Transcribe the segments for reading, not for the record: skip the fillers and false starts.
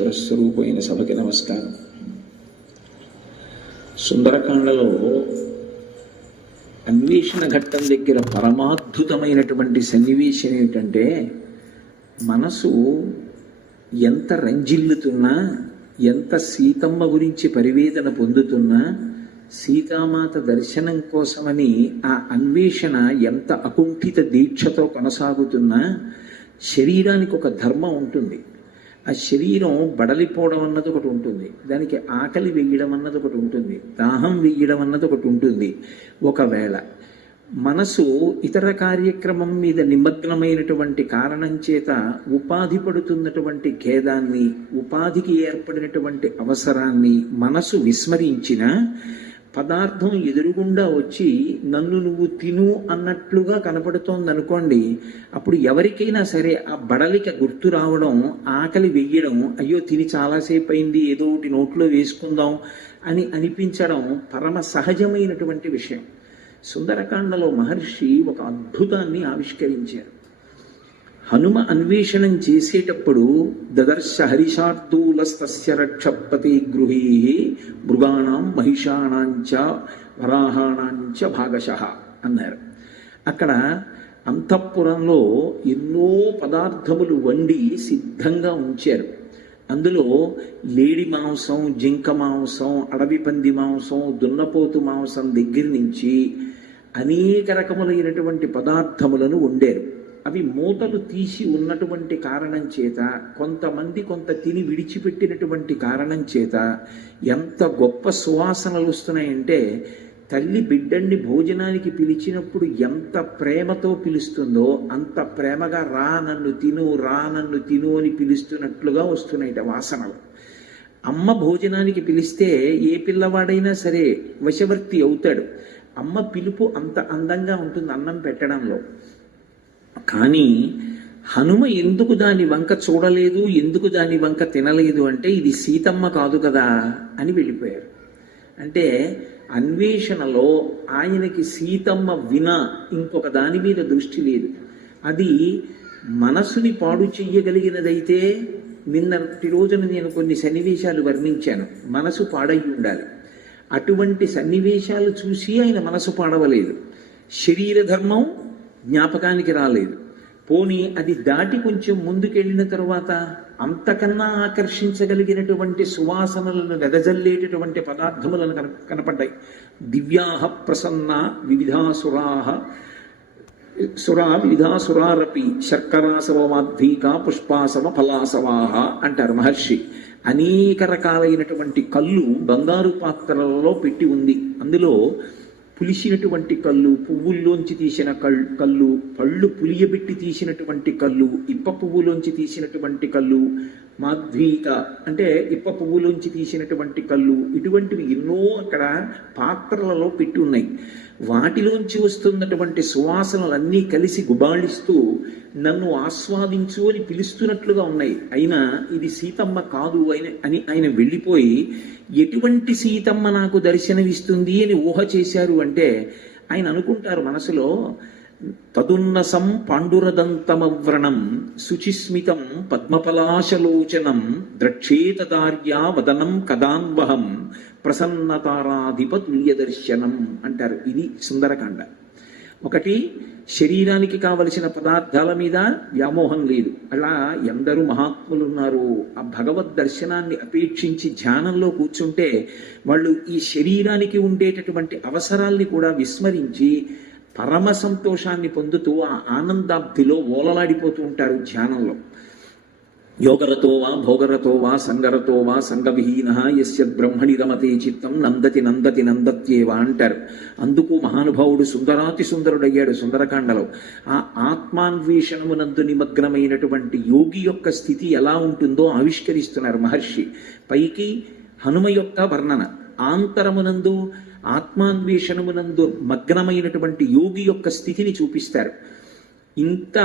ఈశ్వర స్వరూపమైన సభకి నమస్కారం. సుందరకాండలో అన్వేషణ ఘట్టం దగ్గర పరమాద్భుతమైనటువంటి సన్నివేశం ఏమిటంటే, మనసు ఎంత రంజిల్లుతున్నా, ఎంత సీతమ్మ గురించి పరివేదన పొందుతున్నా, సీతామాత దర్శనం కోసమని ఆ అన్వేషణ ఎంత అకుంఠిత దీక్షతో కొనసాగుతున్నా, శరీరానికి ఒక ధర్మం ఉంటుంది. ఆ శరీరం బడలిపోవడం అన్నది ఒకటి ఉంటుంది, దానికి ఆకలి వెయ్యడం అన్నది ఒకటి ఉంటుంది, దాహం వెయ్యడం అన్నది ఒకటి ఉంటుంది. ఒకవేళ మనసు ఇతర కార్యక్రమం మీద నిమగ్నమైనటువంటి కారణం చేత ఉపాధి పడుతున్నటువంటి ఖేదాన్ని, ఉపాధికి ఏర్పడినటువంటి అవసరాన్ని మనసు విస్మరించిన పదార్థం ఎదురుగుండా వచ్చి నన్ను నువ్వు తిను అన్నట్లుగా కనపడుతోంది అనుకోండి, అప్పుడు ఎవరికైనా సరే ఆ బడలిక గుర్తు రావడం, ఆకలి వెయ్యడం, అయ్యో తిని చాలాసేపు అయింది, ఏదో ఒకటి నోట్లో వేసుకుందాం అని అనిపించడం పరమ సహజమైనటువంటి విషయం. సుందరకాండలో మహర్షి ఒక అద్భుతాన్ని ఆవిష్కరించారు. హనుమ అన్వేషణం చేసేటప్పుడు దదర్శ హరిషార్దూలస్తస్య రక్షపతి గృహీ మృగాణం మహిషాణాంచ వరాహాణాంచ భాగశః అన్నారు. అక్కడ అంతఃపురంలో ఎన్నో పదార్థములు వండి సిద్ధంగా ఉంచారు. అందులో లేడి మాంసం, జింక మాంసం, అడవి పంది మాంసం, దున్నపోతు మాంసం దగ్గర నుంచి అనేక రకములైనటువంటి పదార్థములను వండారు. అవి మూతలు తీసి ఉన్నటువంటి కారణం చేత, కొంతమంది కొంత తిని విడిచిపెట్టినటువంటి కారణం చేత ఎంత గొప్ప సువాసనలు వస్తున్నాయంటే, తల్లి బిడ్డని భోజనానికి పిలిచినప్పుడు ఎంత ప్రేమతో పిలుస్తుందో అంత ప్రేమగా రా నన్ను తిను, రా నన్ను తిను అని పిలుస్తున్నట్లుగా వస్తున్నాయి వాసనలు. అమ్మ భోజనానికి పిలిస్తే ఏ పిల్లవాడైనా సరే వశవర్తి అవుతాడు. అమ్మ పిలుపు అంత అందంగా ఉంటుంది అన్నం పెట్టడంలో. కానీ హనుమ ఎందుకు దాని వంక చూడలేదు, ఎందుకు దాని వంక తినలేదు అంటే, ఇది సీతమ్మ కాదు కదా అని వెళ్ళిపోయారు. అంటే అన్వేషణలో ఆయనకి సీతమ్మ వినా ఇంకొక దాని మీద దృష్టి లేదు. అది మనసుని పాడు చెయ్యగలిగినదైతే, నిన్నటి రోజున నేను కొన్ని సన్నివేశాలు వర్ణించాను, మనసు పాడై ఉండాలి. అటువంటి సన్నివేశాలు చూసి ఆయన మనసు పాడవలేదు. శరీర ధర్మం జ్ఞాపకానికి రాలేదు. పోనీ అది దాటి కొంచెం ముందుకెళ్ళిన తరువాత అంతకన్నా ఆకర్షించగలిగినటువంటి సువాసనలను వెదజల్లేటటువంటి పదార్థములను కనపడ్డాయి. దివ్యాహ ప్రసన్న వివిధాసురాహ వివిధాసురారపి శర్కరాసవమాధ్వీక పుష్పాసవ ఫలాసవాహ అంటారు మహర్షి. అనేక రకాలైనటువంటి కళ్ళు బంగారు పాత్రలలో పెట్టి ఉంది. అందులో పులిసినటువంటి కళ్ళు, పువ్వుల్లోంచి తీసిన కళ్ళు, పళ్ళు పులియబెట్టి తీసినటువంటి కళ్ళు, ఇప్ప పువ్వులోంచి తీసినటువంటి కళ్ళు, మాధ్వీక అంటే ఇప్ప పువ్వులోంచి తీసినటువంటి కళ్ళు, ఇటువంటివి ఎన్నో అక్కడ పాత్రలలో పెట్టి ఉన్నాయి. వాటిలోంచి వస్తున్నటువంటి సువాసనలన్నీ కలిసి గుబాళిస్తూ నన్ను ఆస్వాదించు అని పిలుస్తున్నట్లుగా ఉన్నాయి. అయినా ఇది సీతమ్మ కాదు అని ఆయన వెళ్ళిపోయి, ఎటువంటి సీతమ్మ నాకు దర్శనమిస్తుంది అని ఊహ చేశారు అంటే, ఆయన అనుకుంటారు మనసులో, తదున్నసం పాండురదంతమవ్రణం శుచిస్మితం పద్మపలాశలోచనం ద్రక్షేతదార్యా వదనం కదాన్వహం ప్రసన్నతారాధిపతుల్య దర్శనం అంటారు. ఇది సుందరకాండ. ఒకటి, శరీరానికి కావలసిన పదార్థాల మీద వ్యామోహం లేదు. అలా ఎందరూ మహాత్ములు ఉన్నారు. ఆ భగవద్ దర్శనాన్ని అపేక్షించి ధ్యానంలో కూర్చుంటే వాళ్ళు ఈ శరీరానికి ఉండేటటువంటి అవసరాల్ని కూడా విస్మరించి పరమ సంతోషాన్ని పొందుతూ ఆ ఆనందాబ్ధిలో ఓలలాడిపోతూ ఉంటారు ధ్యానంలో. యోగరతో వా భోగరతో వా సంగరతో వా సంగవిహీన యస్య బ్రహ్మణి రమతే చిత్తం నందతి నందతి నందత్యేవా అంటారు. అందుకు మహానుభావుడు సుందరాతి సుందరుడయ్యాడు సుందరకాండలో. ఆ ఆత్మాన్వేషణమునందు నిమగ్నమైనటువంటి యోగి యొక్క స్థితి ఎలా ఉంటుందో ఆవిష్కరిస్తున్నారు మహర్షి. పైకి హనుమ యొక్క వర్ణన, ఆంతరమునందు ఆత్మాన్వేషణమునందు మగ్నమైనటువంటి యోగి యొక్క స్థితిని చూపిస్తారు. ఇంత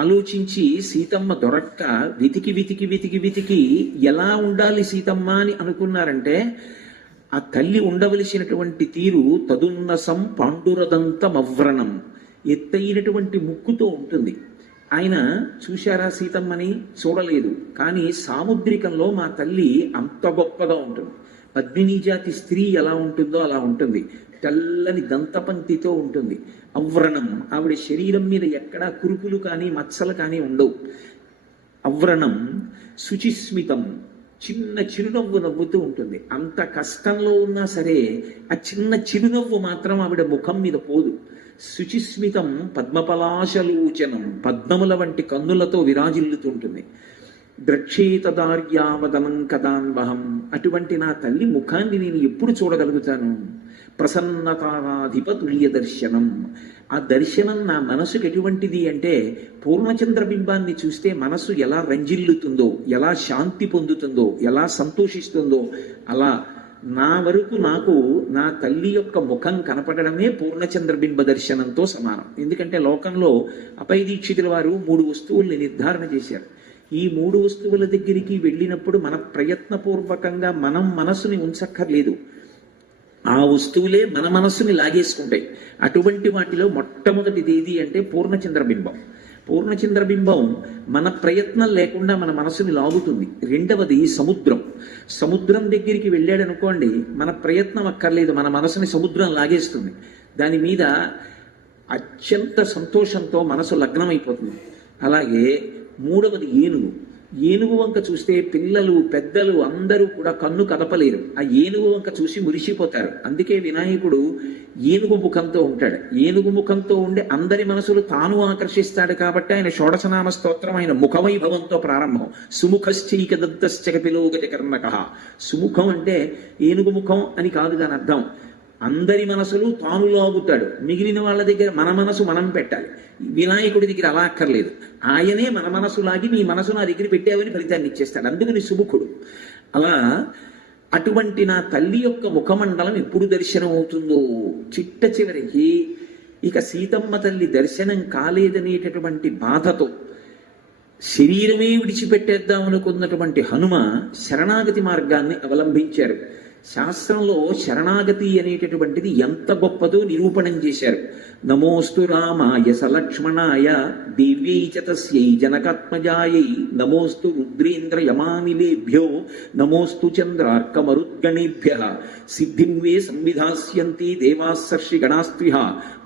ఆలోచించి సీతమ్మ దొరక్క వెతికి వెతికి వెతికి వెతికి ఎలా ఉండాలి సీతమ్మ అని అనుకున్నారంటే, ఆ తల్లి ఉండవలసినటువంటి తీరు తదున్నసం పాండురదంతమవ్రణం, ఎత్తైనటువంటి ముక్కుతో ఉంటుంది. ఆయన చూశారా సీతమ్మని? చూడలేదు. కానీ సాముద్రికంలో మా తల్లి అంత గొప్పగా ఉంటుంది. పద్మిని జాతి స్త్రీ ఎలా ఉంటుందో అలా ఉంటుంది. తెల్లని దంతపంక్తితో ఉంటుంది. అవ్రణం, ఆవిడ శరీరం మీద ఎక్కడా కురుపులు కానీ మచ్చలు కానీ ఉండవు. అవ్రణం, శుచిస్మితం, చిన్న చిరునవ్వు నవ్వుతూ ఉంటుంది. అంత కష్టంలో ఉన్నా సరే ఆ చిన్న చిరునవ్వు మాత్రం ఆవిడ ముఖం మీద పోదు. శుచిస్మితం పద్మపలాశలోచనం, పద్మముల వంటి కన్నులతో విరాజిల్లుతుంటుంది. ద్రక్షేతదార్యావదనం కదాన్వహం, అటువంటి నా తల్లి ముఖాన్ని నేను ఎప్పుడు చూడగలుగుతాను? ప్రసన్నతారాధిపతుల్య దర్శనం, ఆ దర్శనం నా మనసుకు ఎటువంటిది అంటే, పూర్ణచంద్ర బింబాన్ని చూస్తే మనసు ఎలా రంజిల్లుతుందో, ఎలా శాంతి పొందుతుందో, ఎలా సంతోషిస్తుందో, అలా నా వరకు నాకు నా తల్లి యొక్క ముఖం కనపడమే పూర్ణచంద్రబింబ దర్శనంతో సమానం. ఎందుకంటే లోకంలో అపయ దీక్షితుల వారు 3 వస్తువుల్ని నిర్ధారణ చేశారు. ఈ 3 వస్తువుల దగ్గరికి వెళ్ళినప్పుడు మన ప్రయత్నపూర్వకంగా మనం మనసుని ఉంచక్కర్లేదు, ఆ వస్తువులే మన మనస్సుని లాగేసుకుంటాయి. అటువంటి వాటిలో మొట్టమొదటిది ఏది అంటే పూర్ణచంద్రబింబం. పూర్ణచంద్రబింబం మన ప్రయత్నం లేకుండా మన మనసుని లాగుతుంది. రెండవది సముద్రం. సముద్రం దగ్గరికి వెళ్ళాడనుకోండి, మన ప్రయత్నం అక్కర్లేదు, మన మనసుని సముద్రం లాగేస్తుంది. దాని మీద అత్యంత సంతోషంతో మనసు లగ్నమైపోతుంది. అలాగే మూడవది ఏనుగు. ఏనుగు వంక చూస్తే పిల్లలు పెద్దలు అందరూ కూడా కన్ను కదపలేరు. ఆ ఏనుగు వంక చూసి మురిసిపోతారు. అందుకే వినాయకుడు ఏనుగు ముఖంతో ఉంటాడు. ఏనుగు ముఖంతో ఉండి అందరి మనసులు తాను ఆకర్షిస్తాడు. కాబట్టి ఆయన షోడశనామ స్తోత్రం ఆయన ముఖవైభవంతో ప్రారంభం. సుముఖశ్చైక దత్తశ్చకపిలోగజ కర్ణకః. సుముఖం అంటే ఏనుగు ముఖం అని కాదు దాని అర్థం. అందరి మనసులు తాను లాగుతాడు. మిగిలిన వాళ్ళ దగ్గర మన మనసు మనం పెట్టాలి. వినాయకుడి దగ్గర అలా అక్కర్లేదు. ఆయనే మన మనసు లాగి మీ మనసు నా దగ్గర పెట్టావని ఫలితాన్ని ఇచ్చేస్తాడు. అందుకని సుముఖుడు. అలా అటువంటి నా తల్లి యొక్క ముఖమండలం ఎప్పుడు దర్శనం అవుతుందో, చిట్ట చివరికి ఇక సీతమ్మ తల్లి దర్శనం కాలేదనేటటువంటి బాధతో శరీరమే విడిచిపెట్టేద్దాం అనుకున్నటువంటి హనుమ శరణాగతి మార్గాన్ని అవలంబించారు. శాస్త్రంలో శరణాగతి అనేటటువంటిది ఎంత గొప్పదో నిరూపణం చేశారు. నమోస్తు రామాయ సలక్ష్మణాయ దేవ్యై చ తస్యై జనకాత్మజాయై నమోస్తు రుద్రేంద్ర యమానిలేభ్యో నమోస్తు చంద్రార్కమరుద్గణేభ్యః సిద్ధిం వే సంవిధాస్యంతి దేవాస్సర్షి గణాస్త్విహ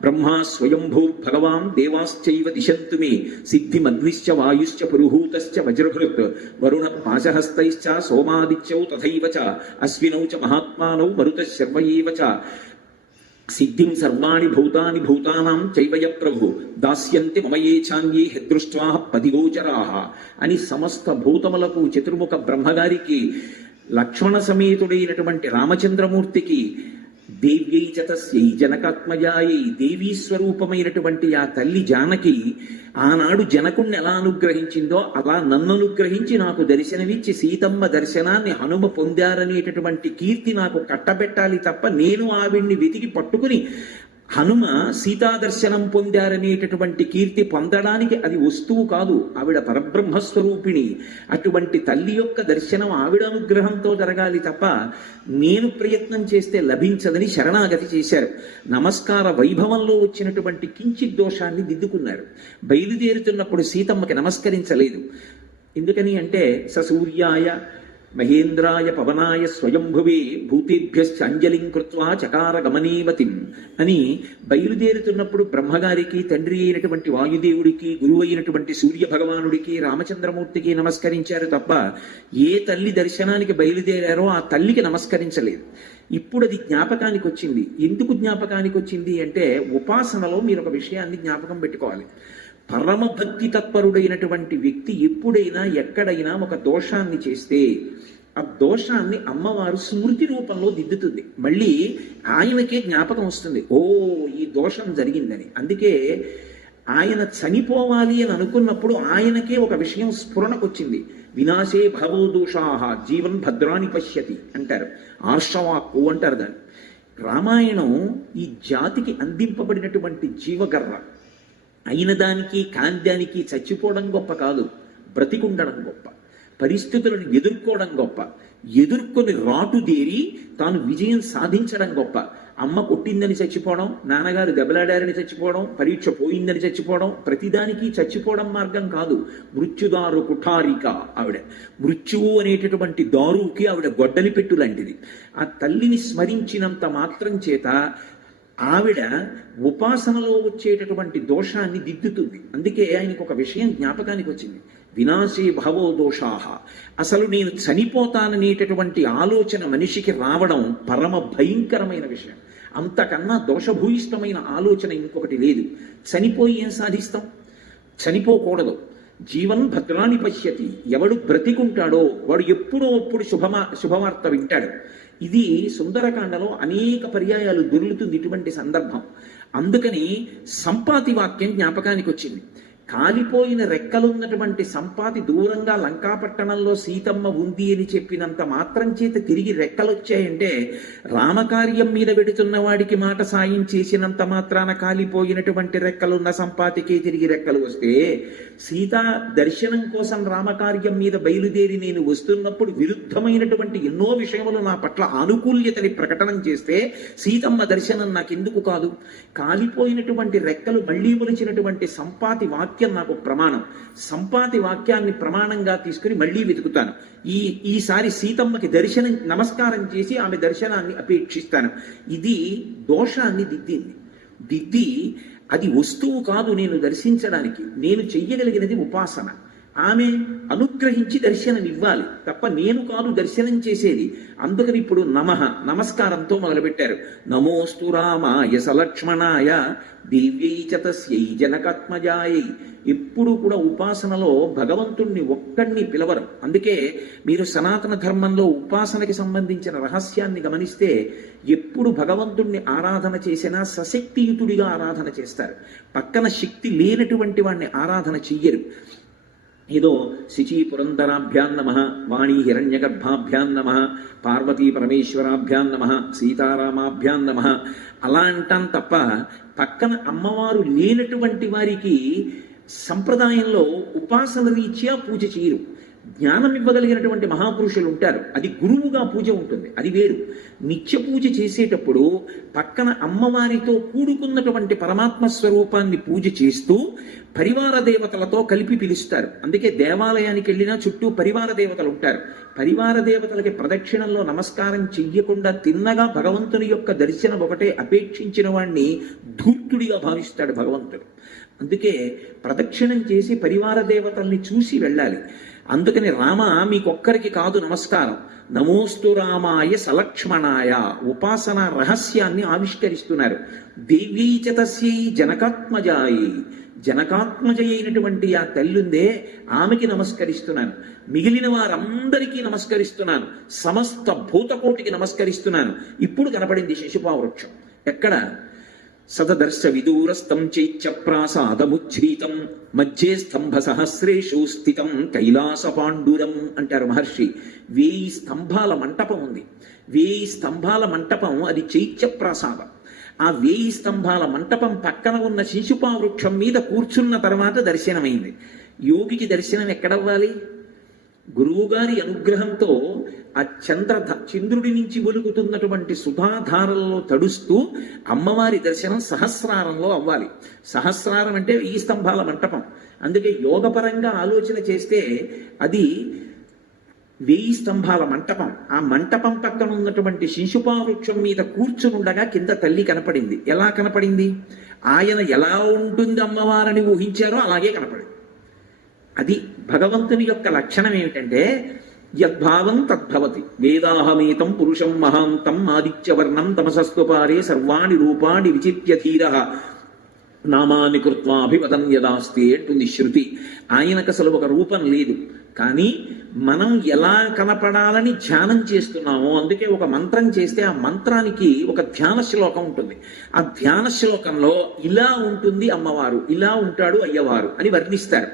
బ్రహ్మా స్వయంభూర్భగవాన్ దేవాశ్చైవ దిశంతు మే సిద్ధిమగ్నిశ్చ వాయుశ్చ పురుహూతశ్చ వజ్రభృత్ వరుణ పాశహస్తైశ్చ సోమాదిత్యౌ తథైవ చ అశ్వినౌ చ మహాత్మానౌ మరుతః శర్వ ఏవ చ సిద్ధిం సర్వాణి భూతాని భూతానాం చైవయ ప్రభు దాస్యంతి మమయే ఛాన్యే హృదృష్ట్వా పదిగోచరాః అని సమస్త భూతములకు చతుర్ముఖ బ్రహ్మగారికి లక్ష్మణ సమేతుడైనటువంటి రామచంద్రమూర్తికి దేవ్యై చ తస్యై జనకాత్మజాయై దేవీ స్వరూపమైనటువంటి ఆ తల్లి జానకి ఆనాడు జనకుణ్ణి ఎలా అనుగ్రహించిందో అలా నన్ను అనుగ్రహించి నాకు దర్శనమిచ్చి సీతమ్మ దర్శనాన్ని హనుమ పొందారనేటటువంటి కీర్తి నాకు కట్టబెట్టాలి తప్ప నేను ఆవిడ్ని వెతికి పట్టుకుని హనుమ సీతాదర్శనం పొందారనేటటువంటి కీర్తి పొందడానికి అది వస్తువు కాదు. ఆవిడ పరబ్రహ్మస్వరూపిణి. అటువంటి తల్లి యొక్క దర్శనం ఆవిడ అనుగ్రహంతో జరగాలి తప్ప నేను ప్రయత్నం చేస్తే లభించదని శరణాగతి చేశారు. నమస్కార వైభవంలో వచ్చినటువంటి కించిత్ దోషాన్ని దిద్దుకున్నారు. బయలుదేరుతున్నప్పుడు సీతమ్మకి నమస్కరించలేదు. ఎందుకని అంటే సూర్యాయ మహేంద్రాయ పవనాయ స్వయంభువే భూతేభ్యశ్చ అంజలిం కృత్వా చకార గమనేవతిం అని బయలుదేరుతున్నప్పుడు బ్రహ్మగారికి, తండ్రి అయినటువంటి వాయుదేవుడికి, గురువు అయినటువంటి సూర్య భగవానుడికి, రామచంద్రమూర్తికి నమస్కరించారు తప్ప ఏ తల్లి దర్శనానికి బయలుదేరారో ఆ తల్లికి నమస్కరించలేదు. ఇప్పుడు అది జ్ఞాపకానికి వచ్చింది. ఎందుకు జ్ఞాపకానికి వచ్చింది అంటే ఉపాసనలో మీరు ఒక విషయాన్ని జ్ఞాపకం పెట్టుకోవాలి. పరమ భక్తి తత్పరుడైనటువంటి వ్యక్తి ఎప్పుడైనా ఎక్కడైనా ఒక దోషాన్ని చేస్తే ఆ దోషాన్ని అమ్మవారు స్మృతి రూపంలో దిద్దుతుంది. మళ్ళీ ఆయనకే జ్ఞాపకం వస్తుంది, ఓ ఈ దోషం జరిగిందని. అందుకే ఆయన చనిపోవాలి అని అనుకున్నప్పుడు ఆయనకే ఒక విషయం స్ఫురణకొచ్చింది. వినాశే భవో దోషాః జీవన్ భద్రాని పశ్యతి అంటారు. ఆర్షవాక్కు అంటారు దాన్ని. రామాయణం ఈ జాతికి అందింపబడినటువంటి జీవగర్ర. అయిన దానికి కాంద్యానికి చచ్చిపోవడం గొప్ప కాదు, బ్రతికుండడం గొప్ప. పరిస్థితులను ఎదుర్కోవడం గొప్ప. ఎదుర్కొని రాటుదేరి తాను విజయం సాధించడం గొప్ప. అమ్మ కొట్టిందని చచ్చిపోవడం, నాన్నగారు దెబ్బలాడారని చచ్చిపోవడం, పరీక్ష పోయిందని చచ్చిపోవడం, ప్రతిదానికి చచ్చిపోవడం మార్గం కాదు. మృత్యుదారు కుఠారిక ఆవిడ. మృత్యువు అనేటటువంటి దారువుకి ఆవిడ గొడ్డలి పెట్టు లాంటిది. ఆ తల్లిని స్మరించినంత మాత్రం చేత ఆవిడ ఉపాసనలో వచ్చేటటువంటి దోషాన్ని దిద్దుతుంది. అందుకే ఆయనకు ఒక విషయం జ్ఞాపకానికి వచ్చింది, వినాశే భవో దోషాహ. అసలు నేను చనిపోతాననేటటువంటి ఆలోచన మనిషికి రావడం పరమ భయంకరమైన విషయం. అంతకన్నా దోషభూయిష్టమైన ఆలోచన ఇంకొకటి లేదు. చనిపోయి ఏం సాధిస్తాం? చనిపోకూడదు. జీవన్ భద్రాన్ని పశ్యతి. ఎవడు బ్రతికుంటాడో వాడు ఎప్పుడో అప్పుడు శుభవార్త వింటాడు. ఇది సుందరకాండలో అనేక పర్యాయాలు దొరుకుతుంది ఇటువంటి సందర్భం. అందుకని సంపాతి వాక్యం జ్ఞాపకానికి వచ్చింది. కాలిపోయిన రెక్కలున్నటువంటి సంపాతి దూరంగా లంకాపట్టణంలో సీతమ్మ ఉంది అని చెప్పినంత మాత్రం చేత తిరిగి రెక్కలొచ్చాయంటే, రామకార్యం మీద పెడుతున్న వాడికి మాట సాయం చేసినంత మాత్రాన కాలిపోయినటువంటి రెక్కలున్న సంపాతికే తిరిగి రెక్కలు వస్తే, సీతా దర్శనం కోసం రామకార్యం మీద బయలుదేరి నేను వస్తున్నప్పుడు విరుద్ధమైనటువంటి ఎన్నో విషయములు నా పట్ల ఆనుకూల్యతని ప్రకటన చేస్తే సీతమ్మ దర్శనం నాకెందుకు కాదు? కాలిపోయినటువంటి రెక్కలు మళ్లీ మొలిచినటువంటి సంపాతి వాక్యం నాకు ప్రమాణం. సంపాతి వాక్యాన్ని ప్రమాణంగా తీసుకుని మళ్లీ వెతుకుతాను. ఈసారి సీతమ్మకి దర్శనం నమస్కారం చేసి ఆమె దర్శనాన్ని అపేక్షిస్తాను. ఇది దోషాన్ని దిద్ది అది వస్తువు కాదు నేను దర్శించడానికి. నేను చెయ్యగలిగినది ఉపాసన. ఆమె అనుగ్రహించి దర్శనం ఇవ్వాలి తప్ప నేను కాదు దర్శనం చేసేది. అందుకని ఇప్పుడు నమస్కారంతో మొదలుపెట్టారు. నమోస్తు రామాయ సలక్ష్మణాయ దివ్యై చ తస్యై జనకాత్మజాయై. ఎప్పుడు కూడా ఉపాసనలో భగవంతుణ్ణి ఒక్కడిని పిలవరు. అందుకే మీరు సనాతన ధర్మంలో ఉపాసనకి సంబంధించిన రహస్యాన్ని గమనిస్తే ఎప్పుడు భగవంతుణ్ణి ఆరాధన చేసినా సశక్తియుతుడిగా ఆరాధన చేస్తారు. పక్కన శక్తి లేనటువంటి వాడిని ఆరాధన చెయ్యరు. ఏదో శిచీ పురంధరాభ్యాం నమః, వాణీ హిరణ్యగర్భాభ్యాం నమః, పార్వతీ పరమేశ్వరాభ్యాం నమః, సీతారామాభ్యాం నమః అలా అంటాం తప్ప పక్కన అమ్మవారు లేనటువంటి వారికి సంప్రదాయంలో ఉపాసన రీత్యా పూజ చేయరు. జ్ఞానం ఇవ్వగలిగినటువంటి మహాపురుషులు ఉంటారు, అది గురువుగా పూజ ఉంటుంది, అది వేరు. నిత్య పూజ చేసేటప్పుడు పక్కన అమ్మవారితో కూడుకున్నటువంటి పరమాత్మ స్వరూపాన్ని పూజ చేస్తూ పరివార దేవతలతో కలిపి పిలుస్తారు. అందుకే దేవాలయానికి వెళ్ళినా చుట్టూ పరివార దేవతలు ఉంటారు. పరివార దేవతలకి ప్రదక్షిణంలో నమస్కారం చెయ్యకుండా తిన్నగా భగవంతుని యొక్క దర్శనం ఒకటే అపేక్షించిన వాణ్ణి ధూర్తుడిగా భావిస్తాడు భగవంతుడు. అందుకే ప్రదక్షిణం చేసి పరివార దేవతల్ని చూసి వెళ్ళాలి. అందుకని రామ మీకొక్కరికి కాదు నమస్కారం, నమోస్తు రామాయ సలక్ష్మణాయ ఉపాసన రహస్యాన్ని ఆవిష్కరిస్తున్నారు. దేవ్యై చ తస్యై జనకాత్మజాయి. జనకాత్మజ అయినటువంటి ఆ తల్లుందే ఆమెకి నమస్కరిస్తున్నాను. మిగిలిన వారందరికీ నమస్కరిస్తున్నాను. సమస్త భూతకోటికి నమస్కరిస్తున్నాను. ఇప్పుడు కనపడింది శిశుపావృక్షం. ఎక్కడ? సదదర్శ విదూరస్థం చైత్య ప్రాసాదముచ్ఛ్రీతం మధ్యే స్తంభ సహస్రేషు స్థితం కైలాస పాండురం అంటారు మహర్షి. 1000 స్తంభాల మంటపం ఉంది. 1000 స్తంభాల మంటపం అది చైత్య ప్రాసాదం. ఆ 1000 స్తంభాల మంటపం పక్కన ఉన్న శిశుపావృక్షం మీద కూర్చున్న తర్వాత దర్శనమైంది. యోగికి దర్శనం ఎక్కడవ్వాలి? గురువుగారి అనుగ్రహంతో ఆ చంద్రుడి నుంచి ఒలుగుతున్నటువంటి సుధాధారల్లో తడుస్తూ అమ్మవారి దర్శనం సహస్రారంలో అవ్వాలి. సహస్రారం అంటే ఈ స్తంభాల మంటపం. అందుకే యోగపరంగా ఆలోచన చేస్తే అది 1000 స్తంభాల మంటపం. ఆ మంటపం పక్కన ఉన్నటువంటి శిశుపావృక్షం మీద కూర్చునుండగా కింద తల్లి కనపడింది. ఎలా కనపడింది? ఆయన ఎలా ఉంటుంది అమ్మవారని ఊహించారో అలాగే కనపడింది. అది భగవంతుని యొక్క లక్షణం ఏమిటంటే యద్భావం తద్భవతి. వేదాహమేతం పురుషం మహాంతం ఆదిత్యవర్ణం తమసస్వపారే సర్వాణి రూపాణి విచిత్య ధీరః నామాని కృత్వాభివదన్ యదాస్తి అంటుంది శృతి. ఆయనకు అసలు ఒక రూపం లేదు, కానీ మనం ఎలా కనపడాలని ధ్యానం చేస్తున్నామో అందుకే ఒక మంత్రం చేస్తే ఆ మంత్రానికి ఒక ధ్యాన శ్లోకం ఉంటుంది. ఆ ధ్యాన శ్లోకంలో ఇలా ఉంటుంది అమ్మవారు, ఇలా ఉంటాడు అయ్యవారు అని వర్ణిస్తారు.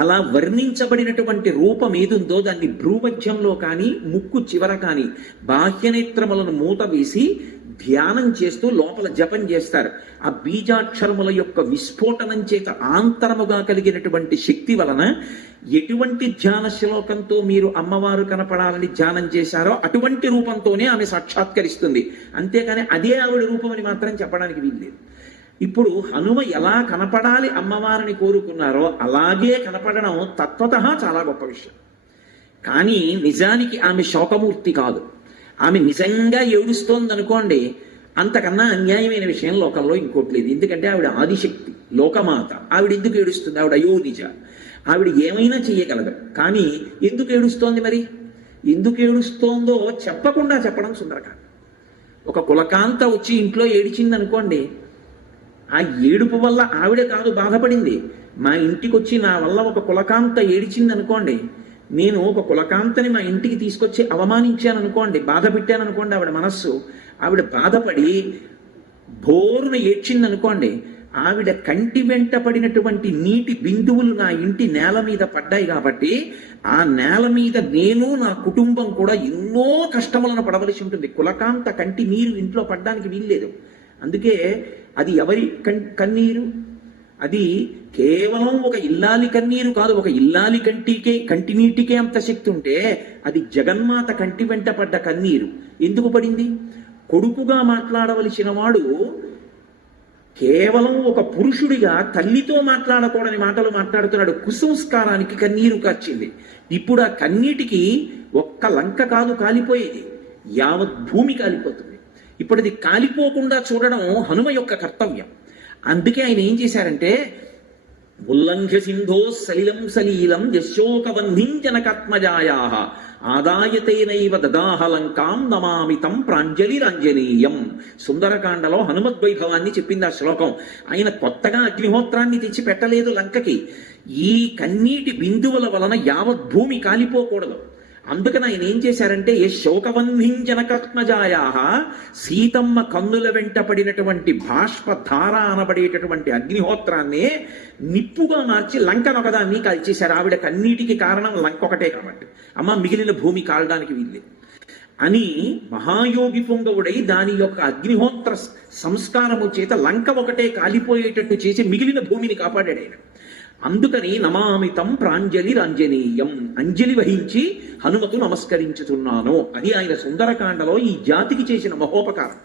అలా వర్ణించబడినటువంటి రూపం ఏదుందో దాన్ని భ్రూమధ్యంలో కానీ ముక్కు చివర కానీ బాహ్యనేత్రములను మూత వేసి ధ్యానం చేస్తూ లోపల జపం చేస్తారు. ఆ బీజాక్షరముల యొక్క విస్ఫోటనం చేత ఆంతరముగా కలిగినటువంటి శక్తి వలన ఎటువంటి ధ్యాన శ్లోకంతో మీరు అమ్మవారు కనపడాలని ధ్యానం చేశారో అటువంటి రూపంతోనే ఆమె సాక్షాత్కరిస్తుంది. అంతేకాని అదే ఆవిడ రూపమని మాత్రం చెప్పడానికి వీల్లేదు. ఇప్పుడు హనుమ ఎలా కనపడాలి అమ్మవారిని కోరుకున్నారో అలాగే కనపడడం తత్వతః చాలా గొప్ప విషయం. కానీ నిజానికి ఆమె శోకమూర్తి కాదు. ఆమె నిజంగా ఏడుస్తోంది అనుకోండి, అంతకన్నా అన్యాయమైన విషయం లోకంలో ఇంకోటి లేదు. ఎందుకంటే ఆవిడ ఆదిశక్తి, లోకమాత. ఆవిడ ఎందుకు ఏడుస్తుంది? ఆవిడ అయోనిజ. ఆవిడ ఏమైనా చెయ్యగలదు. కానీ ఎందుకు ఏడుస్తోంది? మరి ఎందుకు ఏడుస్తోందో చెప్పకుండా చెప్పడం సుందరకాండ. ఒక కులకాంత వచ్చి ఇంట్లో ఏడిచింది అనుకోండి, ఆ ఏడుపు వల్ల ఆవిడ కాదు బాధపడింది. మా ఇంటికి వచ్చి నా వల్ల ఒక కులకాంత ఏడిచింది అనుకోండి, నేను ఒక కులకాంతని మా ఇంటికి తీసుకొచ్చి అవమానించాను అనుకోండి, బాధ పెట్టాను అనుకోండి, ఆవిడ మనస్సు, ఆవిడ బాధపడి బోరున ఏడ్చింది అనుకోండి, ఆవిడ కంటి వెంట పడినటువంటి నీటి బిందువులు నా ఇంటి నేల మీద పడ్డాయి కాబట్టి ఆ నేల మీద నేను నా కుటుంబం కూడా ఎన్నో కష్టములను పడవలసి ఉంటుంది. కులకాంత కంటి నీరు ఇంట్లో పడ్డానికి వీల్లేదు. అందుకే అది ఎవరి కన్నీరు? అది కేవలం ఒక ఇల్లాలి కన్నీరు కాదు. ఒక ఇల్లాలి కంటి నీటికే అంత శక్తి ఉంటే అది జగన్మాత కంటి వెంట పడ్డ కన్నీరు. ఎందుకు పడింది? కొడుకుగా మాట్లాడవలసిన వాడు కేవలం ఒక పురుషుడిగా తల్లితో మాట్లాడకూడని మాటలు మాట్లాడుతున్నాడు. కుసంస్కారానికి కన్నీరు కార్చింది. ఇప్పుడు ఆ కన్నీటికి ఒక్క లంక కాదు కాలిపోయేది, యావత్ భూమి కాలిపోతుంది. ఇప్పుడు అది కాలిపోకుండా చూడడం హనుమ యొక్క కర్తవ్యం. అందుకే ఆయన ఏం చేశారంటే, ఉల్లంఘ్య సింధో సలిలం సలీలం యశోకబంధిం జనకాత్మజాయా ఆదాయతేనైవ దదాహ లంకాం నమామితం ప్రాంజలిరాంజనీయం. సుందరకాండలో హనుమద్వైభవాన్ని చెప్పింది ఆ శ్లోకం. ఆయన కొత్తగా అగ్నిహోత్రాన్ని తెచ్చి పెట్టలేదు లంకకి. ఈ కన్నీటి బిందువుల వలన యావత్ భూమి కాలిపోకూడదు. అందుకని ఆయన ఏం చేశారంటే, ఏ శోకబంధింజనకత్మజాయా, సీతమ్మ కన్నుల వెంట పడినటువంటి బాష్పధార అనబడేటటువంటి అగ్నిహోత్రాన్ని నిప్పుగా మార్చి లంకను ఒకదాన్ని కాల్చేశారు. ఆవిడ కన్నీటికి కారణం లంక ఒకటే కాబట్టి, అమ్మ మిగిలిన భూమి కాలడానికి వీల్లేదు అని మహాయోగి పొంగవుడై దాని యొక్క అగ్నిహోత్ర సంస్కారము చేత లంక ఒకటే కాలిపోయేటట్టు చేసి మిగిలిన భూమిని కాపాడాడు ఆయన. అందుకని నమామితం ప్రాంజలిరాంజనీయం, అంజలి వహించి హనుమకు నమస్కరించుతున్నాను. అది ఆయన సుందరకాండలో ఈ జాతికి చేసిన మహోపకారం.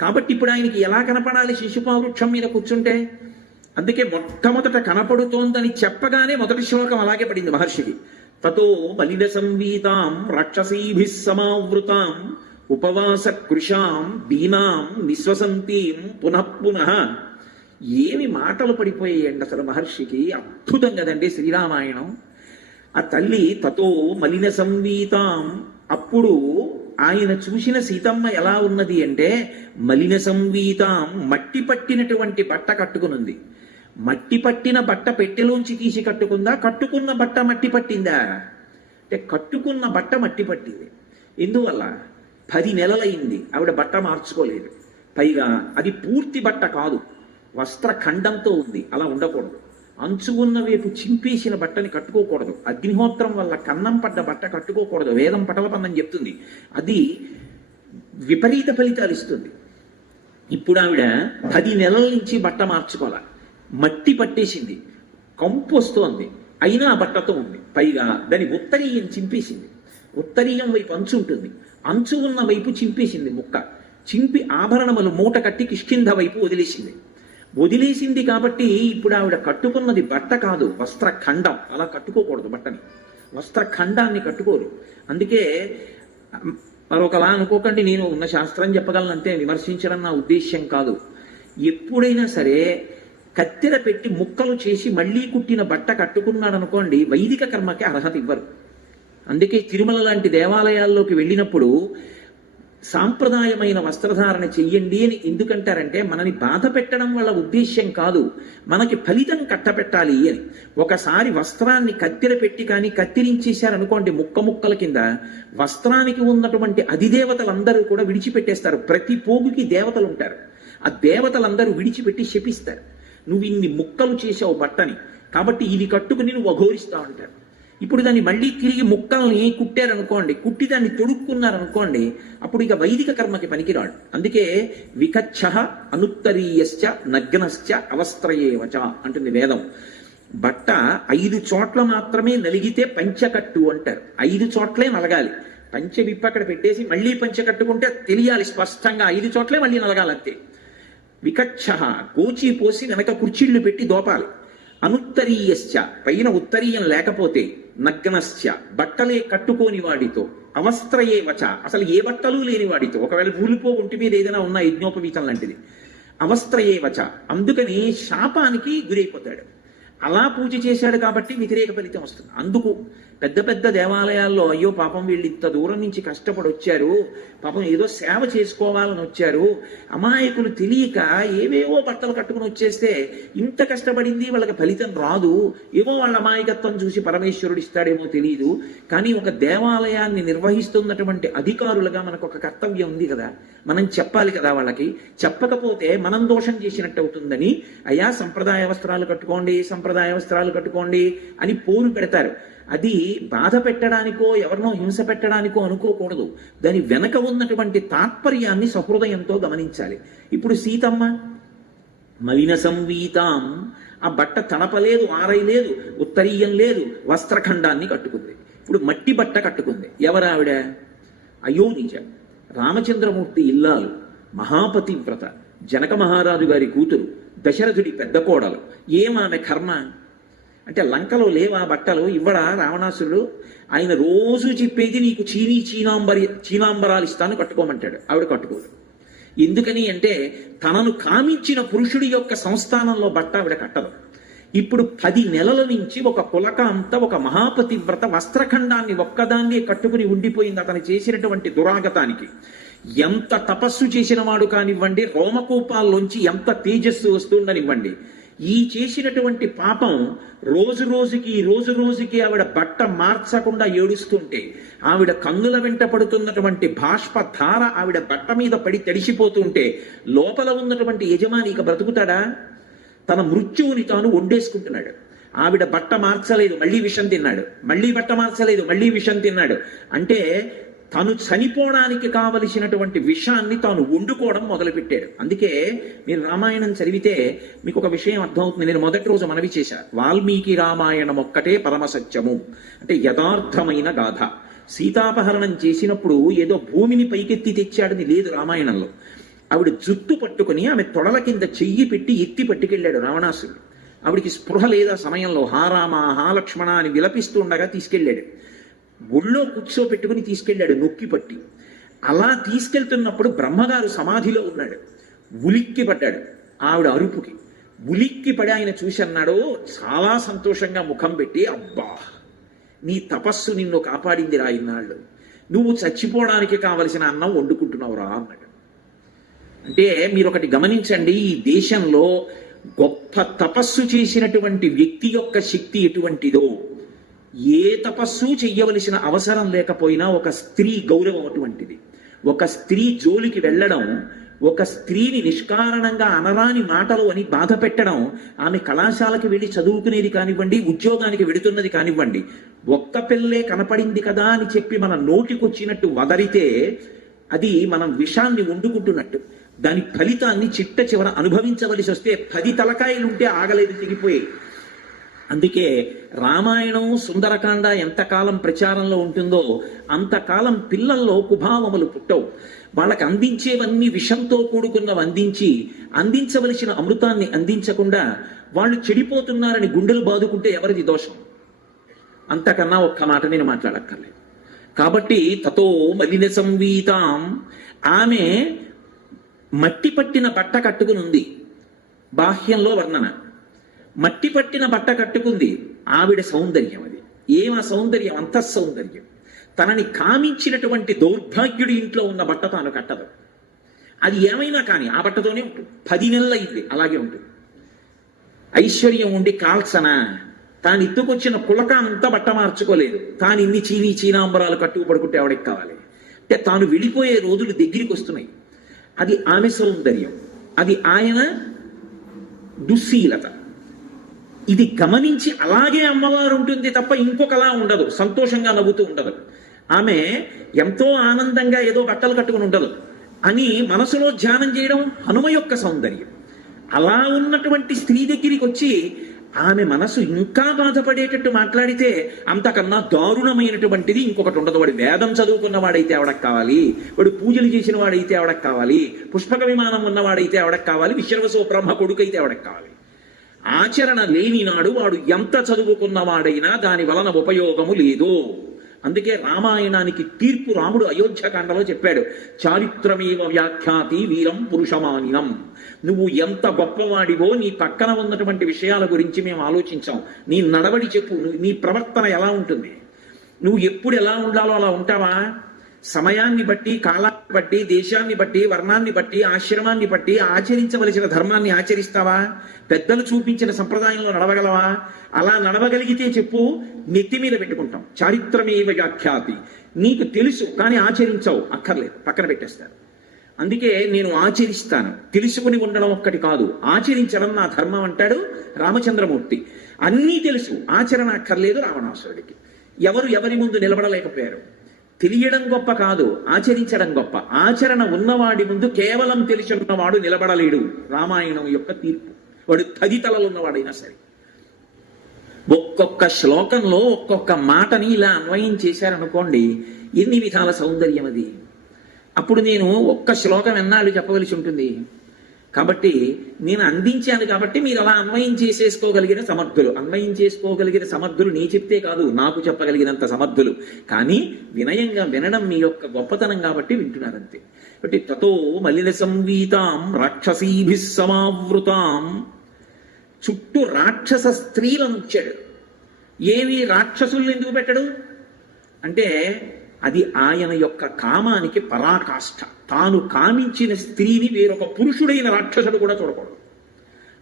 కాబట్టి ఇప్పుడు ఆయనకి ఎలా కనపడాలి శిశుపావృక్షం మీద కూర్చుంటే? అందుకే మొట్టమొదట కనపడుతోందని చెప్పగానే మొదటి శ్లోకం అలాగే పడింది మహర్షికి. తతో బలిన సంవీతాం రాక్షసీభిః సమావృతాం ఉపవాస కృషాం దీనాం నిశ్వసంతీం పునః పునః. ఏమి మాటలు పడిపోయాయండి అసలు మహర్షికి. అద్భుతం కదండి శ్రీరామాయణం. ఆ తల్లి తతో మలిన సంవీతాం, అప్పుడు ఆయన చూసిన సీతమ్మ ఎలా ఉన్నది అంటే, మలిన సంవీతాం, మట్టి పట్టినటువంటి బట్ట కట్టుకునుంది. మట్టి పట్టిన బట్ట పెట్టెలోంచి తీసి కట్టుకుందా? కట్టుకున్న బట్ట మట్టి పట్టిందా? అంటే కట్టుకున్న బట్ట మట్టి పట్టింది. ఎందువల్ల? 10 నెలలైంది ఆవిడ బట్ట మార్చుకోలేదు. పైగా అది పూర్తి బట్ట కాదు, వస్త్రఖండంతో ఉంది. అలా ఉండకూడదు. అంచు ఉన్న వైపు చింపేసిన బట్టని కట్టుకోకూడదు. అగ్నిహోత్రం వల్ల కన్నం పడ్డ బట్ట కట్టుకోకూడదు. వేదం పటలపందని చెప్తుంది. అది విపరీత ఫలితాలు ఇస్తుంది. ఇప్పుడు ఆవిడ 10 నెలల నుంచి బట్ట మార్చుకోవాలి. మట్టి పట్టేసింది, కంపు వస్తోంది, అయినా ఆ బట్టతో ఉంది. పైగా దాని ఉత్తరీయం చింపేసింది. ఉత్తరీయం వైపు అంచు ఉంటుంది, అంచు ఉన్న వైపు చింపేసింది ముక్క. చింపి ఆభరణములు మూట కట్టి కిష్కింధ వైపు వదిలేసింది కాబట్టి ఇప్పుడు ఆవిడ కట్టుకున్నది బట్ట కాదు, వస్త్రఖండం. అలా కట్టుకోకూడదు బట్టని, వస్త్రఖండాన్ని కట్టుకోరు. అందుకే మరొకలా అనుకోకండి, నేను ఉన్న శాస్త్రం చెప్పగలనంటే విమర్శించడం నా ఉద్దేశ్యం కాదు. ఎప్పుడైనా సరే కత్తెర పెట్టి ముక్కలు చేసి మళ్ళీ కుట్టిన బట్ట కట్టుకున్నాడు అనుకోండి, వైదిక కర్మకి అర్హత ఇవ్వరు. అందుకే తిరుమల లాంటి దేవాలయాల్లోకి వెళ్ళినప్పుడు సాంప్రదాయమైన వస్త్రధారణ చెయ్యండి అని ఎందుకంటారంటే, మనని బాధ పెట్టడం వల్ల ఉద్దేశ్యం కాదు, మనకి ఫలితం కట్టపెట్టాలి అని. ఒకసారి వస్త్రాన్ని కత్తెర పెట్టి కానీ కత్తిరించేశారనుకోండి ముక్క ముక్కల కింద, వస్త్రానికి ఉన్నటువంటి అధిదేవతలందరూ కూడా విడిచిపెట్టేస్తారు. ప్రతి పోగుకి దేవతలు ఉంటారు. ఆ దేవతలందరూ విడిచిపెట్టి శపిస్తారు, నువ్వు ఇన్ని ముక్కలు చేసావు బట్టని, కాబట్టి ఇది కట్టుకుని నువ్వు అఘోరిస్తావు అంటారు. ఇప్పుడు దాన్ని మళ్ళీ తిరిగి ముక్కల్ని కుట్టారనుకోండి, కుట్టి దాన్ని తొడుక్కున్నారనుకోండి, అప్పుడు ఇక వైదిక కర్మకి పనికిరాడు. అందుకే వికచ్చ అనుత్తరీయశ్చ నగ్నశ్చ అవస్త్రయేవచ అంటుంది వేదం. బట్ట 5 చోట్ల మాత్రమే నలిగితే పంచకట్టు అంటారు. 5 చోట్లే నలగాలి. పంచె విప్పి అక్కడ పెట్టేసి మళ్ళీ పంచె కట్టుకుంటే తెలియాలి స్పష్టంగా 5 చోట్లే మళ్ళీ నలగాలంతే. వికచ్చ గోచి పోసి వెనక కుర్చీళ్లు పెట్టి దోపాలి. అనుత్తరీయశ్చ పైన ఉత్తరీయం లేకపోతే, నగ్నశ్చ బట్టలే కట్టుకోని వాడితో, అవస్త్రయే వచ అసలు ఏ బట్టలు లేని వాడితో, ఒకవేళ భూలిపో ఒంటి మీద ఏదైనా ఉన్న యజ్ఞోపవీతం లాంటిది, అవస్త్రయే వచ అందుకని శాపానికి గురైపోతాడు. అలా పూజ చేశాడు కాబట్టి వ్యతిరేక ఫలితం వస్తుంది. అందుకు పెద్ద పెద్ద దేవాలయాల్లో అయ్యో పాపం వీళ్ళు ఇంత దూరం నుంచి కష్టపడి వచ్చారు, పాపం ఏదో సేవ చేసుకోవాలని వచ్చారు, అమాయకులు తెలియక ఏవేవో బట్టలు కట్టుకుని వచ్చేస్తే ఇంత కష్టపడింది వాళ్ళకి ఫలితం రాదు, ఏమో వాళ్ళ అమాయకత్వం చూసి పరమేశ్వరుడు ఇస్తాడేమో తెలియదు. కానీ ఒక దేవాలయాన్ని నిర్వహిస్తున్నటువంటి అధికారులుగా మనకు ఒక కర్తవ్యం ఉంది కదా, మనం చెప్పాలి కదా వాళ్ళకి. చెప్పకపోతే మనం దోషం చేసినట్టు అవుతుందని, అయ్యా సంప్రదాయ వస్త్రాలు కట్టుకోండి, సంప్రదాయ వస్త్రాలు కట్టుకోండి అని పోరు పెడతారు. అది బాధ పెట్టడానికో ఎవరినో హింస పెట్టడానికో అనుకోకూడదు. దాని వెనక ఉన్నటువంటి తాత్పర్యాన్ని సహృదయంతో గమనించాలి. ఇప్పుడు సీతమ్మ మలిన సంవీతాం, ఆ బట్ట తడపలేదు, ఆరైలేదు, ఉత్తరీయం లేదు, వస్త్రఖండాన్ని కట్టుకుంది. ఇప్పుడు మట్టి బట్ట కట్టుకుంది. ఎవరావిడ? అయోనిజ, రామచంద్రమూర్తి ఇల్లాలు, మహాపతివ్రత, జనక మహారాజు గారి కూతురు, దశరథుడి పెద్ద కోడలు. ఏమామె కర్మ అంటే లంకలో లేవా బట్టలు? ఇవ్వడా రావణాసురుడు? ఆయన రోజు చెప్పేది నీకు చీనాంబరాలు ఇస్తాను కట్టుకోమంటాడు. ఆవిడ కట్టుకోదు. ఎందుకని అంటే తనను కామించిన పురుషుడి యొక్క సంస్థానంలో బట్ట ఆవిడ కట్టదు. ఇప్పుడు 10 నెలల నుంచి ఒక పులకాంత, ఒక మహాపతివ్రత వస్త్రఖండాన్ని ఒక్కదాన్ని కట్టుకుని ఉండిపోయింది అతను చేసినటువంటి దురాగతానికి. ఎంత తపస్సు చేసిన వాడు కానివ్వండి, రోమకూపాల్లోంచి ఎంత తేజస్సు వస్తుందనివ్వండి, ఈ చేసినటువంటి పాపం రోజు రోజుకి ఆవిడ బట్ట మార్చకుండా ఏడుస్తుంటే, ఆవిడ కన్నుల వెంట పడుతున్నటువంటి బాష్పధార ఆవిడ బట్ట మీద పడి తడిసిపోతుంటే, లోపల ఉన్నటువంటి యజమాని ఇక బ్రతుకుతాడా? తన మృత్యువుని తాను వండేసుకుంటున్నాడు. ఆవిడ బట్ట మార్చలేదు, మళ్ళీ విషం తిన్నాడు, మళ్ళీ బట్ట మార్చలేదు, మళ్ళీ విషం తిన్నాడు. అంటే తను చనిపోవడానికి కావలసినటువంటి విషాన్ని తాను వండుకోవడం మొదలుపెట్టాడు. అందుకే మీరు రామాయణం చదివితే మీకు ఒక విషయం అర్థమవుతుంది. నేను మొదటి రోజు మనవి చేశా, వాల్మీకి రామాయణం ఒక్కటే పరమసత్యము, అంటే యథార్థమైన గాథ. సీతాపహరణం చేసినప్పుడు ఏదో భూమిని పైకెత్తి తెచ్చాడని లేదు రామాయణంలో. ఆవిడ జుట్టు పట్టుకుని ఆమె తొడల కింద చెయ్యి పెట్టి ఎత్తి పట్టుకెళ్ళాడు రావణాసురుడు. ఆవిడికి స్పృహ లేదా సమయంలో హారామ హాలక్ష్మణ అని విలపిస్తూ ఉండగా తీసుకెళ్ళాడు. ఒళ్ళో కూర్చోపెట్టుకుని తీసుకెళ్ళాడు నొక్కి పట్టి. అలా తీసుకెళ్తున్నప్పుడు బ్రహ్మగారు సమాధిలో ఉన్నాడు. ఉలిక్కి పడ్డాడు ఆవిడ అరుపుకి. ఉలిక్కి పడి ఆయన చూసి అన్నాడు చాలా సంతోషంగా ముఖం పెట్టి, అబ్బా నీ తపస్సు నిన్ను కాపాడింది రా, ఇన్నాళ్ళు నువ్వు చచ్చిపోవడానికి కావలసిన అన్నం వండుకుంటున్నావురా అన్నాడు. అంటే మీరు ఒకటి గమనించండి, ఈ దేశంలో గొప్ప తపస్సు చేసినటువంటి వ్యక్తి యొక్క శక్తి ఎటువంటిదో, ఏ తపస్సు చెయ్యవలసిన అవసరం లేకపోయినా ఒక స్త్రీ గౌరవం అటువంటిది. ఒక స్త్రీ జోలికి వెళ్ళడం, ఒక స్త్రీని నిష్కారణంగా అనరాని మాటలు అని బాధ పెట్టడం, ఆమె కళాశాలకి వెళ్ళి చదువుకునేది కానివ్వండి, ఉద్యోగానికి వెడుతున్నది కానివ్వండి, ఒక్క పిల్లే కనపడింది కదా అని చెప్పి మన నోటికొచ్చినట్టు వదరితే అది మనం విషాన్ని వండుకుంటున్నట్టు. దాని ఫలితాన్ని చిట్ట చివర అనుభవించవలసి వస్తే 10 తలకాయలుంటే ఆగలేదు, తెగిపోయాయి. అందుకే రామాయణం సుందరకాండ ఎంతకాలం ప్రచారంలో ఉంటుందో అంతకాలం పిల్లల్లో కుభావములు పుట్టవు. వాళ్ళకి అందించేవన్నీ విషంతో కూడుకున్నవి అందించవలసిన అమృతాన్ని అందించకుండా వాళ్ళు చెడిపోతున్నారని గుండెలు బాదుకుంటే ఎవరిది దోషం? అంతకన్నా ఒక్క మాట నేను మాట్లాడక్కర్లేదు. కాబట్టి తతో మలిన సంవీతాం, ఆమె మట్టి పట్టిన బట్ట కట్టుకుని ఉంది. బాహ్యంలో వర్ణన, మట్టి పట్టిన బట్ట కట్టుకుంది. ఆవిడ సౌందర్యం అది. ఏమా సౌందర్యం? అంతఃసౌందర్యం. తనని కామించినటువంటి దౌర్భాగ్యుడి ఇంట్లో ఉన్న బట్ట తాను కట్టదు. అది ఏమైనా కానీ ఆ బట్టతోనే ఉంటుంది. 10 నెలలు అయింది అలాగే ఉంటుంది. ఐశ్వర్యం ఉండి కాల్సన, తాను ఎత్తుకొచ్చిన పులక అంతా బట్ట మార్చుకోలేదు. తాను ఇన్ని చీనాంబరాలు కట్టుకు పడుకుంటే ఆవిడకి కావాలి. అంటే తాను వెళ్ళిపోయే రోజులు దగ్గరికి వస్తున్నాయి. అది ఆమె సౌందర్యం, అది ఆయన దుశ్శీలత. ఇది గమనించి అలాగే అమ్మవారు ఉంటుంది తప్ప ఇంకొకలా ఉండదు, సంతోషంగా నవ్వుతూ ఉండదు. ఆమె ఎంతో ఆనందంగా ఏదో బట్టలు కట్టుకుని ఉండదు అని మనసులో ధ్యానం చేయడం హనుమ యొక్క సౌందర్యం. అలా ఉన్నటువంటి స్త్రీ దగ్గరికి వచ్చి ఆమె మనసు ఇంకా బాధపడేటట్టు మాట్లాడితే అంతకన్నా దారుణమైనటువంటిది ఇంకొకటి ఉండదు. వాడు వేదం చదువుకున్న వాడైతే ఆవిడకు కావాలి, వాడు పూజలు చేసిన వాడైతే ఆవిడకు కావాలి, పుష్పక విమానం ఉన్నవాడైతే ఆవిడకు కావాలి, విశ్వవసో బ్రహ్మ కొడుకైతే ఆవిడకు కావాలి. ఆచరణ లేని నాడు వాడు ఎంత చదువుకున్నవాడైనా దాని వలన ఉపయోగము లేదు. అందుకే రామాయణానికి తీర్పు రాముడు అయోధ్యకాండలో చెప్పాడు, చారిత్రమేవ వ్యాఖ్యాతి వీరం పురుషమానినం. నువ్వు ఎంత గొప్పవాడివో నీ పక్కన ఉన్నటువంటి విషయాల గురించి మేము ఆలోచించాం. నీ నడవడి చెప్పు, నీ ప్రవర్తన ఎలా ఉంటుంది, నువ్వు ఎప్పుడు ఎలా ఉండాలో అలా ఉంటావా? సమయాన్ని బట్టి, కాలాన్ని బట్టి, దేశాన్ని బట్టి, వర్ణాన్ని బట్టి, ఆశ్రమాన్ని బట్టి ఆచరించవలసిన ధర్మాన్ని ఆచరిస్తావా? పెద్దలు చూపించిన సంప్రదాయంలో నడవగలవా? అలా నడవగలిగితే చెప్పు, నెత్తి మీద పెట్టుకుంటాం. చారిత్రమేవ వ్యాఖ్యాతి. నీకు తెలుసు కానీ ఆచరించవు, అక్కర్లేదు, పక్కన పెట్టేస్తారు. అందుకే నేను ఆచరిస్తాను. తెలుసుకుని ఉండడం ఒక్కటి కాదు, ఆచరించడం నా ధర్మం అంటాడు రామచంద్రమూర్తి. అన్నీ తెలుసు, ఆచరణ అక్కర్లేదు రావణాసురుడికి. ఎవరి ముందు నిలబడలేకపోయారు. తెలియడం గొప్ప కాదు, ఆచరించడం గొప్ప. ఆచరణ ఉన్నవాడి ముందు కేవలం తెలిసి ఉన్నవాడు నిలబడలేడు. రామాయణం యొక్క తీర్పు. వాడు తదితలలు ఉన్నవాడైనా సరే. ఒక్కొక్క శ్లోకంలో ఒక్కొక్క మాటని ఇలా అన్వయం చేశారనుకోండి, ఎన్ని విధాల సౌందర్యం అది. అప్పుడు నేను ఒక్క శ్లోకం ఎన్నాళ్ళు చెప్పవలసి ఉంటుంది. కాబట్టి నేను అందించాను కాబట్టి మీరు అలా అన్వయం చేసేసుకోగలిగిన సమర్థులు. అన్వయం చేసుకోగలిగిన సమర్థులు నీ చెప్తే కాదు, నాకు చెప్పగలిగినంత సమర్థులు. కానీ వినయంగా వినడం మీ యొక్క గొప్పతనం కాబట్టి వింటున్నారంతే. కాబట్టి తతో మలిన సంవీతాం రాక్షసీభిః సమావృతాం. చుట్టూ రాక్షస స్త్రీలను ఉంచాడు. ఏమి రాక్షసుల్ని ఎందుకు పెట్టడు అంటే అది ఆయన యొక్క కామానికి పరాకాష్ఠ. తాను కామించిన స్త్రీని వేరొక పురుషుడైన రాక్షసుడు కూడా చూడకూడదు.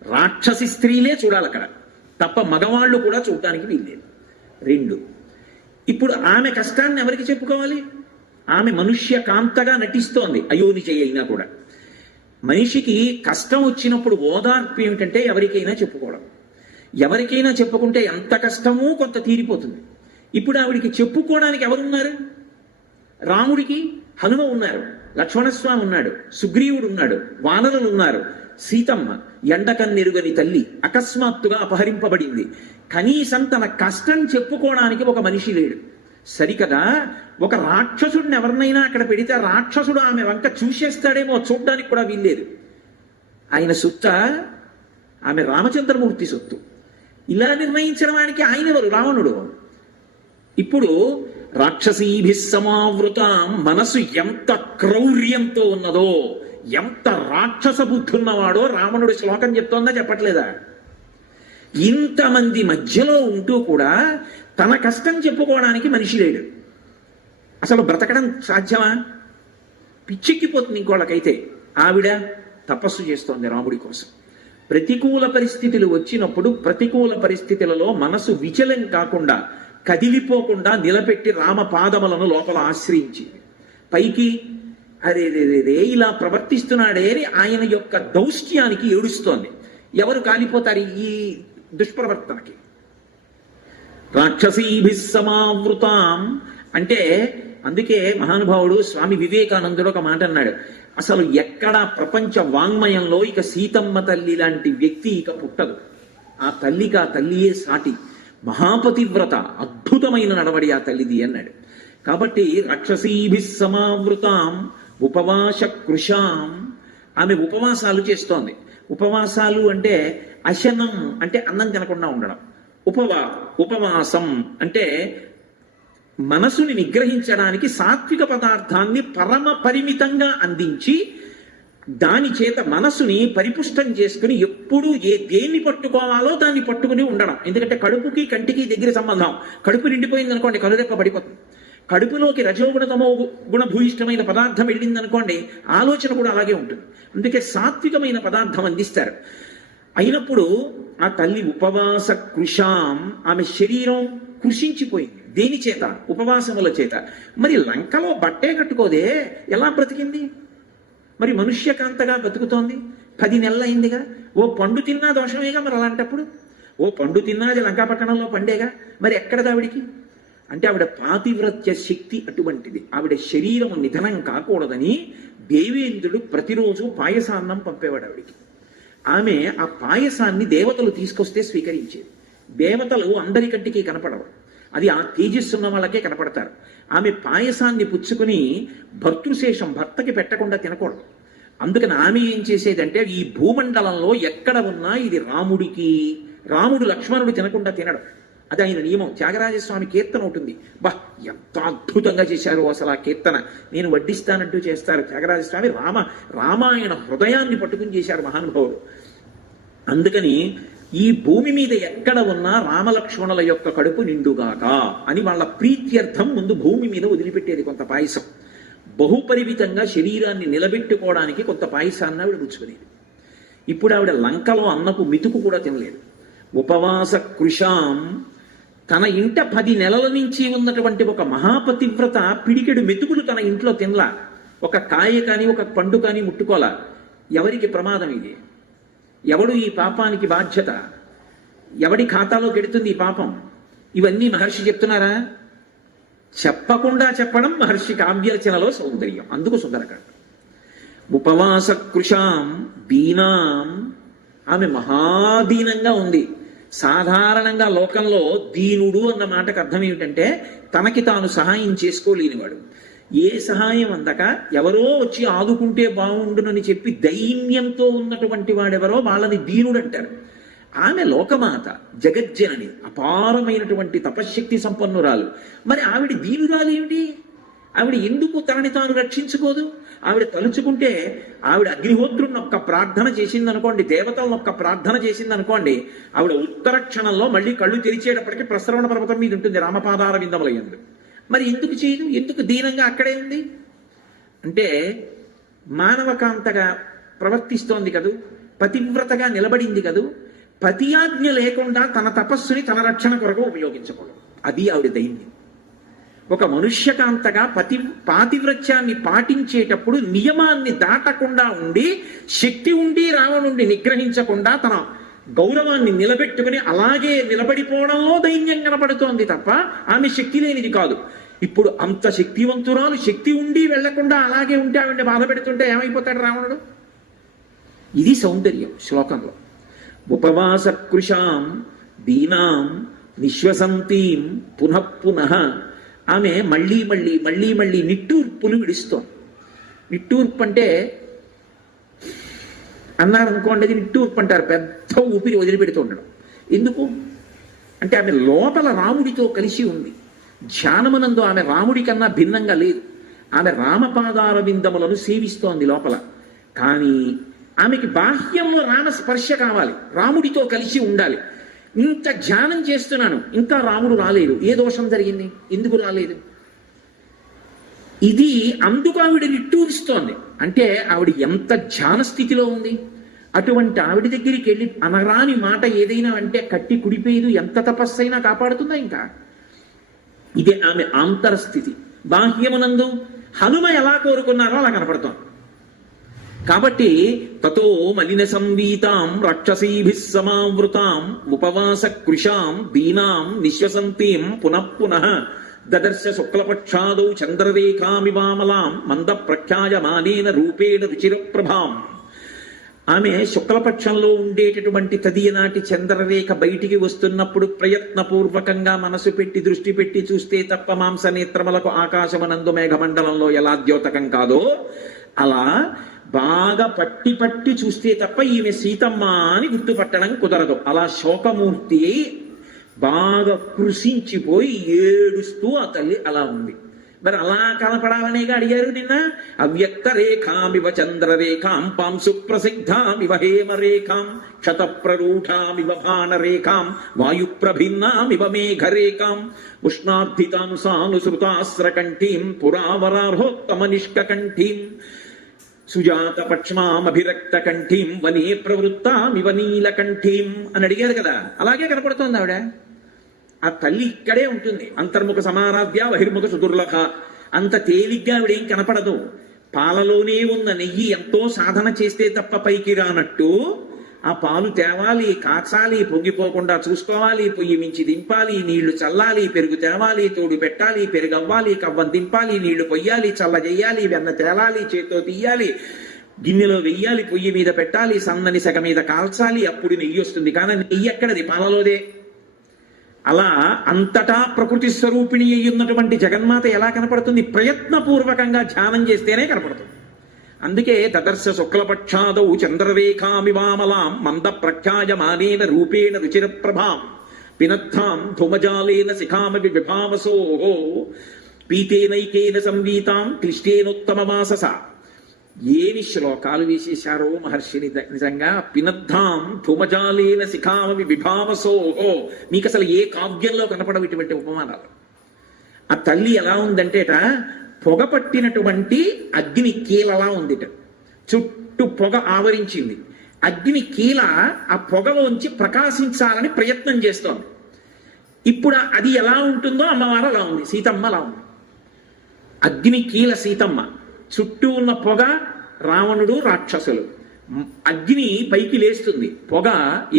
రాక్షసి స్త్రీలే చూడాలి అక్కడ, తప్ప మగవాళ్ళు కూడా చూడటానికి వీల్లేదు. 2, ఇప్పుడు ఆమె కష్టాన్ని ఎవరికి చెప్పుకోవాలి? ఆమె మనుష్య కాంతగా నటిస్తోంది అయోనిజ అయినా కూడా. మనిషికి కష్టం వచ్చినప్పుడు ఓదార్పు ఏమిటంటే ఎవరికైనా చెప్పుకోవడం. ఎవరికైనా చెప్పుకుంటే ఎంత కష్టమో కొంత తీరిపోతుంది. ఇప్పుడు ఆవిడికి చెప్పుకోవడానికి ఎవరున్నారు? రాముడికి హనుమ ఉన్నారు, లక్ష్మణస్వామి ఉన్నాడు, సుగ్రీవుడు ఉన్నాడు, వానరులు ఉన్నారు, సీతమ్మ ఎండకన్నెరుగని తల్లి అకస్మాత్తుగా అపహరింపబడింది. కనీసం తన కష్టం చెప్పుకోవడానికి ఒక మనిషి లేడు. సరికదా ఒక రాక్షసుడిని ఎవరినైనా అక్కడ పెడితే రాక్షసుడు ఆమె వంక చూసేస్తాడేమో, చూడ్డానికి కూడా వీల్లేదు. ఆయన సొత్త, ఆమె రామచంద్రమూర్తి సొత్తు. ఇలా నిర్ణయించడానికి ఆయన ఎవరు? రావణుడు. ఇప్పుడు రాక్షసీభిః సమావృతాం. మనసు ఎంత క్రౌర్యంతో ఉన్నదో, ఎంత రాక్షస బుద్ధి ఉన్నవాడో రావణుడి శ్లోకం చెప్తోందా చెప్పట్లేదా? ఇంతమంది మధ్యలో ఉంటూ కూడా తన కష్టం చెప్పుకోవడానికి మనిషి లేడు. అసలు బ్రతకడం సాధ్యమా? పిచ్చెక్కిపోతుంది ఇంకోళ్ళకైతే. ఆవిడ తపస్సు చేస్తోంది రాముడి కోసం. ప్రతికూల పరిస్థితులు వచ్చినప్పుడు ప్రతికూల పరిస్థితులలో మనసు విచలం కాకుండా, కదిలిపోకుండా నిలబెట్టి రామ పాదములను లోపల ఆశ్రయించింది. పైకి అరే రే ఇలా ప్రవర్తిస్తున్నాడే అని ఆయన యొక్క దౌష్ట్యానికి ఏడుస్తోంది. ఎవరు కాలిపోతారు ఈ దుష్ప్రవర్తనకి? రాక్షసీభిః సమావృతాం అంటే అందుకే మహానుభావుడు స్వామి వివేకానందుడు ఒక మాట అన్నాడు, అసలు ఎక్కడా ప్రపంచ వాంగ్మయంలో ఇక సీతమ్మ తల్లి లాంటి వ్యక్తి ఇక పుట్టదు. ఆ తల్లికి ఆ తల్లియే సాటి. మహాపతివ్రత, అద్భుతమైన నడవడి ఆ తల్లిది అన్నాడు. కాబట్టి రాక్షసీభిః సమావృతాం ఉపవాస కృషాం. ఆమె ఉపవాసాలు చేస్తోంది. ఉపవాసాలు అంటే అశనం అంటే అన్నం తినకుండా ఉండడం. ఉపవాసం అంటే మనసుని నిగ్రహించడానికి సాత్విక పదార్థాన్ని పరమ పరిమితంగా అందించి దాని చేత మనసుని పరిపుష్టం చేసుకుని ఎప్పుడు దేన్ని పట్టుకోవాలో దాన్ని పట్టుకుని ఉండడం. ఎందుకంటే కడుపుకి కంటికి దగ్గర సంబంధం. కడుపు నిండిపోయింది అనుకోండి, కనురెప్ప పడిపోతుంది. కడుపులోకి రజోగుణ తమో గుణ భూయిష్టమైన పదార్థం వెళ్ళింది అనుకోండి, ఆలోచన కూడా అలాగే ఉంటుంది. అందుకే సాత్వికమైన పదార్థం అందిస్తారు. అయినప్పుడు ఆ తల్లి ఉపవాస కృషాం, ఆమె శరీరం కృషించిపోయింది. దేని చేత? ఉపవాసముల చేత. మరి లంకలో బట్టే కట్టుకోదే, ఎలా బ్రతికింది? మరి మనుష్యకాంతగా బతుకుతోంది. 10 నెలలు అయిందిగా. ఓ పండు తిన్నా దోషమేగా మరి అలాంటప్పుడు. ఓ పండు తిన్నది లంకాపట్టణంలో పండేగా, మరి ఎక్కడది ఆవిడికి? అంటే ఆవిడ పాతివ్రత్య శక్తి అటువంటిది. ఆవిడ శరీరం నిధనం కాకూడదని దేవేంద్రుడు ప్రతిరోజు పాయసాన్నం పంపేవాడు ఆవిడికి. ఆమె ఆ పాయసాన్ని దేవతలు తీసుకొస్తే స్వీకరించేది. దేవతలు అందరి కంటికి కనపడవు, అది ఆ తేజస్సున్న వాళ్ళకే కనపడతారు. ఆమె పాయసాన్ని పుచ్చుకుని భర్తృశేషం భర్తకి పెట్టకుండా తినకూడదు. అందుకని ఆమె ఏం చేసేదంటే, ఈ భూమండలంలో ఎక్కడ ఉన్నా ఇది రాముడికి, రాముడు లక్ష్మణుడు తినకుండా తినడం, అది ఆయన నియమం. త్యాగరాజస్వామి కీర్తన ఉంటుంది, బా ఎంత అద్భుతంగా చేశారు అసలు ఆ కీర్తన. నేను వడ్డిస్తానంటూ చేస్తారు త్యాగరాజస్వామి. రామాయణ హృదయాన్ని పట్టుకుని చేశారు మహానుభావుడు. అందుకని ఈ భూమి మీద ఎక్కడ ఉన్నా రామలక్ష్మణుల యొక్క కడుపు నిండుగాక అని వాళ్ళ ప్రీత్యర్థం ముందు భూమి మీద వదిలిపెట్టేది కొంత పాయసం. బహుపరిమితంగా శరీరాన్ని నిలబెట్టుకోవడానికి కొంత పాయసాన్ని ఆవిడ పుచ్చుకునేది. ఇప్పుడు ఆవిడ లంకలో అన్నపు మితుకు కూడా తినలేదు. ఉపవాస కృషాం, తన ఇంట 10 నెలల నుంచి ఉన్నటువంటి ఒక మహాపతివ్రత పిడికెడు మెతుకులు తన ఇంట్లో తినలా. ఒక కాయ కానీ ఒక పండు కానీ ముట్టుకోలా. ఎవరికి ప్రమాదం ఇది? ఎవడు ఈ పాపానికి బాధ్యత? ఎవడి ఖాతాలో గెడుతుంది ఈ పాపం? ఇవన్నీ మహర్షి చెప్తున్నారా? చెప్పకుండా చెప్పడం మహర్షి కావ్యరచనలో సౌందర్యం. అందుకు సుందరకాండ. ఉపవాస కృషాం దీనాం, ఆమె మహాదీనంగా ఉంది. సాధారణంగా లోకంలో దీనుడు అన్న మాటకు అర్థం ఏమిటంటే తనకి తాను సహాయం చేసుకోలేనివాడు. ఏ సహాయం అందక ఎవరో వచ్చి ఆదుకుంటే బాగుండునని చెప్పి దైన్యంతో ఉన్నటువంటి వాడెవరో వాళ్ళని దీనుడు అంటారు. ఆమె లోకమాత, జగజ్జనని, అపారమైనటువంటి తపశ్శక్తి సంపన్నురాలు. మరి ఆవిడ దీనురాలు ఏమిటి? ఆవిడ ఎందుకు తనని తాను రక్షించుకోదు? ఆవిడ తలుచుకుంటే, ఆవిడ అగ్నిహోత్రుని ఒక్క ప్రార్థన చేసిందనుకోండి, దేవతలను ఒక్క ప్రార్థన చేసిందనుకోండి, ఆవిడ ఉత్తర క్షణంలో మళ్ళీ కళ్ళు తెరిచేటప్పటికీ ప్రసరవణ పర్వతం మీద ఉంటుంది రామపాదార విందముల యందు. మరి ఎందుకు చేయదు? ఎందుకు దీనంగా అక్కడే ఉంది? అంటే మానవకాంతగా ప్రవర్తిస్తోంది కదూ, పతివ్రతగా నిలబడింది కదూ. పతియాజ్ఞ లేకుండా తన తపస్సుని తన రక్షణ కొరకు ఉపయోగించకూడదు. అది ఆవిడ దైన్యం. ఒక మనుష్యకాంతగా పాతివ్రత్యాన్ని పాటించేటప్పుడు నియమాన్ని దాటకుండా ఉండి, శక్తి ఉండి రావణుండి నిగ్రహించకుండా తన గౌరవాన్ని నిలబెట్టుకుని అలాగే నిలబడిపోవడంలో దైన్యం కనపడుతోంది తప్ప ఆమె శక్తి లేనిది కాదు. ఇప్పుడు అంత శక్తివంతురాలు శక్తి ఉండి వెళ్లకుండా అలాగే ఉంటే ఆవిడ బాధ పెడుతుంటే ఏమైపోతాడు రావణుడు? ఇది సౌందర్యం శ్లోకంలో. ఉపవాస కృషాం దీనాం నిశ్వసంతీం పునః పునః, ఆమె మళ్ళీ మళ్ళీ మళ్ళీ మళ్ళీ నిట్టూర్పులు విడుస్తోంది. నిట్టూర్పు అంటే అన్నారు అనుకోండి, అది నిట్టూర్పు అంటారు. పెద్ద ఊపిరి వదిలిపెడుతూ ఉండడం. ఎందుకు అంటే ఆమె లోపల రాముడితో కలిసి ఉంది. ధ్యానమునందు ఆమె రాముడి కన్నా భిన్నంగా లేదు. ఆమె రామపాదార విందములను సేవిస్తోంది లోపల. కానీ ఆమెకి బాహ్యంలో రామ స్పర్శ కావాలి, రాముడితో కలిసి ఉండాలి. ఇంత ధ్యానం చేస్తున్నాను, ఇంకా రాముడు రాలేదు. ఏ దోషం జరిగింది? ఎందుకు రాలేదు? ఇది అందుకు ఆవిడ నిట్టూరుస్తోంది. అంటే ఆవిడ ఎంత ధ్యాన స్థితిలో ఉంది. అటువంటి ఆవిడ దగ్గరికి వెళ్ళి అనరాని మాట ఏదైనా అంటే కట్టి కుడిపోయేదు. ఎంత తపస్సైనా కాపాడుతుందా? ఇంకా ఇదే ఆమె ఆంతరస్థితి. బాహ్యమునందు హనుమ ఎలా కోరుకున్నారో అలా కనపడుతోంది. కాబట్టి తతో మలిన సంవీతాం రాక్షసీభిః సమావృతాం ఉపవాస కృషాం దీనాం నిశ్వసంతీం పునః పునః దదర్శ శుక్లపక్షాదౌ చంద్రరేఖామివామలాం మంద ప్రఖ్యాయమానేన రూపేణ రుచిరప్రభాం. ఆమె శుక్లపక్షంలో ఉండేటటువంటి తదియనాటి చంద్రరేఖ బయటికి వస్తున్నప్పుడు ప్రయత్నపూర్వకంగా మనసు పెట్టి దృష్టి పెట్టి చూస్తే తప్ప మాంసనేత్రములకు ఆకాశమనందు మేఘమండలంలో ఎలా ద్యోతకం కాదో అలా బాగా పట్టి పట్టి చూస్తే తప్ప ఈమె సీతమ్మ అని గుర్తుపట్టడం కుదరదు. అలా శోకమూర్తి బాగా కృషించిపోయి ఏడుస్తూ ఆ తల్లి అలా ఉంది. మరి అలా కనపడాలనేగా అడిగారు నిన్న. అవ్యక్త రేఖామివ చంద్రరేఖాం పాంసు ప్రసిద్ధామివ హేమరేఖాం క్షతప్రరూఢామివ భానరేఖాం వాయుప్రభిన్నామివ మేఘరేఖాం ఉష్ణార్థితాం సానుసృతాస్రకంఠీం పురావరార్హోత్తమ నిష్కంఠీం సుజాత పక్ష్మామభిరక్త కంఠీం వనే ప్రవృత్తామివ నీలకంఠీం అని అడిగారు కదా. అలాగే కనపడుతోంది ఆవిడ. ఆ తల్లి ఇక్కడే ఉంటుంది. అంతర్ముఖ సమారాధ్య బహిర్ముఖ సుదుర్లభ. అంత తేలిగ్గా ఆవిడేం కనపడదు. పాలలోనే ఉన్న నెయ్యి ఎంతో సాధన చేస్తే తప్ప పైకి రానట్టు ఆ పాలు తేవాలి, కాచాలి, పొంగిపోకుండా చూసుకోవాలి, పొయ్యి మించి దింపాలి, నీళ్లు చల్లాలి, పెరుగు తేవాలి, తోడు పెట్టాలి, పెరుగు అవ్వాలి, కవ్వం దింపాలి, నీళ్లు పొయ్యాలి, చల్ల చెయ్యాలి, వెన్న తేలాలి, చేత్తో తీయాలి, గిన్నెలో వెయ్యాలి, పొయ్యి మీద పెట్టాలి, సన్నని సెగ మీద కాల్చాలి, అప్పుడు నెయ్యి వస్తుంది. కానీ నెయ్యి ఎక్కడది? పాలలోదే. అలా అంతటా ప్రకృతి స్వరూపిణి అయి ఉన్నటువంటి జగన్మాత ఎలా కనపడుతుంది? ప్రయత్నపూర్వకంగా ధ్యానం చేస్తేనే కనపడుతుంది. అందుకే దదర్శ శుక్లపక్షాదౌ చంద్రరేఖామివామలాం మంద ప్రఖ్యాయమానేన రూపేణ రుచిర ప్రభాం పినత్తాం ధూమజాలేన శిఖామవి విభావసోహో పీతేనైకేన సంవీతాం క్లిష్టేనోత్తమమాసస. ఏమి శ్లోకాలు వేసేశారో మహర్షిని నిజంగా. పినద్ధాం ధూమజాలేన శిఖామవి విభావసోహో. మీకు అసలు ఏ కావ్యంలో కనపడవు ఇటువంటి ఉపమానాలు. ఆ తల్లి ఎలా ఉందంటేట, పొగ పట్టినటువంటి అగ్ని కీలలా ఉందిట. చుట్టూ పొగ ఆవరించింది. అగ్ని కీల ఆ పొగలోంచి ప్రకాశించాలని ప్రయత్నం చేస్తోంది. ఇప్పుడు అది ఎలా ఉంటుందో అమ్మవారు అలా ఉంది. సీతమ్మ అలా ఉంది. అగ్ని కీల సీతమ్మ, చుట్టూ ఉన్న పొగ రావణుడు, రాక్షసులు. అగ్ని పైకి లేస్తుంది, పొగ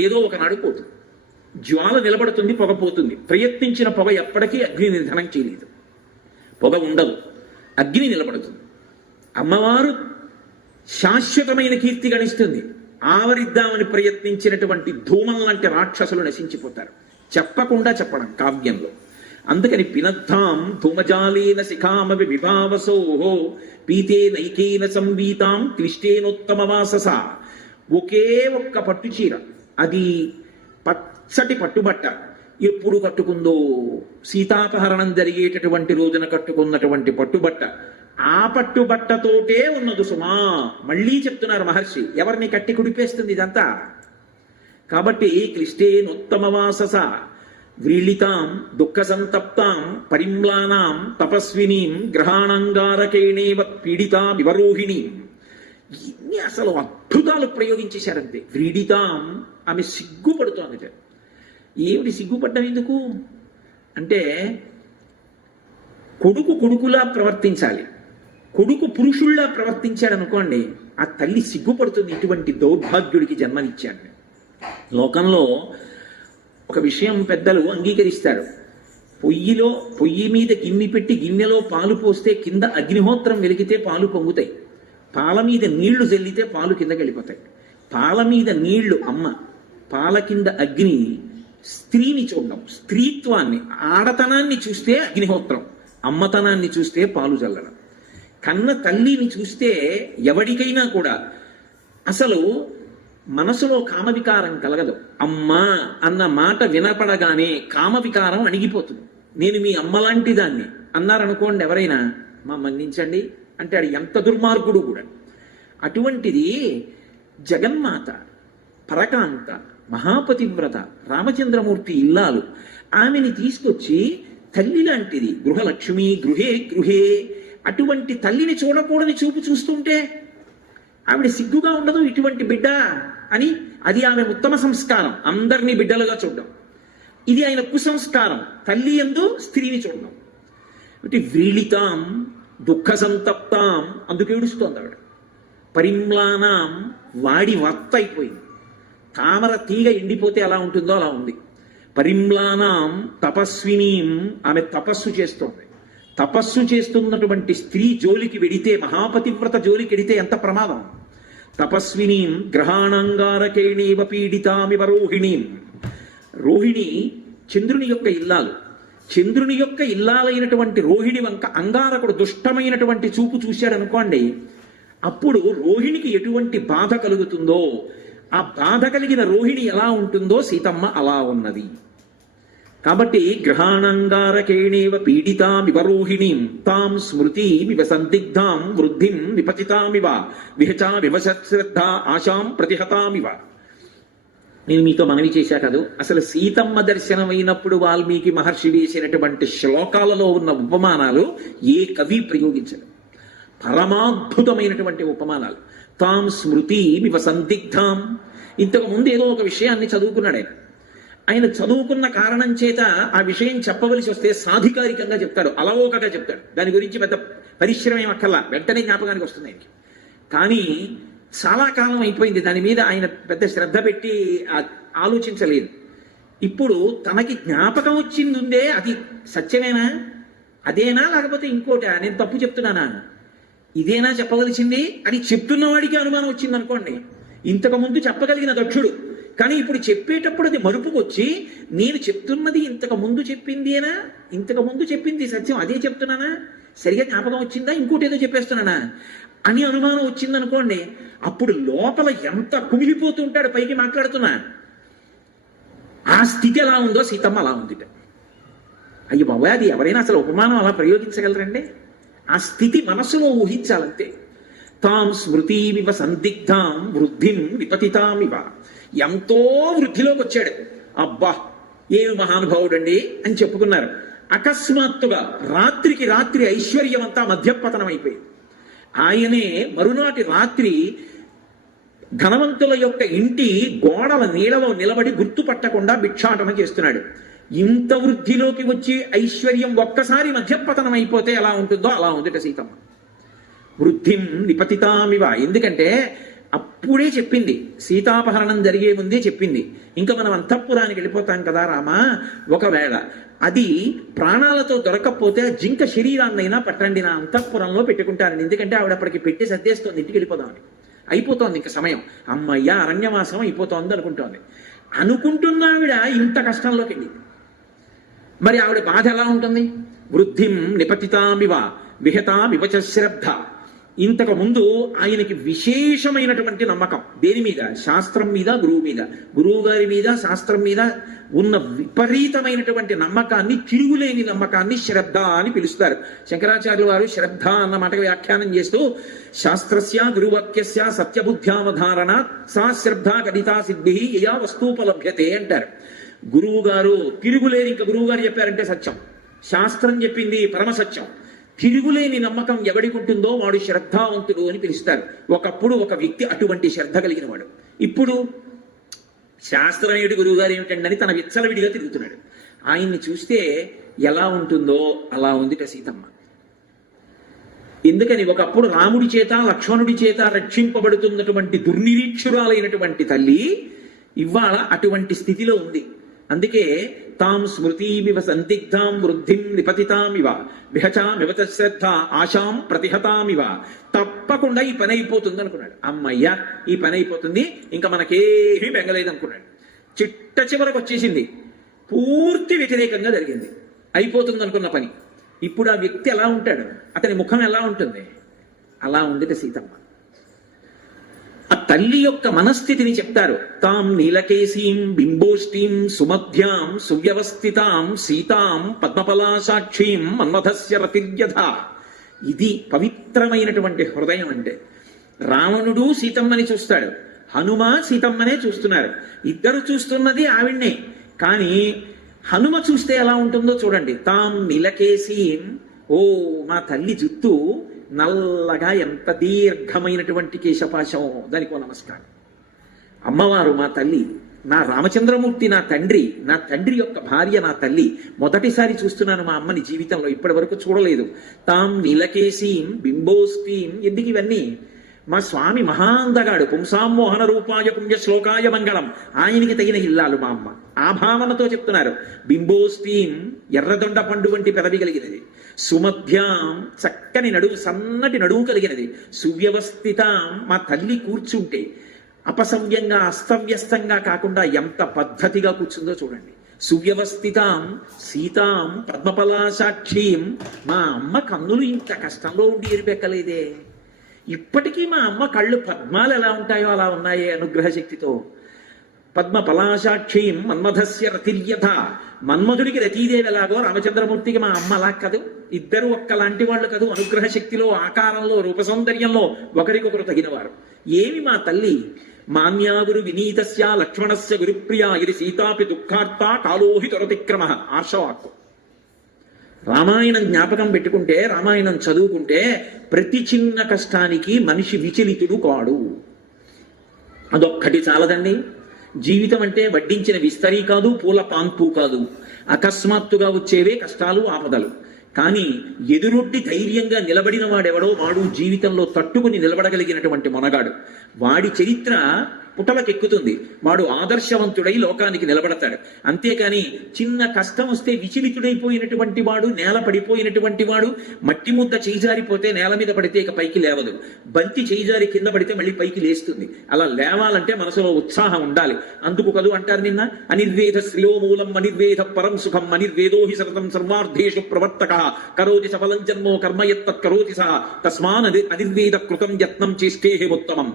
ఏదో ఒక నడిపోతుంది. జ్వాల నిలబడుతుంది, పొగ పోతుంది. ప్రయత్నించిన పొగ ఎప్పటికీ అగ్ని నిధనం చేయలేదు. పొగ ఉండదు, అగ్ని నిలబడుతుంది. అమ్మవారు శాశ్వతమైన కీర్తి గణిస్తుంది. ఆవరిద్దామని ప్రయత్నించినటువంటి ధూమం లాంటి రాక్షసులు నశించిపోతారు. చెప్పకుండా చెప్పడం కావ్యంలో. అందుకని పినద్ధాం ధూమజాలేన శిఖామవి విభావసోహో పీతేనైకేన సంవీతాం క్లిష్టేనోత్తమవాసస. ఒకే ఒక్క పట్టు చీర, అది పచ్చటి పట్టుబట్ట. ఎప్పుడు కట్టుకుందో? సీతాపహరణం జరిగేటటువంటి రోజున కట్టుకున్నటువంటి పట్టుబట్ట. ఆ పట్టుబట్టతోటే ఉన్నది సుమా. మళ్ళీ చెప్తున్నారు మహర్షి, ఎవరిని కట్టి కుడిపేస్తుంది ఇదంతా. కాబట్టి క్లిష్టేనోత్తమవాసస వ్రీళితాం దుఃఖ సంతప్తాం పరిమ్లానాం తపస్వినీం గ్రహాణంగారకేణేవ పీడితా వివరోహిణి. ఇన్ని అసలు అద్భుతాలు ప్రయోగించేశారంతే. వ్రీడితాం, ఆమె సిగ్గుపడుతోంది. ఏమిటి సిగ్గుపడ్డం ఎందుకు అంటే, కొడుకు కొడుకులా ప్రవర్తించాలి, కొడుకు పురుషుల్లా ప్రవర్తించాడు అనుకోండి, ఆ తల్లి సిగ్గుపడుతుంది. ఇటువంటి దౌర్భాగ్యుడికి జన్మనిచ్చాడు. లోకంలో ఒక విషయం పెద్దలు అంగీకరిస్తారు. పొయ్యి మీద గిన్నె పెట్టి గిన్నెలో పాలు పోస్తే కింద అగ్నిహోత్రం వెలిగితే పాలు పొంగుతాయి. పాల మీద నీళ్లు జల్లితే పాలు కిందకి వెళ్ళిపోతాయి. పాల మీద నీళ్లు అమ్మ, పాల కింద అగ్ని. స్త్రీని చూడడం, స్త్రీత్వాన్ని, ఆడతనాన్ని చూస్తే అగ్నిహోత్రం, అమ్మతనాన్ని చూస్తే పాలు చల్లడం. కన్న తల్లిని చూస్తే ఎవడికైనా కూడా అసలు మనసులో కామవికారం కలగదు. అమ్మా అన్న మాట వినపడగానే కామవికారం అణిగిపోతుంది. నేను మీ అమ్మలాంటి దాన్ని అన్నారనుకోండి ఎవరైనా, మా మన్నించండి అంటే అది ఎంత దుర్మార్గుడు కూడా. అటువంటిది జగన్మాత, పరకాంత, మహాపతివ్రత, రామచంద్రమూర్తి ఇల్లాలు. ఆమెని తీసుకొచ్చి తల్లి లాంటిది, గృహలక్ష్మి గృహే గృహే, అటువంటి తల్లిని చూడకూడని చూపు చూస్తుంటే ఆవిడ సిగ్గుగా ఉండదు ఇటువంటి బిడ్డ అని. అది ఆమె ఉత్తమ సంస్కారం, అందరినీ బిడ్డలుగా చూడడం. ఇది ఆయన కుసంస్కారం, తల్లి యందు స్త్రీని చూడడం. వ్రీళితాం దుఃఖ సంతప్తాం, అందుకు ఏడుస్తోంది ఆవిడ. పరిమ్లానాం, వాడి వత్త అయిపోయింది. తామర తీగ ఎండిపోతే ఎలా ఉంటుందో అలా ఉంది. పరిమ్లానాం తపస్వినీం, ఆమె తపస్సు చేస్తోంది. తపస్సు చేస్తున్నటువంటి స్త్రీ జోలికి వెడితే, మహాపతివ్రత జోలికి వెడితే ఎంత ప్రమాదం. తపస్వినీం గ్రహాణంగారకేణేవ పీడితామివ రోహిణీం. రోహిణి చంద్రుని యొక్క ఇల్లాలు. చంద్రుని యొక్క ఇల్లాలైనటువంటి రోహిణి వంక అంగారకుడు దుష్టమైనటువంటి చూపు చూశాడనుకోండి, అప్పుడు రోహిణికి ఎటువంటి బాధ కలుగుతుందో, ఆ బాధ కలిగిన రోహిణి ఎలా ఉంటుందో సీతమ్మ అలా ఉన్నది. కాబట్టి గ్రహాణంగారకేణేవ పీడితామివ రోహిణీం తాం స్మృతిమివ సందిగ్ధాం వృద్ధిం విపచితామివ విహచా వివశ్రద్ధ ఆశాం ప్రతిహతామివ. నేను మీతో మనవి చేశా కదూ, అసలు సీతమ్మ దర్శనమైనప్పుడు వాల్మీకి మహర్షి వేసినటువంటి శ్లోకాలలో ఉన్న ఉపమానాలు ఏ కవి ప్రయోగించడు. పరమాద్భుతమైనటువంటి ఉపమానాలు. తాం స్మృతిమివ సందిగ్ధాం. ఇంతకు ముందు ఏదో ఒక విషయాన్ని చదువుకున్నాడు ఆయన చదువుకున్న కారణం చేత ఆ విషయం చెప్పవలసి వస్తే సాధికారికంగా చెప్తాడు, అలవోకగా చెప్తాడు. దాని గురించి పెద్ద పరిశ్రమ ఏం అక్కర్లా, వెంటనే జ్ఞాపకానికి వస్తుంది ఆయనకి. కానీ చాలా కాలం అయిపోయింది, దాని మీద ఆయన పెద్ద శ్రద్ధ పెట్టి ఆలోచించలేదు. ఇప్పుడు తనకి జ్ఞాపకం వచ్చింది ఉందే, అది సత్యమేనా, అదేనా లేకపోతే ఇంకోటా, నేను తప్పు చెప్తున్నానా, ఇదేనా చెప్పవలసింది అని చెప్తున్నవాడికి అనుమానం వచ్చింది అనుకోండి. ఇంతకు ముందు చెప్పగలిగిన దక్షుడు, కానీ ఇప్పుడు చెప్పేటప్పుడు అది మరుపుకొచ్చి నేను చెప్తున్నది ఇంతకు ముందు చెప్పిందేనా, ఇంతకు ముందు చెప్పింది సత్యం అదే చెప్తున్నానా, సరిగా జ్ఞాపకం వచ్చిందా, ఇంకోటి ఏదో చెప్పేస్తున్నానా అని అనుమానం వచ్చిందనుకోండి. అప్పుడు లోపల ఎంత కుమిలిపోతుంటాడు పైకి మాట్లాడుతున్నా. ఆ స్థితి ఎలా ఉందో సీతమ్మ అలా ఉందిట. అయ్యో బాబా, అది ఎవరైనా అసలు ఉపమానం అలా ప్రయోగించగలరండి? ఆ స్థితి మనస్సులో ఊహించాలంతే. తాం స్మృతిమివ సందిగ్ధాం వృద్ధిం విపతితామివ. ఎంతో వృద్ధిలోకి వచ్చాడు. అబ్బా ఏమి మహానుభావుడండి అని చెప్పుకున్నారు. అకస్మాత్తుగా రాత్రికి రాత్రి ఐశ్వర్యం అంతా మధ్యపతనం అయిపోయింది. ఆయనే మరునాటి రాత్రి ధనవంతుల యొక్క ఇంటి గోడల నీడలో నిలబడి గుర్తుపట్టకుండా భిక్షాటన చేస్తున్నాడు. ఇంత వృద్ధిలోకి వచ్చి ఐశ్వర్యం ఒక్కసారి మధ్యపతనం అయిపోతే ఎలా ఉంటుందో అలా ఉందిట సీతమ్మ. వృద్ధిం నిపతితామివ. ఎందుకంటే అప్పుడే చెప్పింది, సీతాపహరణం జరిగే ముందే చెప్పింది, ఇంకా మనం అంతఃపురానికి వెళ్ళిపోతాం కదా రామా, ఒకవేళ అది ప్రాణాలతో దొరకకపోతే జింక శరీరాన్నైనా పట్టండి, నా అంతఃపురంలో పెట్టుకుంటానని. ఎందుకంటే ఆవిడ అప్పటికి పెట్టి సర్దేస్తోంది, ఇంటికి వెళ్ళిపోదామని. అయిపోతోంది ఇంకా సమయం, అమ్మయ్య అరణ్యవాసం అయిపోతోంది అనుకుంటోంది. అనుకుంటున్న ఆవిడ ఇంత కష్టంలోకి వెళ్ళింది. మరి ఆవిడ బాధ ఎలా ఉంటుంది? వృద్ధిం నిపతితామివ విహతామివ చ శ్రద్ధ. ఇంతకు ముందు ఆయనకి విశేషమైనటువంటి నమ్మకం దేని మీద? శాస్త్రం మీద, గురువు మీద. గురువు గారి మీద, శాస్త్రం మీద ఉన్న విపరీతమైనటువంటి నమ్మకాన్ని, తిరుగులేని నమ్మకాన్ని శ్రద్ధ అని పిలుస్తారు. శంకరాచార్యుల వారు శ్రద్ధ అన్న మాటకు వ్యాఖ్యానం చేస్తూ, శాస్త్రస్య గురువాక్యస్య సత్యబుద్ధ్యావధారణ సా శ్రద్ధ కథితా సిద్ధి యయా వస్తూపలభ్యతే అంటారు. గురువు గారు తిరుగులేని, ఇంకా గురువు గారు చెప్పారంటే సత్యం, శాస్త్రం చెప్పింది పరమసత్యం. తిరుగులేని నమ్మకం ఎవడికి ఉంటుందో వాడు శ్రద్ధావంతుడు అని పిలుస్తారు. ఒకప్పుడు ఒక వ్యక్తి అటువంటి శ్రద్ధ కలిగిన వాడు. ఇప్పుడు శాస్త్రం ఏమిటి, గురువు గారు ఏమిటండి అని తన విచ్చలవిడిగా తిరుగుతున్నాడు. ఆయన్ని చూస్తే ఎలా ఉంటుందో అలా ఉందిట సీతమ్మ. ఎందుకని? ఒకప్పుడు రాముడి చేత లక్ష్మణుడి చేత రక్షింపబడుతున్నటువంటి దుర్నిరీక్షురాలైనటువంటి తల్లి ఇవాళ అటువంటి స్థితిలో ఉంది. అందుకే తాం స్మృతిమివ సందిగ్ధాం వృద్ధిం నిపతితామివ విహచామివ శ్రద్ధ ఆశాం ప్రతిహతామివ. తప్పకుండా ఈ పని అయిపోతుంది అనుకున్నాడు. అమ్మయ్య ఈ పని అయిపోతుంది, ఇంకా మనకేమీ బెంగలేదు అనుకున్నాడు. చిట్ట చివరకు వచ్చేసింది, పూర్తి వ్యతిరేకంగా జరిగింది. అయిపోతుంది అనుకున్న పని. ఇప్పుడు ఆ వ్యక్తి ఎలా ఉంటాడు, అతని ముఖం ఎలా ఉంటుంది? అలా ఉందిట సీతమ్మ. ఆ తల్లి యొక్క మనస్థితిని చెప్తారు. తాం నీలకేశీం బింబోష్ఠీం సుమధ్యాం సువ్యవస్థితాం సీతాం పద్మపలాసాక్షీం మన్మథస్య రతిర్యథ. ఇది పవిత్రమైనటువంటి హృదయం అంటే. రావణుడు సీతమ్మని చూస్తాడు, హనుమ సీతమ్మనే చూస్తున్నారు. ఇద్దరు చూస్తున్నది ఆవిడ్నే. కానీ హనుమ చూస్తే ఎలా ఉంటుందో చూడండి. తాం నీలకేశీం, ఓ మా తల్లి జుత్తు నల్లగా ఎంత దీర్ఘమైనటువంటి కేశపాశం, దానికో నమస్కారం. అమ్మవారు మా తల్లి, నా రామచంద్రమూర్తి నా తండ్రి, నా తండ్రి యొక్క భార్య నా తల్లి. మొదటిసారి చూస్తున్నాను మా అమ్మని జీవితంలో, ఇప్పటి వరకు చూడలేదు. తాం నీలకేశీం బింబోస్టీం. ఎందుకు ఇవన్నీ? మా స్వామి మహాందగాడు, పుంసామోహన రూపాయ పుణ్య శ్లోకాయ మంగళం, ఆయనకి తగిన ఇల్లాలు మా అమ్మ. ఆ భావనతో చెప్తున్నారు. బింబోస్టీం, ఎర్రదొండ పండు వంటి పెదవి కలిగినది. సుమధ్యాం, చక్కని నడువు, సన్నటి నడువు కలిగినది. సువ్యవస్థితాం, మా తల్లి కూర్చుంటే అపసవ్యంగా అస్తవ్యస్తంగా కాకుండా ఎంత పద్ధతిగా కూర్చుందో చూడండి. సువ్యవస్థితాం సీతాం పద్మపలాసాక్షీం. మా అమ్మ కన్నులు ఇంత కష్టంలో ఉండి ఎరిపెక్కలేదే. ఇప్పటికీ మా అమ్మ కళ్ళు పద్మాలు ఎలా ఉంటాయో అలా ఉన్నాయే అనుగ్రహ శక్తితో. పద్మపలాసాక్షీం మన్మథస్య రతిర్యథ. మన్మధుడికి రతీదేవి ఎలాగో రామచంద్రమూర్తికి మా అమ్మ అలా కదూ. ఇద్దరు ఒక్కలాంటి వాళ్ళు కదూ. అనుగ్రహ శక్తిలో, ఆకారంలో, రూప సౌందర్యంలో ఒకరికొకరు తగినవారు. ఏమి మా తల్లి? మాన్యాగురు వినీతస్య లక్ష్మణస్య గురుప్రియా ఇది సీతాపి దుఃఖార్త కాలోహి తొరతిక్రమ. ఆర్షవాక్కు. రామాయణం జ్ఞాపకం పెట్టుకుంటే, రామాయణం చదువుకుంటే ప్రతి చిన్న కష్టానికి మనిషి విచలితుడు కాడు. అదొక్కటి చాలదండి. జీవితం అంటే వడ్డించిన విస్తరి కాదు, పూల పాన్పు కాదు. అకస్మాత్తుగా వచ్చేవే కష్టాలు, ఆపదలు. కానీ ఎదురొడ్డి ధైర్యంగా నిలబడిన వాడెవడో వాడు జీవితంలో తట్టుకుని నిలబడగలిగినటువంటి మొనగాడు. వాడి చరిత్ర పుటలకెక్కుతుంది, వాడు ఆదర్శవంతుడై లోకానికి నిలబడతాడు. అంతేకాని చిన్న కష్టం వస్తే విచలితుడైపోయినటువంటి వాడు, నేల పడిపోయినటువంటి వాడు, మట్టి ముద్ద చేయిజారిపోతే నేల మీద పడితే ఇక పైకి లేవదు, బంతి చేయిజారి కింద పడితే మళ్ళీ పైకి లేస్తుంది. అలా లేవాలంటే మనసులో ఉత్సాహం ఉండాలి. అందుకు కదు అంటారు నిన్న, అనిర్వేద శ్రియోమూలం అనిర్వేద పరం సుఖం అనిర్వేదోహి సతతం సర్వార్థేషు ప్రవర్తక కరోతి సఫలం జన్మో కర్మయత్తత్ కరోతి సహ తస్మాన్ అనిర్వేద కృతం యత్నం చేష్టేహే ఉత్తమం.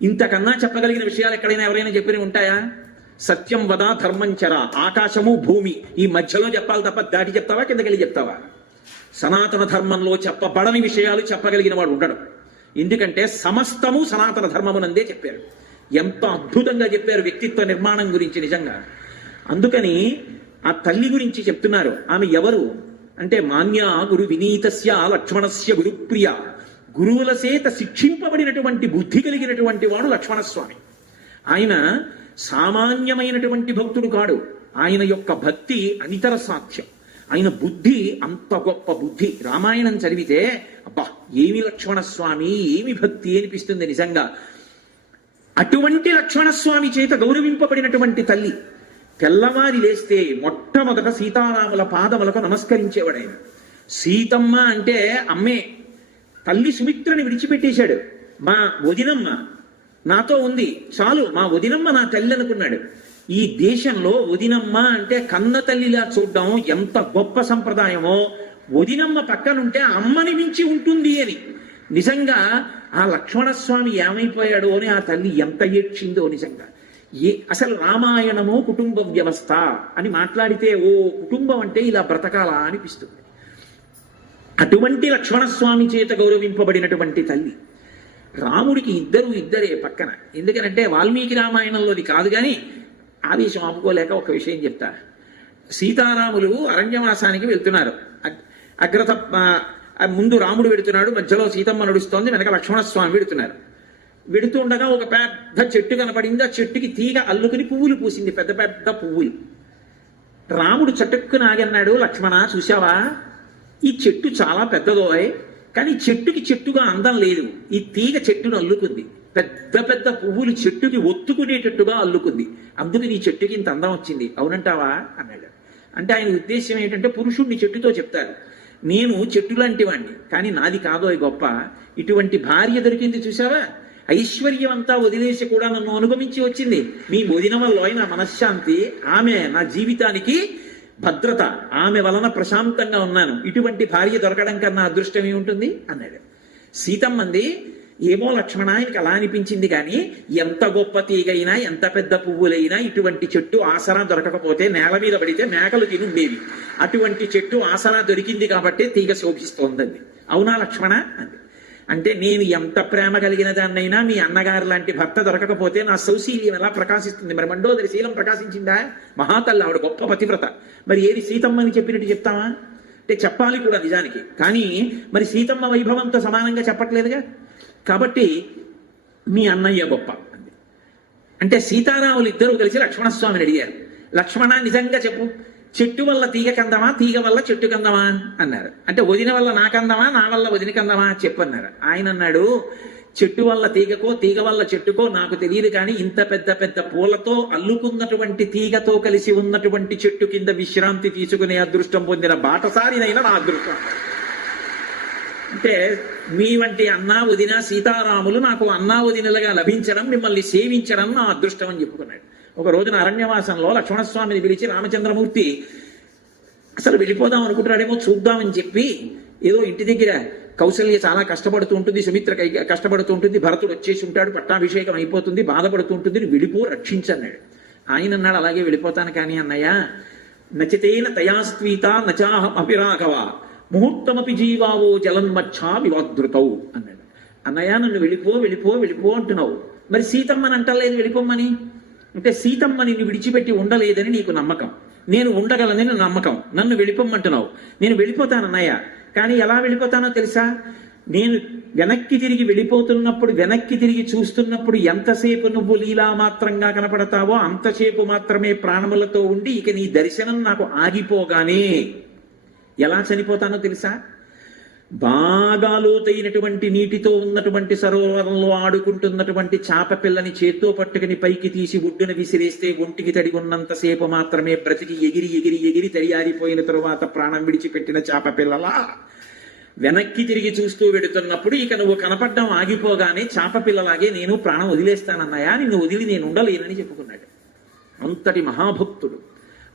ఇంతకన్నా చెప్పగలిగిన విషయాలు ఎక్కడైనా ఎవరైనా చెప్పినవి ఉంటాయా? సత్యం వద ధర్మం చర, ఆకాశము భూమి ఈ మధ్యలో చెప్పాలి తప్ప దాటి చెప్తావా కిందకెళ్ళి చెప్తావా? సనాతన ధర్మంలో చెప్పబడని విషయాలు చెప్పగలిగిన వాడు ఉండడు. ఎందుకంటే సమస్తము సనాతన ధర్మమునందే చెప్పారు. ఎంత అద్భుతంగా చెప్పారు వ్యక్తిత్వ నిర్మాణం గురించి నిజంగా. అందుకని ఆ తల్లి గురించి చెప్తున్నారు. ఆమె ఎవరు అంటే మాన్య గురు వినీతస్య లక్ష్మణస్య గురుప్రియ, గురువుల చేత శిక్షింపబడినటువంటి బుద్ధి కలిగినటువంటి వాడు లక్ష్మణస్వామి. ఆయన సామాన్యమైనటువంటి భక్తుడు కాడు. ఆయన యొక్క భక్తి అనితర సాధ్యం. ఆయన బుద్ధి అంత గొప్ప బుద్ధి. రామాయణం చదివితే అబ్బా ఏమి లక్ష్మణస్వామి, ఏమి భక్తి అనిపిస్తుంది నిజంగా. అటువంటి లక్ష్మణస్వామి చేత గౌరవింపబడినటువంటి తల్లి. తెల్లవారి లేస్తే మొట్టమొదట సీతారాముల పాదములకు నమస్కరించేవాడు ఆయన. సీతమ్మ అంటే అమ్మే. తల్లి సుమిత్రని విడిచిపెట్టేశాడు. మా వదినమ్మ నాతో ఉంది చాలు, మా వదినమ్మ నా తల్లి అనుకున్నాడు. ఈ దేశంలో వదినమ్మ అంటే కన్న తల్లిలా చూడడం ఎంత గొప్ప సంప్రదాయమో, వదినమ్మ పక్కనుంటే అమ్మని మించి ఉంటుంది అని. నిజంగా ఆ లక్ష్మణస్వామి ఏమైపోయాడో అని ఆ తల్లి ఎంత ఏడ్చిందో నిజంగా. అసలు రామాయణము కుటుంబ వ్యవస్థ అని మాట్లాడితే ఓ కుటుంబం అంటే ఇలా బ్రతకాలా అనిపిస్తుంది. అటువంటి లక్ష్మణస్వామి చేత గౌరవింపబడినటువంటి తల్లి. రాముడికి ఇద్దరే పక్కన. ఎందుకనంటే వాల్మీకి రామాయణంలోది కాదు, కానీ ఆవేశం ఆపుకోలేక ఒక విషయం చెప్తా. సీతారాములు అరణ్యవాసానికి వెళ్తున్నారు. అగ్రత ముందు రాముడు వెడుతున్నాడు, మధ్యలో సీతమ్మ నడుస్తోంది, వెనక లక్ష్మణస్వామి వెడుతున్నారు. వెడుతుండగా ఒక పెద్ద చెట్టు కనపడింది. ఆ చెట్టుకి తీగ అల్లుకుని పువ్వులు పూసింది, పెద్ద పెద్ద పువ్వులు. రాముడు చటుక్కున ఆగన్నాడు, లక్ష్మణ చూశావా, ఈ చెట్టు చాలా పెద్దదోయ్, కానీ చెట్టుకి చెట్టుగా అందం లేదు. ఈ తీగ చెట్టును అల్లుకుంది, పెద్ద పెద్ద పువ్వులు చెట్టుకి ఒత్తుకునేటట్టుగా అల్లుకుంది, అందుకని ఈ చెట్టుకి ఇంత అందం వచ్చింది, అవునంటావా అన్నాడు. అంటే ఆయన ఉద్దేశం ఏంటంటే పురుషుణ్ణి చెట్టుతో చెప్తారు. నేను చెట్టు లాంటి వాణ్ణి, కానీ నాది కాదో గొప్ప. ఇటువంటి భార్య దొరికింది చూసావా, ఐశ్వర్యం అంతా వదిలేసి కూడా నన్ను అనుగమించి వచ్చింది. మీ వదిన వల్ల నా మనశ్శాంతి, ఆమె నా జీవితానికి భద్రత, ఆమె వలన ప్రశాంతంగా ఉన్నాను. ఇటువంటి భార్య దొరకడం కన్నా అదృష్టం ఏముంటుంది అన్నాడు. సీతమ్మంది, ఏమో లక్ష్మణ ఆయనకి అలా అనిపించింది, కానీ ఎంత గొప్ప తీగైనా ఎంత పెద్ద పువ్వులైనా ఇటువంటి చెట్టు ఆసరా దొరకకపోతే నేల మీద పడితే మేకలు తినుండేవి. అటువంటి చెట్టు ఆసరా దొరికింది కాబట్టి తీగ శోభిస్తోందండి. అవునా లక్ష్మణ అంది. అంటే నేను ఎంత ప్రేమ కలిగిన దాన్నైనా మీ అన్నగారు లాంటి భర్త దొరకకపోతే నా సౌశీల్యం ఎలా ప్రకాశిస్తుంది? మరి మండోదరి శీలం ప్రకాశించిందా? మహాతల్లి, ఆవిడ గొప్ప పతివ్రత. మరి ఏది సీతమ్మని చెప్పినట్టు చెప్తావా అంటే చెప్పాలి కూడా నిజానికి, కానీ మరి సీతమ్మ వైభవంతో సమానంగా చెప్పట్లేదుగా. కాబట్టి మీ అన్నయ్య గొప్ప అంది. అంటే సీతారాములు ఇద్దరూ కలిసి లక్ష్మణస్వామిని అడిగారు, లక్ష్మణ నిజంగా చెప్పు, చెట్టు వల్ల తీగ కందమా, తీగ వల్ల చెట్టు కందమా అన్నారు. అంటే వదిన వల్ల నా కందమా, నా వల్ల వదిన కందమా చెప్పన్నారు. ఆయన అన్నాడు, చెట్టు వల్ల తీగకో తీగ వల్ల చెట్టుకో నాకు తెలియదు, కానీ ఇంత పెద్ద పెద్ద పూలతో అల్లుకున్నటువంటి తీగతో కలిసి ఉన్నటువంటి చెట్టు కింద విశ్రాంతి తీసుకునే అదృష్టం పొందిన బాటసారినైనా నా అదృష్టం. అంటే మీ వంటి అన్నా వదిన సీతారాములు నాకు అన్నా వదినలుగా లభించడం, మిమ్మల్ని సేవించడం నా అదృష్టం అని చెప్పుకున్నాడు. ఒక రోజున అరణ్యవాసంలో లక్ష్మణస్వామిని పిలిచి రామచంద్రమూర్తి అసలు వెళ్ళిపోదాం అనుకుంటున్నాడేమో చూద్దామని చెప్పి, ఏదో ఇంటి దగ్గర కౌసల్య చాలా కష్టపడుతూ ఉంటుంది, సుమిత్ర కష్టపడుతూ ఉంటుంది, భరతుడు వచ్చేసి ఉంటాడు, పట్టాభిషేకం అయిపోతుంది, బాధపడుతూ ఉంటుంది, వెళ్ళిపో రక్షించన్నాడు. ఆయన అన్నాడు, అలాగే వెళ్ళిపోతాను కానీ అన్నయ్య, నచితేన తయాస్త్వీత నచాహం అపిరాఘవ ముహూర్తమపి జీవావో జలన్మచ్చా వివాదృతవు అన్నాడు. అన్నయ్య నన్ను వెళ్ళిపో వెళ్ళిపో వెళ్ళిపో అంటున్నావు, మరి సీతమ్మని అంటలేదు వెళ్ళిపోమ్మని. అంటే సీతమ్మ నిన్ను విడిచిపెట్టి ఉండలేదని నీకు నమ్మకం, నేను ఉండగలనని నమ్మకం, నన్ను వెళ్ళిపోమ్మంటున్నావు. నేను వెళ్ళిపోతానన్నయ్య, కానీ ఎలా వెళ్ళిపోతానో తెలుసా? నేను వెనక్కి తిరిగి వెళ్ళిపోతున్నప్పుడు, వెనక్కి తిరిగి చూస్తున్నప్పుడు ఎంతసేపు నువ్వు లీలా మాత్రంగా కనపడతావో అంతసేపు మాత్రమే ప్రాణములతో ఉండి ఇక నీ దర్శనం నాకు ఆగిపోగానే ఎలా చనిపోతానో తెలుసా? బాగా లోతైనటువంటి నీటితో ఉన్నటువంటి సరోవరంలో ఆడుకుంటున్నటువంటి చేప పిల్లని చేత్తో పట్టుకుని పైకి తీసి ఒడ్డున విసిరేస్తే ఒంటికి తడి ఉన్నంతసేపు మాత్రమే బ్రతికి ఎగిరి ఎగిరి ఎగిరి తడియారిపోయిన తరువాత ప్రాణం విడిచిపెట్టిన చేప పిల్లలా వెనక్కి తిరిగి చూస్తూ వెడుతున్నప్పుడు ఇక నువ్వు కనపడ్డం ఆగిపోగానే చేప పిల్లలాగే నేను ప్రాణం వదిలేస్తానన్నాయా, నిన్ను వదిలి నేను ఉండలేనని చెప్పుకున్నాడు. అంతటి మహాభక్తుడు.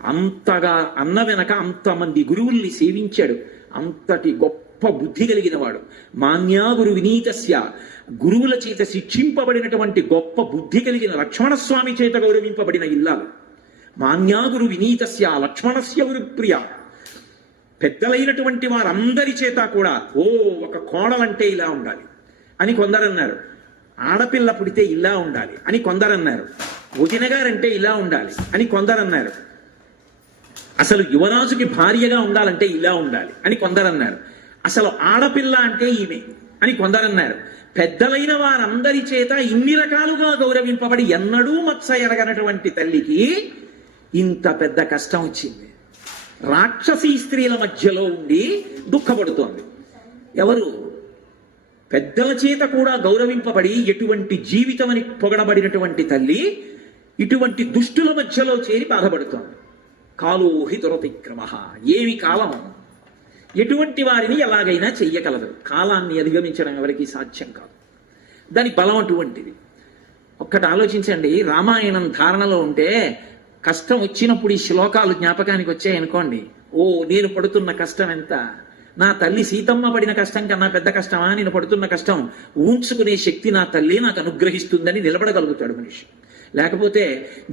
అంతగా అన్న వెనక అంతమంది గురువుల్ని సేవించాడు. అంతటి గొప్ప బుద్ధి కలిగిన వాడు. మాన్యా గురు వినీతస్య, గురువుల చేత శిక్షింపబడినటువంటి గొప్ప బుద్ధి కలిగిన లక్ష్మణస్వామి చేత గౌరవింపబడిన ఇల్లాలు. మాన్యా గురు వినీతస్య లక్ష్మణస్య గురుప్రియ. పెద్దలైనటువంటి వారందరి చేత కూడా ఒక కోడలంటే ఇలా ఉండాలి అని కొందరన్నారు, ఆడపిల్ల పుడితే ఇలా ఉండాలి అని కొందరన్నారు, వదిన గారంటే ఇలా ఉండాలి అని కొందరన్నారు, అసలు యువరాజుకి భార్యగా ఉండాలంటే ఇలా ఉండాలి అని కొందరన్నారు, అసలు ఆడపిల్ల అంటే ఈమె అని కొందరన్నారు. పెద్దలైన వారందరి చేత ఇన్ని రకాలుగా గౌరవింపబడి ఎన్నడూ మత్స ఎరగనటువంటి తల్లికి ఇంత పెద్ద కష్టం వచ్చింది. రాక్షసీ స్త్రీల మధ్యలో ఉండి దుఃఖపడుతోంది. ఎవరు? పెద్దల చేత కూడా గౌరవింపబడి ఎటువంటి జీవితం అని పొగడబడినటువంటి తల్లి ఇటువంటి దుష్టుల మధ్యలో చేరి బాధపడుతోంది. కాలోహి దురతిక్రమ. ఏమి కాలము! ఎటువంటి వారిని ఎలాగైనా చెయ్యగలదు. కాలాన్ని అధిగమించడం ఎవరికి సాధ్యం కాదు. దాని బలం అటువంటిది. ఒక్కటి ఆలోచించండి. రామాయణం ధారణలో ఉంటే కష్టం వచ్చినప్పుడు ఈ శ్లోకాలు జ్ఞాపకానికి వచ్చాయనుకోండి, నేను పడుతున్న కష్టం ఎంత, నా తల్లి సీతమ్మ పడిన కష్టం కన్నా పెద్ద కష్టమా, నేను పడుతున్న కష్టం ఊంచుకునే శక్తి నా తల్లి నాకు అనుగ్రహిస్తుందని నిలబడగలుగుతాడు మనిషి. లేకపోతే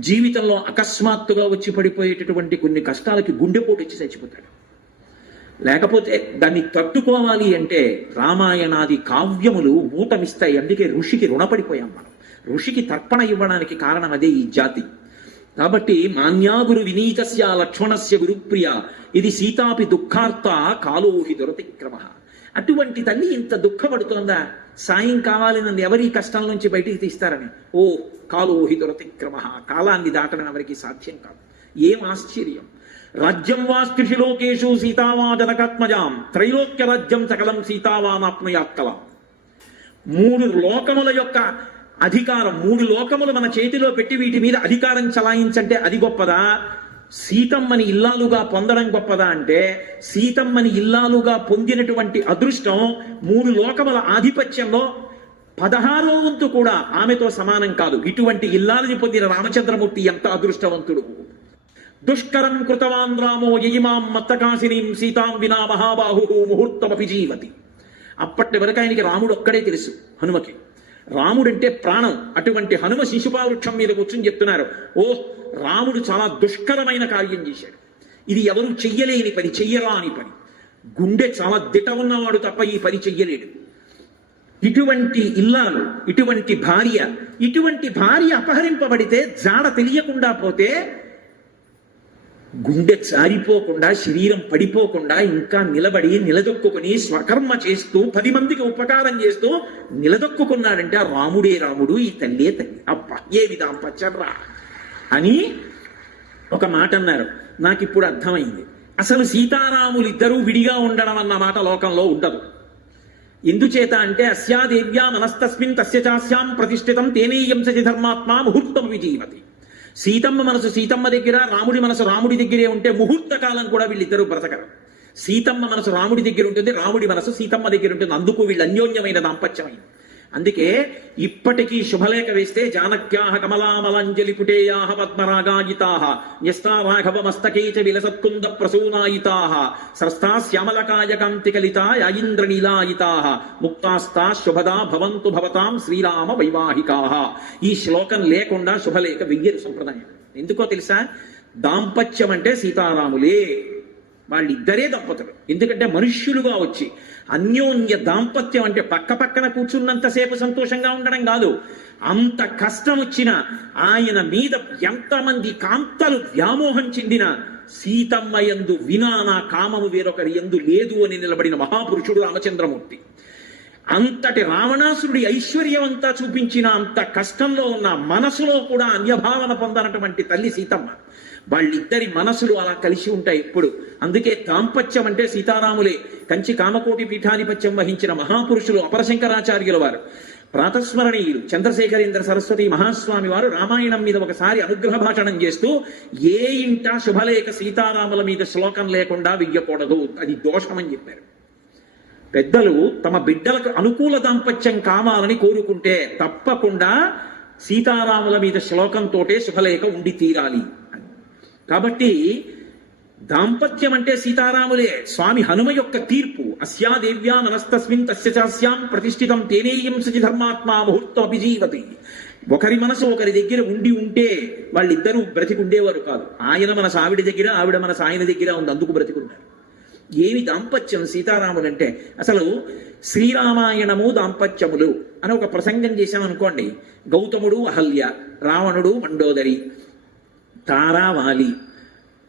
జీవితంలో అకస్మాత్తుగా వచ్చి పడిపోయేటటువంటి కొన్ని కష్టాలకి గుండెపోటు వచ్చి చచ్చిపోతాడు. లేకపోతే దాన్ని తట్టుకోవాలి అంటే రామాయణాది కావ్యములు ఊటమిస్తాయి. అందుకే ఋషికి రుణపడిపోయాం మనం. ఋషికి తర్పణ ఇవ్వడానికి కారణం అదే ఈ జాతి. కాబట్టి మాన్యా గురు వినీతస్య లక్ష్మణస్య గురుప్రియ ఇది సీతాపి దుఃఖార్త కాలోహి దురతిక్రమ. అటువంటి తల్లి ఇంత దుఃఖపడుతోందా? సాయం కావాలి నన్ను ఎవరి కష్టం నుంచి బయటికి తీస్తారని. కాలోహి దురతిక్రమ. కాలాన్ని దాటడం ఎవరికి సాధ్యం కాదు. ఏం ఆశ్చర్యం! రాజ్యం వాస్త్రిషి లోకేషు సీతావా జనకాత్మజాం త్రైలోక్య రాజ్యం సకలం సీతావానాప్నుయాత్కలం. 3 లోకముల యొక్క అధికారం, 3 లోకములు మన చేతిలో పెట్టి వీటి మీద అధికారం చలాయించంటే అది గొప్పదా? సీతమ్మని ఇల్లాలుగా పొందడం గొప్పదా అంటే సీతమ్మని ఇల్లాలుగా పొందినటువంటి అదృష్టం 3 లోకముల ఆధిపత్యంలో 16వ వంతు కూడా ఆమెతో సమానం కాదు. ఇటువంటి ఇల్లాలని పొందిన రామచంద్రమూర్తి ఎంత అదృష్టవంతుడు! దుష్కరం కృతవాన్ రామో యయిమాం మత్తకాసినీం సీతాం వినా మహాబాహు ముహూర్తమపి జీవతి. అప్పటి వరకు ఆయనకి రాముడు ఒక్కడే తెలుసు, హనుమకి. రాముడంటే ప్రాణం. అటువంటి హనుమ శిశుపావృక్షం మీద కూర్చొని చెప్తున్నారు, రాముడు చాలా దుష్కరమైన కార్యం చేశాడు. ఇది ఎవరు చెయ్యలేని పని, చెయ్యరా అని పని. గుండె చాలా దిట ఉన్నవాడు తప్ప ఈ పని చెయ్యలేడు. ఇటువంటి ఇల్లాలు, ఇటువంటి భార్య అపహరింపబడితే జాడ తెలియకుండా పోతే గుండె జారిపోకుండా, శరీరం పడిపోకుండా ఇంకా నిలబడి నిలదొక్కుని స్వకర్మ చేస్తూ 10 మందికి ఉపకారం చేస్తూ నిలదొక్కున్నాడంటే రాముడే రాముడు, ఈ తల్లే తల్లి. అబ్బా ఏమి దాంపత్యరా అని ఒక మాట అన్నారు. నాకు ఇప్పుడు అర్థమైంది. అసలు సీతారాములిద్దరూ విడిగా ఉండడం అన్న మాట లోకంలో ఉండదు. ఎందుచేత అంటే అస్యాదేవ్యా మనస్తస్మిన్ తస్య చాస్యాం ప్రతిష్ఠితం తేనేయం సచి ధర్మాత్మా ముహూర్తం విజీవతి. సీతమ్మ మనసు సీతమ్మ దగ్గర, రాముడి మనసు రాముడి దగ్గరే ఉంటే ముహూర్త కాలం కూడా వీళ్ళిద్దరూ బ్రతకరు. సీతమ్మ మనసు రాముడి దగ్గర ఉంటుంది, రాముడి మనసు సీతమ్మ దగ్గర ఉంటుంది. అందుకు వీళ్ళు అన్యోన్యమైన దాంపత్యమైంది. అందుకే ఇప్పటికీ శుభలేఖ వేస్తే జానక్యాహ కమలామలాంజలి పుటేయాహ పద్మరాగాయితాహ న్యస్తా రాఘవ మస్తకే చ విలసత్కుంద ప్రసూనాయితాహ స్రస్తా శ్యామలకాయ కాంతికలితా యాయింద్రనీలాయితాహ ముక్తాస్తా శుభదా భవంతు భవతాం శ్రీరామ వైవాహికాహ. ఈ శ్లోకం లేకుండా శుభలేఖ వెయ్యరు సంప్రదాయం. ఎందుకో తెలుసా? దాంపత్యం అంటే సీతారాములే, వాళ్ళిద్దరే దంపతులు. ఎందుకంటే మనుష్యులుగా వచ్చి అన్యోన్య దాంపత్యం అంటే పక్క పక్కన కూర్చున్నంతసేపు సంతోషంగా ఉండడం కాదు. అంత కష్టం వచ్చినా ఆయన మీద ఎంతమంది కాంతలు వ్యామోహం చెందిన సీతమ్మ యందు వినా నా కామము వేరొకరి యందు లేదు అని నిలబడిన మహాపురుషుడు రామచంద్రమూర్తి. అంతటి రావణాసురుడి ఐశ్వర్యం అంతా చూపించిన అంత కష్టంలో ఉన్న మనసులో కూడా అన్యభావన పొందనటువంటి తల్లి సీతమ్మ. వాళ్ళిద్దరి మనసులు అలా కలిసి ఉంటాయి ఎప్పుడు. అందుకే దాంపత్యం అంటే సీతారాములే. కంచి కామకోటి పీఠాధిపత్యం వహించిన మహాపురుషులు అపరశంకరాచార్యుల వారు, ప్రాతస్మరణీయులు చంద్రశేఖరేంద్ర సరస్వతి మహాస్వామి వారు రామాయణం మీద ఒకసారి అనుగ్రహ భాషణం చేస్తూ, ఏ ఇంట శుభలేఖ సీతారాముల మీద శ్లోకం లేకుండా వెయ్యకూడదు, అది దోషమని చెప్పారు. పెద్దలు తమ బిడ్డలకు అనుకూల దాంపత్యం కావాలని కోరుకుంటే తప్పకుండా సీతారాముల మీద శ్లోకంతోటే శుభలేఖ ఉండి తీరాలి అని. కాబట్టి దాంపత్యం అంటే సీతారాములే. స్వామి హనుమ యొక్క తీర్పు, అస్యాదేవ్యా మనస్తస్మిన్ తస్య చాస్యాం ప్రతిష్ఠితం తేనేయం సచి ధర్మాత్మా ముహూర్తం అభిజీవతి. ఒకరి మనసు ఒకరి దగ్గర ఉండి ఉంటే వాళ్ళిద్దరూ బ్రతికి ఉండేవారు కాదు. ఆయన మనసు ఆవిడ దగ్గర, ఆవిడ మనసు ఆయన దగ్గర ఉంది, అందుకు బ్రతికున్నారు. ఏమి దాంపత్యం సీతారాములంటే. అసలు శ్రీరామాయణము దాంపత్యములు అని ఒక ప్రసంగం చేశామనుకోండి. గౌతముడు అహల్య, రావణుడు మండోదరి, తారావాలి,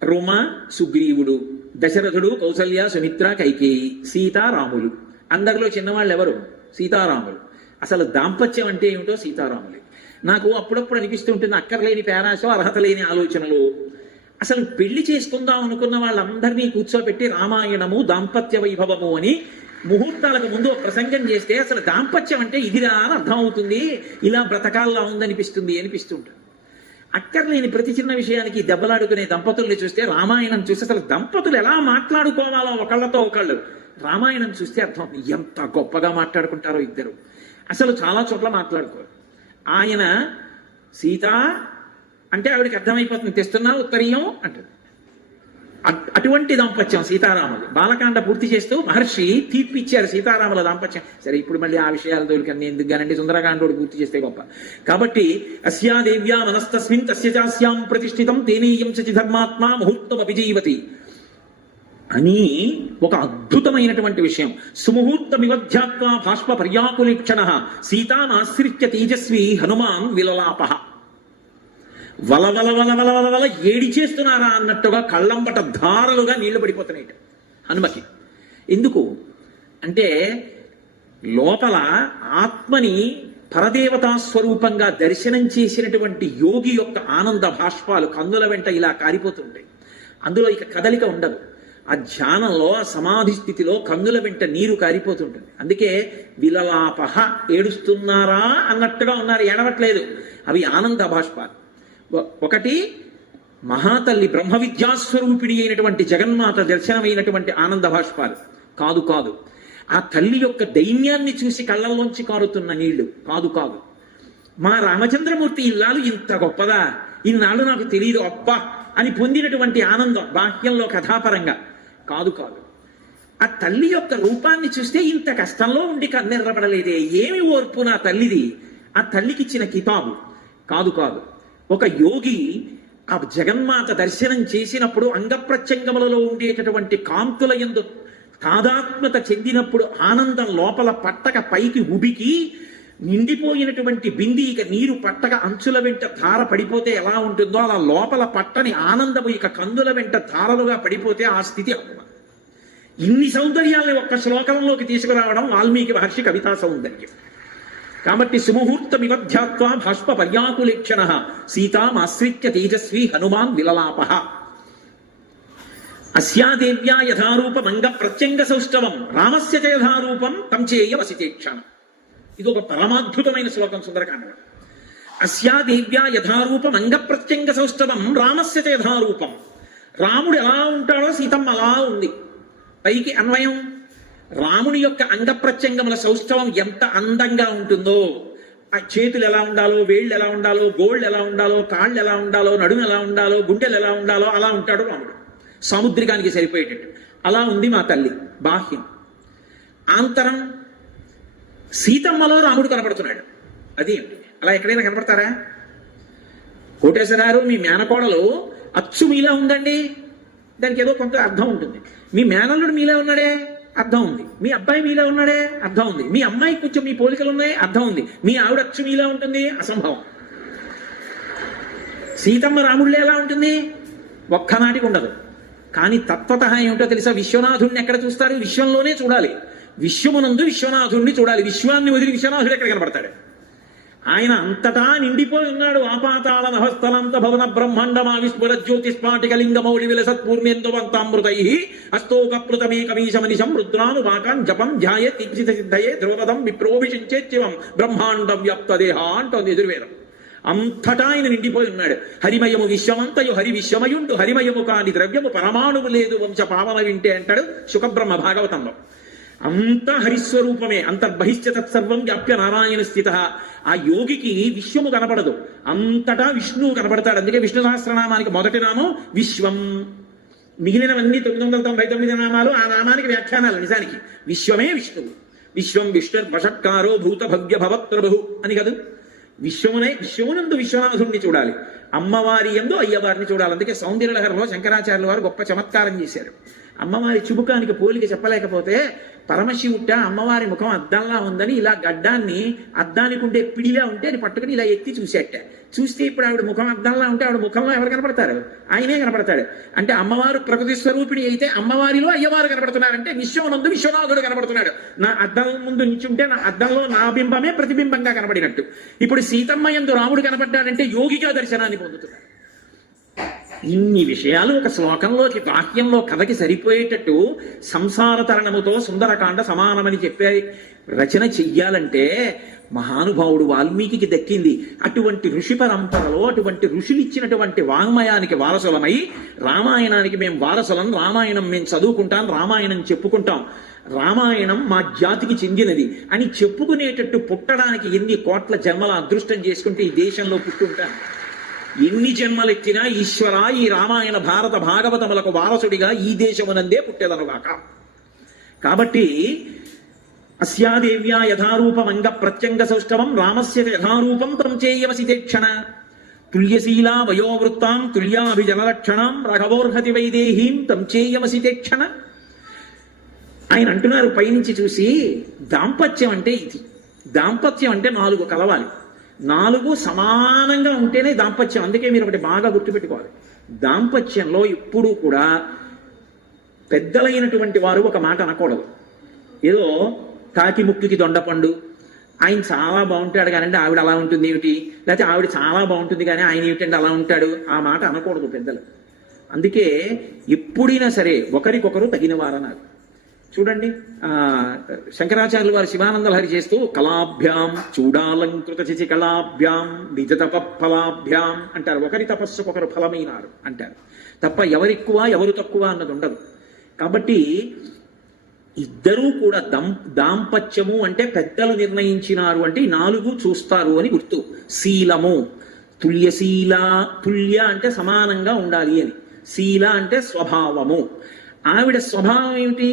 రుమ సుగ్రీవుడు, దశరథుడు కౌసల్య సుమిత్ర కైకేయి, సీతారాములు. అందరిలో చిన్నవాళ్ళు ఎవరు? సీతారాములు. అసలు దాంపత్యం అంటే ఏమిటో సీతారాములే. నాకు అప్పుడప్పుడు అనిపిస్తుంటుంది, అక్కర్లేని పేరాశో అర్హత లేని ఆలోచనలు. అసలు పెళ్లి చేసుకుందాం అనుకున్న వాళ్ళందరినీ కూర్చోబెట్టి రామాయణము దాంపత్య వైభవము అని ముహూర్తాలకు ముందు ప్రసంగం చేస్తే అసలు దాంపత్యం అంటే ఇదిరా అని అర్థం అవుతుంది, ఇలా బ్రతకాల్లో అనిపిస్తుంటుంది. అక్కర్లేని ప్రతి చిన్న విషయానికి దెబ్బలాడుకునే దంపతుల్ని చూస్తే, రామాయణం చూస్తే అసలు దంపతులు ఎలా మాట్లాడుకోవాలో ఒకళ్ళతో ఒకళ్ళు రామాయణం చూస్తే అర్థం. ఎంత గొప్పగా మాట్లాడుకుంటారో ఇద్దరు. అసలు చాలా చోట్ల మాట్లాడుకోరు. ఆయన సీత అంటే ఆవిడకి అర్థమైపోతుంది, తెస్తున్నా ఉత్తరీయం అంటుంది. అటువంటి దాంపత్యం సీతారాములు. బాలకాండ పూర్తి చేస్తూ మహర్షి తీర్పిచ్చారు సీతారాముల దాంపత్యం. సరే, ఇప్పుడు మళ్ళీ ఆ విషయాల తోలికన్నీ ఎందుకు గానండి, సుందరకాండోడు పూర్తి చేస్తే గొప్ప. కాబట్టి అస్యాదేవ్యా మనస్తస్మిన్ తస్య చాస్యాం ప్రతిష్ఠితం తేనేయం సచి ధర్మాత్మా ముహూర్తం అభిజీవతి అని ఒక అద్భుతమైనటువంటి విషయం. సుముహూర్తమివధ్యాత్వా భాష్ప పర్యాకులీక్షణ సీతామాశ్రిత్య తేజస్వి హనుమాన్ విలలాప. వలవల వలవల వలవల ఏడి చేస్తున్నారా అన్నట్టుగా కళ్ళంబట ధారలుగా నీళ్లు పడిపోతున్నాయి హనుమకి. ఎందుకు అంటే లోపల ఆత్మని పరదేవతా స్వరూపంగా దర్శనం చేసినటువంటి యోగి యొక్క ఆనంద భాష్పాలు కన్నుల వెంట ఇలా కారిపోతుంటాయి. అందులో ఇక కదలిక ఉండదు. ఆ ధ్యానంలో, ఆ సమాధి స్థితిలో కన్నుల వెంట నీరు కారిపోతుంటుంది. అందుకే విలలాపహ, ఏడుస్తున్నారా అన్నట్టుగా ఉన్నారు, ఏడవట్లేదు. అవి ఆనంద భాష్పాలు. ఒకటి మహాతల్లి బ్రహ్మ విద్యాస్వరూపిణి అయినటువంటి జగన్మాత దర్శనమైనటువంటి ఆనంద భాష్పాలు కాదు. ఆ తల్లి యొక్క దైన్యాన్ని చూసి కళ్ళల్లోంచి కారుతున్న నీళ్లు కాదు. మా రామచంద్రమూర్తి ఇల్లాలు ఇంత గొప్పదా, ఇన్నాళ్ళు నాకు తెలియదు అబ్బా అని పొందినటువంటి ఆనందం బాహ్యంలో కథాపరంగా కాదు. ఆ తల్లి యొక్క రూపాన్ని చూస్తే ఇంత కష్టంలో ఉండి కన్నెర్రపడలేదే, ఏమి ఓర్పు నా తల్లిది. ఆ తల్లికి ఇచ్చిన కితాబు కాదు. ఒక యోగి ఆ జగన్మాత దర్శనం చేసినప్పుడు అంగప్రత్యంగములలో ఉండేటటువంటి కాంతుల యందు తాదాత్మ్యత చెందినప్పుడు ఆనందం లోపల పట్టక పైకి ఉబికి నిండిపోయినటువంటి బింది ఇక నీరు పట్టక అంచుల వెంట ధార పడిపోతే ఎలా ఉంటుందో అలా లోపల పట్టని ఆనందము ఇక కందుల వెంట ధారలుగా పడిపోతే ఆ స్థితి. ఇన్ని సౌందర్యాల్ని ఒక్క శ్లోకంలోకి తీసుకురావడం వాల్మీకి మహర్షి కవితా సౌందర్యం. కాబట్టి సుముహూర్తమివధ్యాత్వా భాష్ప పర్యాకులీక్షణ సీతామాశ్రిత్య తేజస్వి హనుమాన్ విలలాప. అస్యాదేవ్యా యథారూపం అంగ ప్రత్యంగ సౌష్ఠవం రామస్య చ యథారూపం తం చేయ వసితేక్షణ. ఇది ఒక పరమాద్భుతమైన శ్లోకం సుందరకాండలో. అస్యాదేవ్యా యథారూపం అంగ ప్రత్యంగ సౌష్ఠవం రామస్య చ యథారూపం. రాముడు ఎలా ఉంటాడో సీతమ్మ అలా ఉంది. పైకి అన్వయం, రాముని యొక్క అంగప్రత్యంగముల సౌష్ఠవం ఎంత అందంగా ఉంటుందో, ఆ చేతులు ఎలా ఉండాలో, వేళ్ళు ఎలా ఉండాలో, గోళ్ళు ఎలా ఉండాలో, కాళ్ళు ఎలా ఉండాలో, నడుము ఎలా ఉండాలో, గుండెలు ఎలా ఉండాలో అలా ఉంటాడు రాముడు. సాముద్రికానికి సరిపోయేటట్టు అలా ఉంది మా తల్లి బాహ్యం. ఆంతరం సీతమ్మలో రాముడు కనపడుతున్నాడు. అది అలా ఎక్కడైనా కనపడతారా? కోటేశ్వరారు మీ మేనకోడలు అచ్చు మీలా ఉందండి, దానికి ఏదో కొంత అర్థం ఉంటుంది. మీ మేనల్లుడు మీలా ఉన్నాడే, అర్థం ఉంది. మీ అబ్బాయి మీలా ఉన్నాడే, అర్థం ఉంది. మీ అమ్మాయి కొంచెం మీ పోలికలు ఉన్నాయి, అర్థం ఉంది. మీ ఆవిడ అచ్చు మీలా ఉంటుంది, అసంభవం. సీతమ్మ రాముళ్ళే ఎలా ఉంటుంది? ఒక్కనాటికి ఉండదు. కానీ తత్వత ఏమిటో తెలుసా? విశ్వనాథుడిని ఎక్కడ చూస్తారు? విశ్వంలోనే చూడాలి. విశ్వమునందు విశ్వనాథుడిని చూడాలి. విశ్వాన్ని వదిలి విశ్వనాథుడు ఎక్కడ కనపడతాడు? ఆయన అంతటా నిండిపోయి ఉన్నాడు. ఆపాతాళ నభస్థలంత భవన బ్రహ్మాండమా విస్ఫుర జ్యోతిస్ఫాటికలింగ మౌళి విలసత్పూర్ణేందువంతామృతై అస్తోకప్లుతమేకమీశమనిశం రుద్రానువాకాన్ జపం ధ్యాయే దీక్షిత సిద్ధయే ధ్రువపదం విప్రోభిషించేత్యవం బ్రహ్మాండ వ్యాప్త దేహ అంటోంది ఎదుర్వేదం. అంతటా ఆయన నిండిపోయి ఉన్నాడు. హరిమయము విశ్వమంతయు హరి విశ్వమయుండు హరిమయము కాని ద్రవ్యము పరమాణువు లేదు వంశ పావన వింటే అంటాడు శుకబ్రహ్మ భాగవతంలో. అంతా హరిస్వరూపమే. అంతర్బహిశ్చ తత్సర్వం వ్యాప్య నారాయణ స్థిత. ఆ యోగికి విశ్వము కనపడదు, అంతటా విష్ణువు కనపడతాడు. అందుకే విష్ణు సహస్రనామానికి మొదటి నామం విశ్వం. మిగిలినవన్నీ 999 నామాలు ఆ నామానికి వ్యాఖ్యానాలు. నిజానికి విశ్వమే విష్ణువు. విశ్వం విష్ణుర్వషట్కారో భూత భవ్య భవత్ప్రభు అని కదా. విశ్వమునందు విశ్వనాథుణ్ణి చూడాలి, అమ్మవారి యందు అయ్యవారిని చూడాలి. అందుకే సౌందర్యలహరిలో శంకరాచార్యుల వారు గొప్ప చమత్కారం చేశారు. అమ్మవారి చుబుకానికి పోలిక చెప్పలేకపోతే పరమశివుట అమ్మవారి ముఖం అద్దంలా ఉందని ఇలా గడ్డాన్ని అద్దానికి ఉండే పిడిలా ఉంటే అది పట్టుకుని ఇలా ఎత్తి చూసేట. చూస్తే ఇప్పుడు ఆవిడ ముఖం అద్దంలా ఉంటే ఆవిడ ముఖంలో ఎవరు కనపడతారు? ఆయనే కనపడతాడు. అంటే అమ్మవారు ప్రకృతి స్వరూపిణి అయితే అమ్మవారిలో అయ్యవారు కనపడుతున్నారంటే విశ్వమునందు విశ్వనాథుడు కనపడుతున్నాడు. నా అద్దం ముందు నించుంటే నా అద్దంలో నా బింబమే ప్రతిబింబంగా కనపడినట్టు. ఇప్పుడు సీతమ్మ యందు రాముడు కనపడ్డాడంటే యోగిగా దర్శనాన్ని పొందుతున్నాడు. ఇన్ని విషయాలు ఒక శ్లోకంలోకి వాక్యంలో కథకి సరిపోయేటట్టు సంసార తరణముతో సుందరకాండ సమానమని చెప్పే రచన చెయ్యాలంటే మహానుభావుడు వాల్మీకి దక్కింది. అటువంటి ఋషి పరంపరలో అటువంటి ఋషులు ఇచ్చినటువంటి వాంగ్మయానికి వారసులమై రామాయణానికి మేము వారసులం, రామాయణం మేము చదువుకుంటాం, రామాయణం చెప్పుకుంటాం, రామాయణం మా జాతికి చెందినది అని చెప్పుకునేటట్టు పుట్టడానికి ఎన్ని కోట్ల జన్మల అదృష్టం చేసుకుంటే ఈ దేశంలో పుట్టుంటాను. ఎన్ని జన్మలెత్తినా ఈశ్వర ఈ రామాయణ భారత భాగవతములకు వారసుడిగా ఈ దేశమునందే పుట్టెదనుగాక. కాబట్టి అస్యాదేవ్యా యథారూపమంగ ప్రత్యంగ సౌష్ఠవం రామస్య యథారూపం తం చేయమసితేక్షణ తుల్యశీలా వయోవృత్తాం తుల్యాభిజనలక్షణాం రాఘవోర్హతి వైదేహీం తం చేయమసితేక్షణ. ఆయన అంటున్నారు పైనుంచి చూసి, దాంపత్యం అంటే ఇది. దాంపత్యం అంటే 4 కలవాలి, 4 సమానంగా ఉంటేనే దాంపత్యం. అందుకే మీరు ఒకటి బాగా గుర్తుపెట్టుకోవాలి, దాంపత్యంలో ఎప్పుడూ కూడా పెద్దలైనటువంటి వారు ఒక మాట అనకూడదు. ఏదో కాకి ముక్కుకి దొండపండు, ఆయన చాలా బాగుంటాడు కానండి ఆవిడ అలా ఉంటుంది ఏమిటి, లేకపోతే ఆవిడ చాలా బాగుంటుంది కానీ ఆయన ఏమిటండి అలా ఉంటాడు, ఆ మాట అనకూడదు పెద్దలు. అందుకే ఎప్పుడైనా సరే ఒకరికొకరు తగిన వారన్నారు. చూడండి, శంకరాచార్యులు వారు శివానందలహరి చేస్తూ కళాభ్యాం చూడాలంకృత చిచి కళాభ్యాం నిజ తపఫలాభ్యాం అంటారు. ఒకరి తపస్సుకొకరు ఫలమైనారు అంటారు తప్ప ఎవరెక్కువ ఎవరు తక్కువ అన్నది ఉండదు. కాబట్టి ఇద్దరూ కూడా దాంపత్యము అంటే పెద్దలు నిర్ణయించినారు అంటే 4 చూస్తారు అని గుర్తు. శీలము, తుల్యశీల, తుల్య అంటే సమానంగా ఉండాలి అని, శీల అంటే స్వభావము. ఆవిడ స్వభావం ఏమిటి?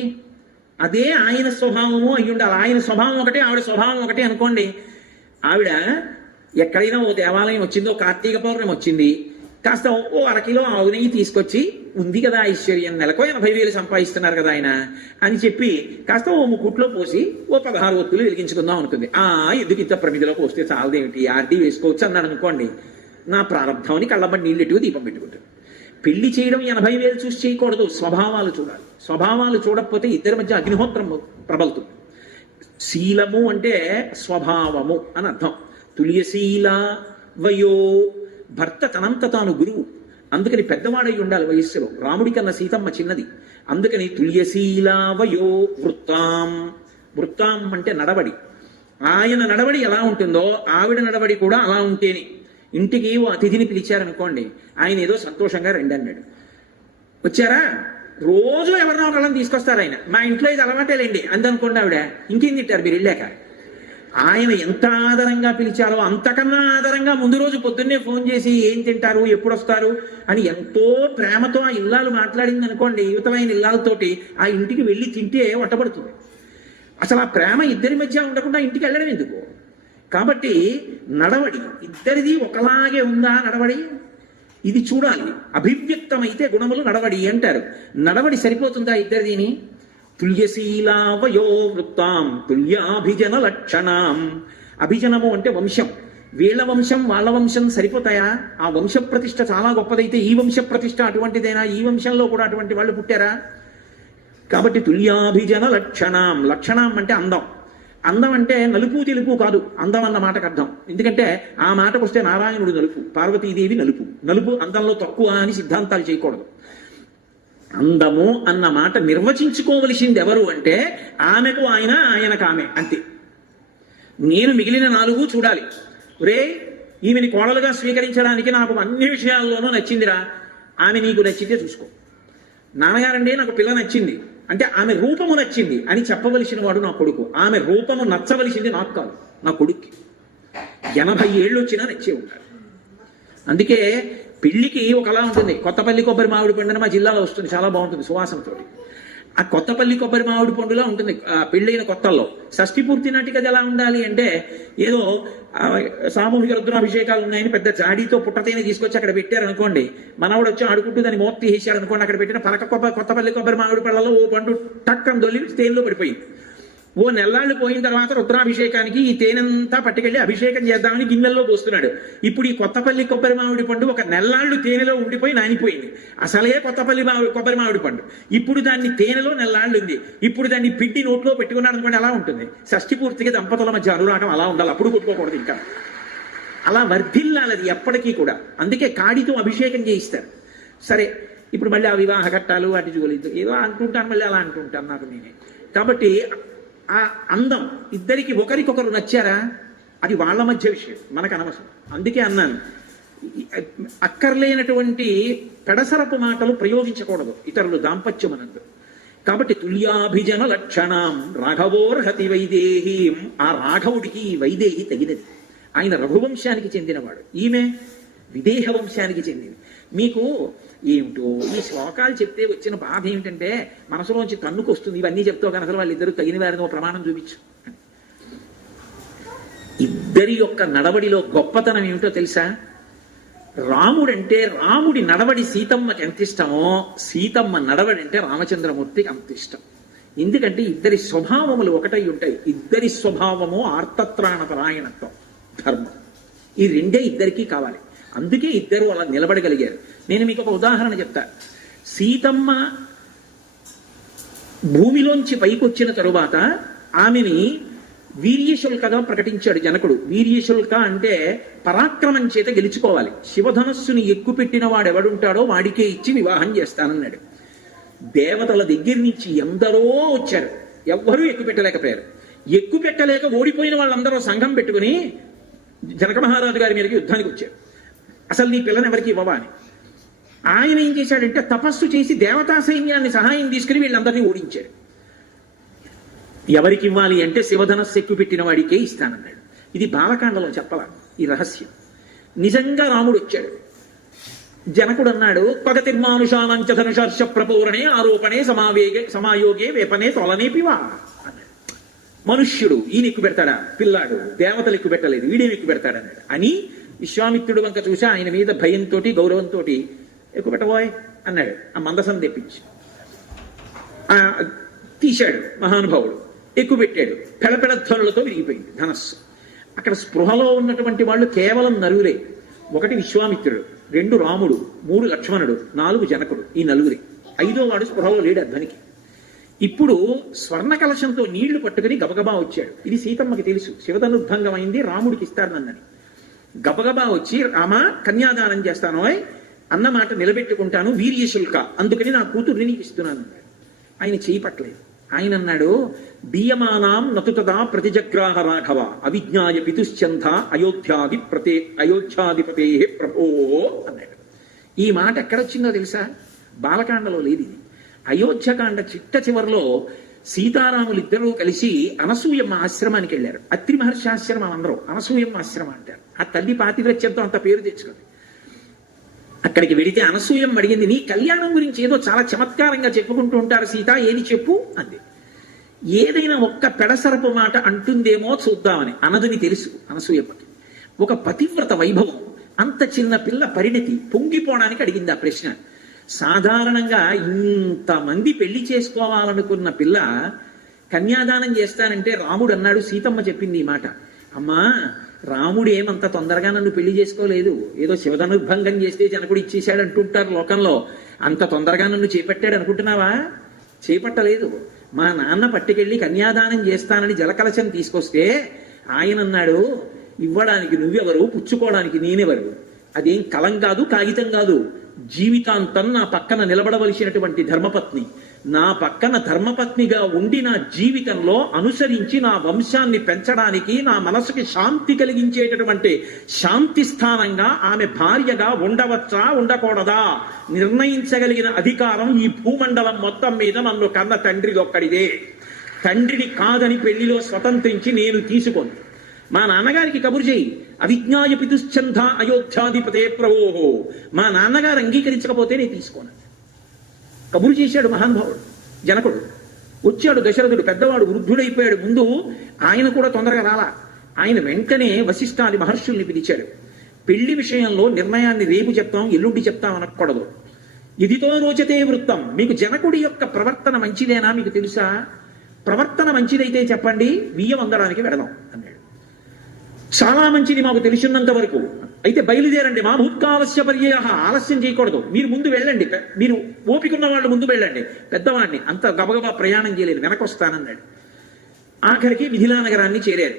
అదే ఆయన స్వభావము అయ్యి ఉండాలి. ఆయన స్వభావం ఒకటే ఆవిడ స్వభావం ఒకటే అనుకోండి. ఆవిడ ఎక్కడైనా ఓ దేవాలయం వచ్చిందో, కార్తీక పౌర్ణమి వచ్చింది, కాస్త ఓ 1 కిలో ఆవు నెయ్యి తీసుకొచ్చి, ఉంది కదా ఐశ్వర్యం, నెలకో 80,000 సంపాదిస్తున్నారు కదా ఆయన అని చెప్పి కాస్త ఓ ముకుట్లో పోసి ఓ 16 ఒత్తులు వెలిగించుకుందాం అనుకుంది. ఎందుకు ఇంత ప్రమిదిలో పోస్తే చాలదేమిటి, ఆర్డీ వేసుకోవచ్చు అన్నాడు అనుకోండి. నా ప్రారంభం అని కళ్ళబడి నీళ్ళెట్టుకు దీపం పెట్టుకుంటుంది. పెళ్లి చేయడం 80,000 చూసి చేయకూడదు, స్వభావాలు చూడాలి. స్వభావాలు చూడకపోతే ఇద్దరి మధ్య అగ్నిహోత్రం ప్రబలుతుంది. శీలము అంటే స్వభావము అని అర్థం. తుల్యశీల వయో, భర్త తనంత తాను గురువు, అందుకని పెద్దవాడై ఉండాలి వయస్సులో. రాముడి కన్నా సీతమ్మ చిన్నది, అందుకని తుల్యశీల వయో వృత్తాం. వృత్తాం అంటే నడవడి. ఆయన నడవడి ఎలా ఉంటుందో ఆవిడ నడవడి కూడా అలా ఉంటేనే. ఇంటికి ఓ అతిథిని పిలిచారనుకోండి, ఆయన ఏదో సంతోషంగా రండి అన్నాడు, వచ్చారా, రోజు ఎవరినో ఒకళ్ళని తీసుకొస్తారు ఆయన, మా ఇంట్లో ఇది అలవాటేలేండి అందనుకోండి ఆవిడ, ఇంకేం తింటారు మీరు వెళ్ళాక. ఆయన ఎంత ఆదరంగా పిలిచారో అంతకన్నా ఆదరంగా ముందు రోజు పొద్దున్నే ఫోన్ చేసి ఏం తింటారు, ఎప్పుడు వస్తారు అని ఎంతో ప్రేమతో ఆ ఇల్లాలు మాట్లాడింది అనుకోండి. యువతమైన ఇల్లాలతోటి ఆ ఇంటికి వెళ్ళి తింటే వంటపడుతుంది. అసలు ఆ ప్రేమ ఇద్దరి మధ్య ఉండకుండా ఇంటికి వెళ్ళడం ఎందుకు? కాబట్టి నడవడి ఇద్దరిది ఒకలాగే ఉందా నడవడి, ఇది చూడాలి. అభివ్యక్తమైతే గుణములు నడవడి అంటారు. నడవడి సరిపోతుందా ఇద్దరిదిని? తుల్యశీలా వయో వృత్తాం తుల్యాభిజన లక్షణాం. అభిజనము అంటే వంశం. వీళ్ళ వంశం వాళ్ళ వంశం సరిపోతాయా? ఆ వంశ ప్రతిష్ఠ చాలా గొప్పదైతే ఈ వంశ ప్రతిష్ఠ అటువంటిదైనా? ఈ వంశంలో కూడా అటువంటి వాళ్ళు పుట్టారా? కాబట్టి తుల్యాభిజన లక్షణం, లక్షణం అంటే అందం. అందం అంటే నలుపు తెలుపు కాదు అందం అన్న మాటకు అర్థం. ఎందుకంటే ఆ మాటకు వస్తే నారాయణుడు నలుపు, పార్వతీదేవి నలుపు. నలుపు అందంలో తక్కువ అని సిద్ధాంతాలు చేయకూడదు. అందము అన్న మాట నిర్వచించుకోవలసింది ఎవరు అంటే ఆమెకు ఆయన, ఆయనకు ఆమె, అంతే. నేను మిగిలిన 4 చూడాలి. రే ఈమెని కోడలుగా స్వీకరించడానికి నాకు అన్ని విషయాల్లోనూ నచ్చిందిరా, ఆమె నీకు నచ్చితే చూసుకో. నాన్నగారండి నాకు పిల్ల నచ్చింది అంటే ఆమె రూపము నచ్చింది అని చెప్పవలసిన వాడు నా కొడుకు. ఆమె రూపము నచ్చవలసింది నాకు కాదు, నా కొడుక్కి. 80 ఏళ్ళు వచ్చినా నచ్చే ఉంటారు. అందుకే పెళ్లికి ఒకలా ఉంటుంది. కొత్తపల్లి కొబ్బరి మామిడి పండుని మా జిల్లాలో వస్తుంది, చాలా బాగుంటుంది సువాసనతో. ఆ కొత్తపల్లి కొబ్బరి మామిడి పండులా ఉంటుంది పెళ్ళైన కొత్తల్లో. షష్ఠి పూర్తి నాటికి అది ఎలా ఉండాలి అంటే ఏదో సామూహిక రుద్రాభిషేకాలు ఉన్నాయని పెద్ద జాడీతో పుట్టతేనే తీసుకొచ్చి అక్కడ పెట్టారనుకోండి, మనవాడు వచ్చి ఆడుకుంటూ దాన్ని మోపు తీసేశాడు అనుకోండి, అక్కడ పెట్టిన కొత్తపల్లి కొబ్బరి మామిడి పళ్ళలో ఓ పండు టక్కం దొల్లి తేనెలో పడిపోయింది. ఓ నెల్లాళ్ళు పోయిన తర్వాత రుద్రాభిషేకానికి ఈ తేనెంతా పట్టుకెళ్ళి అభిషేకం చేద్దామని గిన్నెల్లో పోస్తున్నాడు. ఇప్పుడు ఈ కొత్తపల్లి కొబ్బరి మామిడి పండు ఒక నెల్లాళ్ళు తేనెలో ఉండిపోయి నానిపోయింది. అసలే కొత్తపల్లి కొబ్బరి మామిడి పండు, ఇప్పుడు దాన్ని తేనెలో నెల్లాళ్ళు ఉంది. ఇప్పుడు దాన్ని పిండి నోట్లో పెట్టుకున్నాడు అనుకోండి, అలా ఉంటుంది. షష్ఠి పూర్తికి దంపతుల మధ్య అనురాగం అలా ఉండాలి, అప్పుడు కొట్టుకోకూడదు. ఇంకా అలా వర్ధిల్లాలి అది ఎప్పటికీ కూడా. అందుకే కాడితో అభిషేకం చేయిస్తారు. సరే ఇప్పుడు మళ్ళీ ఆ వివాహ ఘట్టాలు అటు జోలిద్దు ఏదో అంటుంటాను, మళ్ళీ అలా అంటుంటాను నాకు నేనే. కాబట్టి ఆ అందం ఇద్దరికి ఒకరికొకరు నచ్చారా అది వాళ్ళ మధ్య విషయం, మనకు అనవసరం. అందుకే అన్నాను, అక్కర్లేనటువంటి పెడసరపు మాటలు ప్రయోగించకూడదు ఇతరులు దాంపత్యం అనందు. కాబట్టి తుల్యాభిజన లక్షణం రాఘవోర్హతి వైదేహీం, ఆ రాఘవుడికి ఈ వైదేహి తగినది. ఆయన రఘువంశానికి చెందినవాడు, ఈమె విదేహ వంశానికి చెందింది. మీకు ఏమిటో ఈ శ్లోకాలు చెప్తే వచ్చిన బాధ ఏమిటంటే మనసులోంచి తన్నుకొస్తుంది. ఇవన్నీ చెప్తావు కనుక వాళ్ళిద్దరూ తగిన వారిని ఒక ప్రమాణం చూపించు. ఇద్దరి యొక్క నడవడిలో గొప్పతనం ఏమిటో తెలుసా? రాముడంటే రాముడి నడవడి సీతమ్మకి ఎంత ఇష్టమో, సీతమ్మ నడవడి అంటే రామచంద్రమూర్తికి అంత ఇష్టం. ఎందుకంటే ఇద్దరి స్వభావములు ఒకటై ఉంటాయి. ఇద్దరి స్వభావము ఆర్తత్రాణపరాయణత్వం, ధర్మం. ఈ రెండే ఇద్దరికీ కావాలి. అందుకే ఇద్దరు అలా నిలబడగలిగారు. నేను మీకు ఒక ఉదాహరణ చెప్తా. సీతమ్మ భూమిలోంచి పైకొచ్చిన తరువాత ఆమెని వీర్యశుల్కగా ప్రకటించాడు జనకుడు. వీర్యశుల్క అంటే పరాక్రమం చేత గెలుచుకోవాలి. శివధనస్సుని ఎక్కుపెట్టిన వాడు ఎవడుంటాడో వాడికే ఇచ్చి వివాహం చేస్తానన్నాడు. దేవతల దగ్గర నుంచి ఎందరో వచ్చారు, ఎవ్వరూ ఎక్కుపెట్టలేకపోయారు. ఎక్కుపెట్టలేక ఓడిపోయిన వాళ్ళందరూ సంఘం పెట్టుకుని జనక మహారాజు గారి మీదకి యుద్ధానికి వచ్చారు. అసలు నీ పిల్లని ఎవరికి ఇవ్వవా అని. ఆయన ఏం చేశాడంటే తపస్సు చేసి దేవతా సైన్యాన్ని సహాయం తీసుకుని వీళ్ళందరినీ ఓడించాడు. ఎవరికి ఇవ్వాలి అంటే శివధనస్సు ఎక్కువ పెట్టిన వాడికే ఇస్తానన్నాడు. ఇది బాలకాండలో చెప్పాల ఈ రహస్యం. నిజంగా రాముడు వచ్చాడు. జనకుడు అన్నాడు, పగతిర్మానుషానంచ ధనుషర్ష ప్రపూరణే ఆరోపణే సమాయోగే వేపనే తొలనే పివా అన్నాడు. మనుష్యుడు ఈయన ఎక్కువ పెడతాడా? పిల్లాడు దేవతలు ఎక్కువ పెట్టలేదు, వీడేమి ఎక్కువ పెడతాడన్నాడు. అని విశ్వామిత్రుడు వంక చూసి ఆయన మీద భయంతో గౌరవంతో ఎక్కువ పెట్టబోయ్ అన్నాడు. ఆ మందసం తెప్పించి తీశాడు మహానుభావుడు, ఎక్కువ పెట్టాడు. పెడపెడ ధ్వనులతో విరిగిపోయింది ధనస్సు. అక్కడ స్పృహలో ఉన్నటువంటి వాళ్ళు కేవలం నలుగురే. 1 విశ్వామిత్రుడు, 2 రాముడు, 3 లక్ష్మణుడు, 4 జనకుడు. ఈ నలుగురే. 5వ వాడు స్పృహలో లేడు ధ్వనికి. ఇప్పుడు స్వర్ణ కలశంతో నీళ్లు పట్టుకుని గబగబా వచ్చాడు. ఇది సీతమ్మకి తెలుసు, శివధనుర్భంగం అయింది, రాముడికి ఇస్తారనని. గబగబా వచ్చి రామా కన్యాదానం చేస్తాను అన్నమాట నిలబెట్టుకుంటాను, వీర్యశుల్క, అందుకని నా కూతుర్ని నీకు ఇస్తున్నాను అన్నాడు. ఆయన చేయి పట్టలేదు. ఆయన అన్నాడు, దీయమానాం నతుతదా ప్రతిజగ్రాహ రాఘవ అవిజ్ఞాయ పితుశ్చంధ అయోధ్యాధిపతే ప్రభో అన్నాడు. ఈ మాట ఎక్కడొచ్చిందో తెలుసా? బాలకాండలో లేదు ఇది. అయోధ్యకాండ చిట్ట చివరిలో సీతారాములు ఇద్దరూ కలిసి అనసూయమ్మ ఆశ్రమానికి వెళ్ళారు. అత్రి మహర్షి ఆశ్రమం అందరూ అనసూయమ్మ ఆశ్రమం అంటారు. ఆ తల్లి పాతివ్రత్యంతో అంత పేరు తెచ్చుకుంది. అక్కడికి వెడితే అనసూయమ్మ అడిగింది, నీ కళ్యాణం గురించి ఏదో చాలా చమత్కారంగా చెప్పుకుంటూ ఉంటారు సీత, ఏది చెప్పు అంది. ఏదైనా ఒక్క పెడసరపు మాట అంటుందేమో చూద్దామని. అనదని తెలుసు అనసూయమ్మకి. ఒక పతివ్రత వైభవం, అంత చిన్న పిల్ల పరిణతి పొంగిపోవడానికి అడిగింది ఆ ప్రశ్న. సాధారణంగా ఇంతమంది పెళ్లి చేసుకోవాలనుకున్న పిల్ల కన్యాదానం చేస్తానంటే రాముడు అన్నాడు, సీతమ్మ చెప్పింది ఈ మాట, అమ్మా రాముడు ఏమంత తొందరగా నన్ను పెళ్లి చేసుకోలేదు, ఏదో శివధనుర్భంగం చేస్తే జనకుడు ఇచ్చేశాడు అంటుంటారు లోకంలో, అంత తొందరగా నన్ను చేపట్టాడు అనుకుంటున్నావా? చేపట్టలేదు. మా నాన్న పట్టుకెళ్ళి కన్యాదానం చేస్తానని జలకలశం తీసుకొస్తే ఆయన అన్నాడు, ఇవ్వడానికి నువ్వెవరు, పుచ్చుకోవడానికి నేనెవరు? అదేం కలం కాదు, కాగితం కాదు. జీవితాంతం నా పక్కన నిలబడవలసినటువంటి ధర్మపత్ని, నా పక్కన ధర్మపత్నిగా ఉండి నా జీవితంలో అనుసరించి నా వంశాన్ని పెంచడానికి, నా మనసుకి శాంతి కలిగించేటటువంటి శాంతి స్థానంగా ఆమె భార్యగా ఉండవచ్చా ఉండకూడదా నిర్ణయించగలిగిన అధికారం ఈ భూమండలం మొత్తం మీద నన్ను కన్న తండ్రి ఒక్కడిదే. తండ్రిని కాదని పెళ్లిలో స్వతంత్రించి నేను తీసుకోను. మా నాన్నగారికి కబురు చేయి, అవిజ్ఞాయ పితుశ్చంధ అయోధ్యాధిపతే ప్రవోహో, మా నాన్నగారు అంగీకరించకపోతే నేను తీసుకోను. కబురు చేశాడు మహానుభావుడు జనకుడు. వచ్చాడు దశరథుడు, పెద్దవాడు, వృద్ధుడైపోయాడు. ముందు ఆయన కూడా తొందరగా రాలా. ఆయన వెంటనే వశిష్ఠాది మహర్షుల్ని పిలిచాడు. పెళ్లి విషయంలో నిర్ణయాన్ని రేపు చెప్తాం, ఎల్లుండి చెప్తాం అనకూడదు. ఇదితో రోచతే వృత్తం. మీకు జనకుడి యొక్క ప్రవర్తన మంచిదేనా మీకు తెలుసా? ప్రవర్తన మంచిదైతే చెప్పండి, బియ్యం అందడానికి వెడదాం అన్నాడు. చాలా మంచిది మాకు తెలిసినంత వరకు, అయితే బయలుదేరండి. మా భూత్కాలస్య పర్యయ, ఆలస్యం చేయకూడదు, మీరు ముందు వెళ్ళండి, మీరు ఓపికన్న వాళ్ళు ముందు వెళ్ళండి. పెద్దవాడిని అంత గబగబా ప్రయాణం చేయలేదు, వెనకొస్తానన్నాడు. ఆఖరికి మిథిలా నగరాన్ని చేరారు.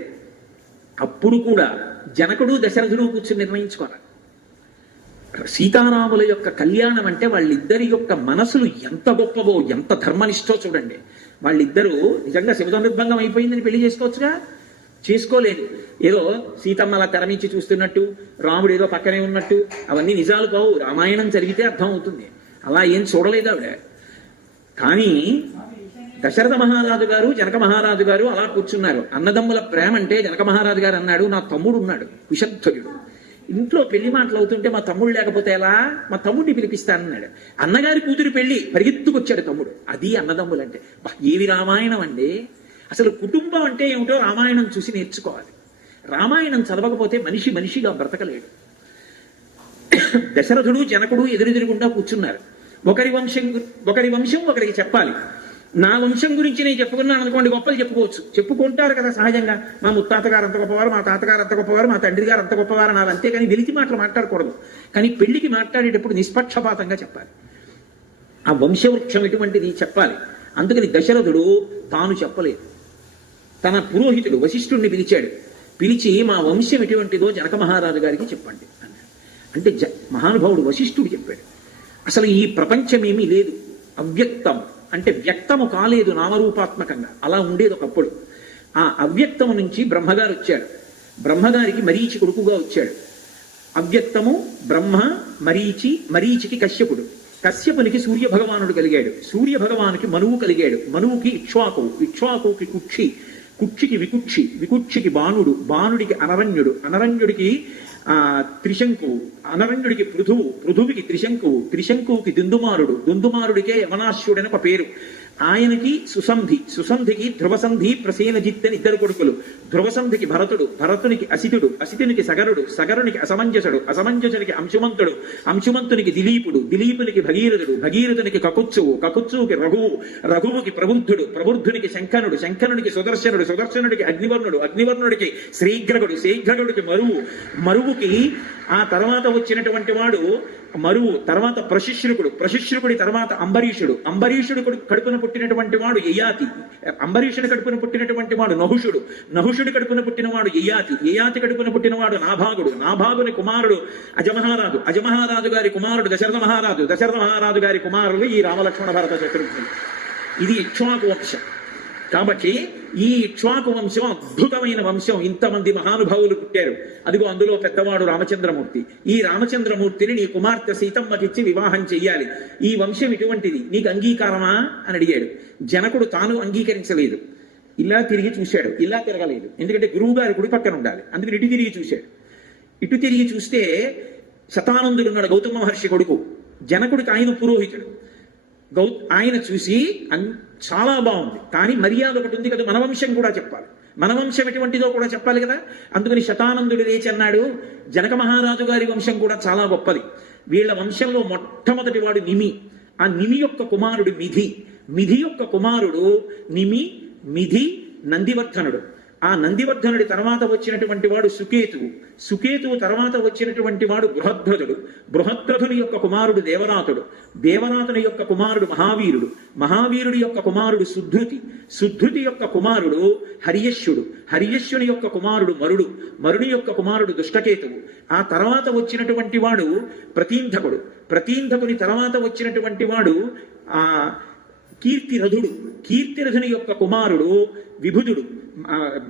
అప్పుడు కూడా జనకుడు దశరథుడు కూర్చుని నిర్ణయించుకోవాలి. సీతారాముల యొక్క కళ్యాణం అంటే వాళ్ళిద్దరి యొక్క మనసులు ఎంత గొప్పవో, ఎంత ధర్మనిష్టో చూడండి. వాళ్ళిద్దరూ నిజంగా శివసందర్భంగం అయిపోయిందని పెళ్లి చేసుకోవచ్చుగా, చేసుకోలేదు. ఏదో సీతమ్మ అలా తెరమించి చూస్తున్నట్టు, రాముడు ఏదో పక్కనే ఉన్నట్టు, అవన్నీ నిజాలు కావు. రామాయణం చదివితే అర్థం అవుతుంది. అలా ఏం చూడలేదు ఆవిడ. కానీ దశరథ మహారాజు గారు, జనక మహారాజు గారు అలా కూర్చున్నారు. అన్నదమ్ముల ప్రేమ అంటే జనక మహారాజు గారు అన్నాడు, నా తమ్ముడు ఉన్నాడు కుశధ్వజుడు, ఇంట్లో పెళ్లి మాటలు అవుతుంటే మా తమ్ముడు లేకపోతే ఎలా, మా తమ్ముడిని పిలిపిస్తానన్నాడు. అన్నగారి కూతురు పెళ్లి, పరిగెత్తుకొచ్చాడు తమ్ముడు. అది అన్నదమ్ములు అంటే. ఏవి రామాయణం అండి! అసలు కుటుంబం అంటే ఏమిటో రామాయణం చూసి నేర్చుకోవాలి. రామాయణం చదవకపోతే మనిషి మనిషిగా బ్రతకలేడు. దశరథుడు జనకుడు ఎదురెదురుగుండా కూర్చున్నారు. ఒకరి వంశం ఒకరికి చెప్పాలి. నా వంశం గురించి నేను చెప్పుకున్నాను అనుకోండి, గొప్పలు చెప్పుకోవచ్చు, చెప్పుకుంటారు కదా సహజంగా. మా ముత్తాతగారు అంత గొప్పవారు, మా తాతగారు అంత గొప్పవారు, మా తండ్రి గారు అంత గొప్పవారు అనాలి. అంతేకాని వెలితి మాటలు మాట్లాడకూడదు. కానీ పెళ్లికి మాట్లాడేటప్పుడు నిష్పక్షపాతంగా చెప్పాలి. ఆ వంశవృక్షం ఎటువంటిది చెప్పాలి. అందుకని దశరథుడు తాను చెప్పలేదు, తన పురోహితుడు వశిష్ఠుడిని పిలిచాడు. పిలిచి మా వంశం ఎటువంటిదో జనక మహారాజు గారికి చెప్పండి అన్నాడు. అంటే మహానుభావుడు వశిష్ఠుడు చెప్పాడు. అసలు ఈ ప్రపంచమేమీ లేదు, అవ్యక్తం అంటే వ్యక్తము కాలేదు నామరూపాత్మకంగా, అలా ఉండేది ఒకప్పుడు. ఆ అవ్యక్తము నుంచి బ్రహ్మగారు వచ్చాడు. బ్రహ్మగారికి మరీచి కొడుకుగా వచ్చాడు. అవ్యక్తము బ్రహ్మ, మరీచి, మరీచికి కశ్యపుడు, కశ్యపునికి సూర్య భగవానుడు కలిగాడు, సూర్య భగవానుకి మనువు కలిగాడు, మనువుకి ఇక్ష్వాకువు, ఇక్ష్వాకువుకి కుక్షి, కుక్షికి వికుక్షి, వికుక్షికి బాణుడు, బాణుడికి అనరణ్యుడు, అనరణ్యుడికి త్రిశంకువు, అనరణ్యుడికి పృథువు, పృథువికి త్రిశంకువు, త్రిశంకువుకి దుందుమారుడు, దుందుమారుడికే యమనాశ్యుడని ఒక పేరు. ఆయనకి సుసంధి, సుసంధికి ధ్రువసంధి, ప్రసేనజిత్ అని ఇద్దరు కొడుకులు. ధ్రువసంధికి భరతుడు, భరతునికి అసితుడు, అసితునికి సగరుడు, సగరునికి అసమంజసుడు, అసమంజసునికి అంశుమంతుడు, అంశుమంతునికి దిలీపుడు, దిలీపునికి భగీరథుడు, భగీరథునికి కకుత్సువు, కకుత్సువుకి రఘువు, రఘువుకి ప్రబుద్ధుడు, ప్రబుద్ధునికి శంఖనుడు, శంఖనుడికి సుదర్శనుడు, సుదర్శనుడికి అగ్నివర్ణుడు, అగ్నివర్ణుడికి శ్రీగ్రగుడు, శ్రీగ్రగుడికి మరువు, మరువుకి ఆ తర్వాత వచ్చినటువంటి వాడు మరువు, తర్వాత ప్రశిశ్రుకుడు, ప్రశిశ్రుకుడి తర్వాత అంబరీషుడు, అంబరీషుడు కడుపున పుట్టినటువంటి వాడు యయాతి, అంబరీషుడి కడుపున పుట్టినటువంటి వాడు నహుషుడు, నహుషుడి కడుపున పుట్టినవాడు యయాతి, యయాతి కడుపున పుట్టినవాడు నాభాగుడు, నాభాగుని కుమారుడు అజమహారాజు, అజమహారాజు గారి కుమారుడు దశరథ మహారాజు, దశరథ మహారాజు గారి కుమారులు ఈ రామలక్ష్మణ భరత శత్రుఘ్నులు. ఇది ఇక్ష్వాకు వంశం. కాబట్టి ఈ ఇక్ష్వాకు వంశం అద్భుతమైన వంశం. ఇంతమంది మహానుభావులు పుట్టారు. అదిగో అందులో పెద్దవాడు రామచంద్రమూర్తి. ఈ రామచంద్రమూర్తిని నీ కుమార్తె సీతమ్మకిచ్చి వివాహం చెయ్యాలి. ఈ వంశం ఇటువంటిది, నీకు అంగీకారమా అని అడిగాడు. జనకుడు తాను అంగీకరించలేదు. ఇలా తిరిగి చూశాడు, ఇలా తిరగలేదు. ఎందుకంటే గురువు గారి గుడి పక్కన ఉండాలి. అందుకని ఇటు తిరిగి చూశాడు. ఇటు తిరిగి చూస్తే శతానందుడు ఉన్నాడు, గౌతమ మహర్షి కొడుకు. జనకుడికి ఆయన పురోహితుడు. ఆయన చూసి చాలా బాగుంది, కానీ మర్యాద ఒకటి ఉంది కదా, మన వంశం కూడా చెప్పాలి, మన వంశం ఎటువంటిదో కూడా చెప్పాలి కదా. అందుకని శతానందుడు లేచి అన్నాడు, జనక మహారాజు గారి వంశం కూడా చాలా గొప్పది. వీళ్ళ వంశంలో మొట్టమొదటి వాడు నిమి. ఆ నిమి యొక్క కుమారుడు మిథి, మిథి యొక్క కుమారుడు నిమి, మిథి, నందివర్ధనుడు. ఆ నందివర్ధనుడి తర్వాత వచ్చినటువంటి వాడు సుకేతువు, సుకేతువు తర్వాత వచ్చినటువంటి వాడు బృహద్రథుడు, బృహద్రథుని యొక్క కుమారుడు దేవనాథుడు, దేవనాథుని యొక్క కుమారుడు మహావీరుడు, మహావీరుడి యొక్క కుమారుడు సుధృతి, సుధృతి యొక్క కుమారుడు హర్యశ్యుడు, హర్యశ్యుని యొక్క కుమారుడు మరుడు, మరుని యొక్క కుమారుడు దుష్టకేతువు. ఆ తర్వాత వచ్చినటువంటి వాడు ప్రతీంధకుడు, ప్రతీంధకుని తర్వాత వచ్చినటువంటి వాడు ఆ కీర్తిరథుడు, కీర్తిరథుని యొక్క కుమారుడు విభుదుడు,